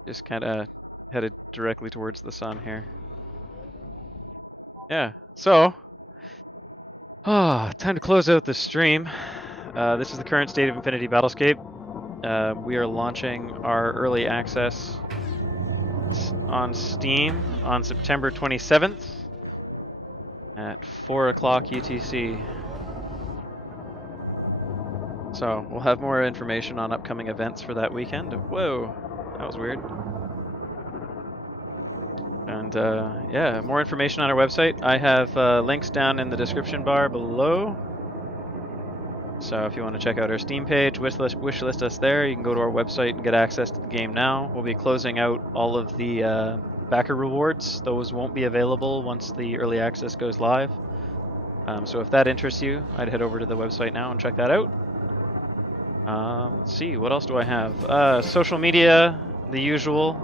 Just kind of headed directly towards the sun here. Yeah, so time to close out the stream. This is the current state of Infinity Battlescape. We are launching our early access on Steam on September 27th at 4 o'clock UTC. So we'll have more information on upcoming events for that weekend. Whoa, that was weird. And yeah, more information on our website. I have links down in the description bar below. So if you want to check out our Steam page, wishlist us there. You can go to our website and get access to the game now. We'll be closing out all of the backer rewards. Those won't be available once the early access goes live. So if that interests you, I'd head over to the website now and check that out. Let's see, what else do I have? Social media, the usual.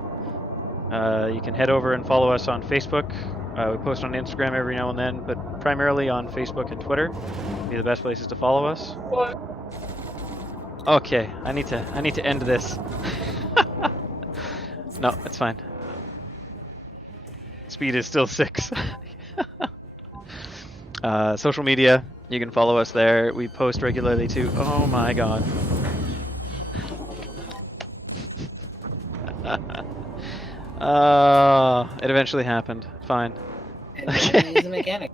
You can head over and follow us on Facebook. We post on Instagram every now and then, but primarily on Facebook and Twitter. Be the best places to follow us. What? Okay, I need to end this. No, it's fine. Speed is still 6. Social media, you can follow us there. We post regularly too. Oh my god. It eventually happened. Fine. And he's a mechanic.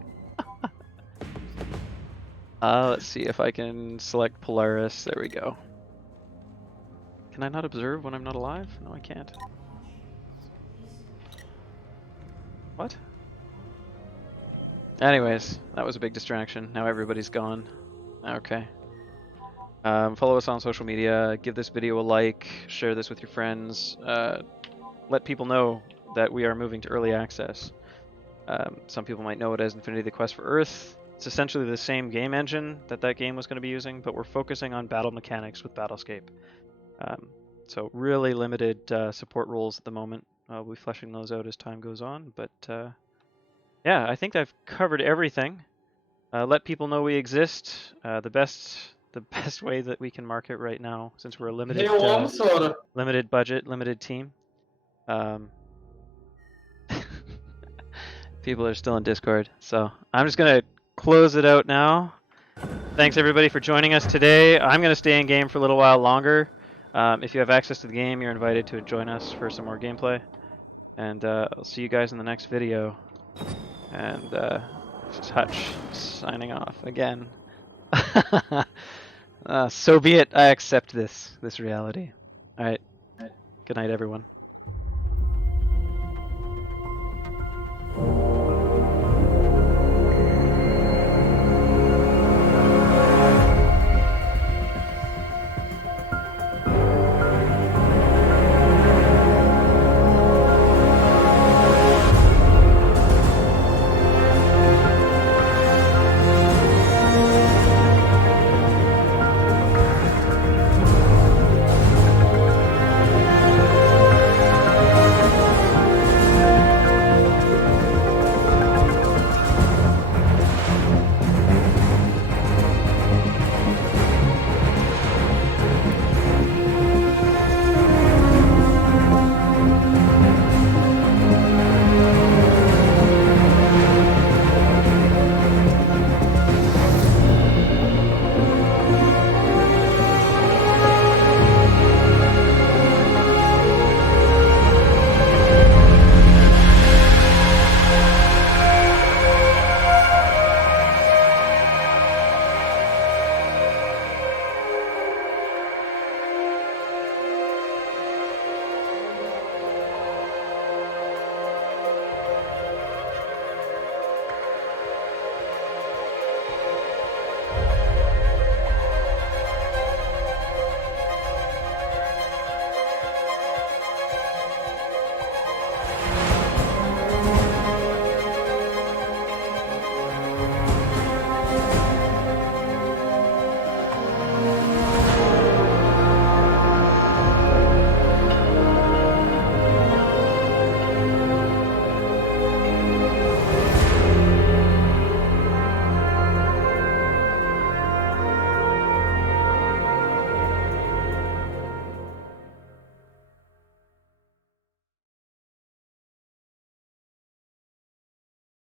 Let's see if I can select Polaris. There we go. Can I not observe when I'm not alive? No, I can't. What? Anyways, that was a big distraction. Now everybody's gone. Okay. Follow us on social media. Give this video a like. Share this with your friends. Let people know that we are moving to early access. Some people might know it as Infinity: The Quest for Earth. It's essentially the same game engine that game was going to be using, but we're focusing on battle mechanics with Battlescape. So really limited support roles at the moment. I'll be fleshing those out as time goes on. But yeah, I think I've covered everything. Let people know we exist. The best way that we can market right now, since we're a limited Hey, Worms, or limited budget, limited team. People are still in Discord, so I'm just gonna close it out now. Thanks everybody for joining us today. I'm gonna stay in game for a little while longer. If you have access to the game, you're invited to join us for some more gameplay. And I'll see you guys in the next video. And Hutch signing off again. So be it. I accept this reality. All right. Good night, everyone.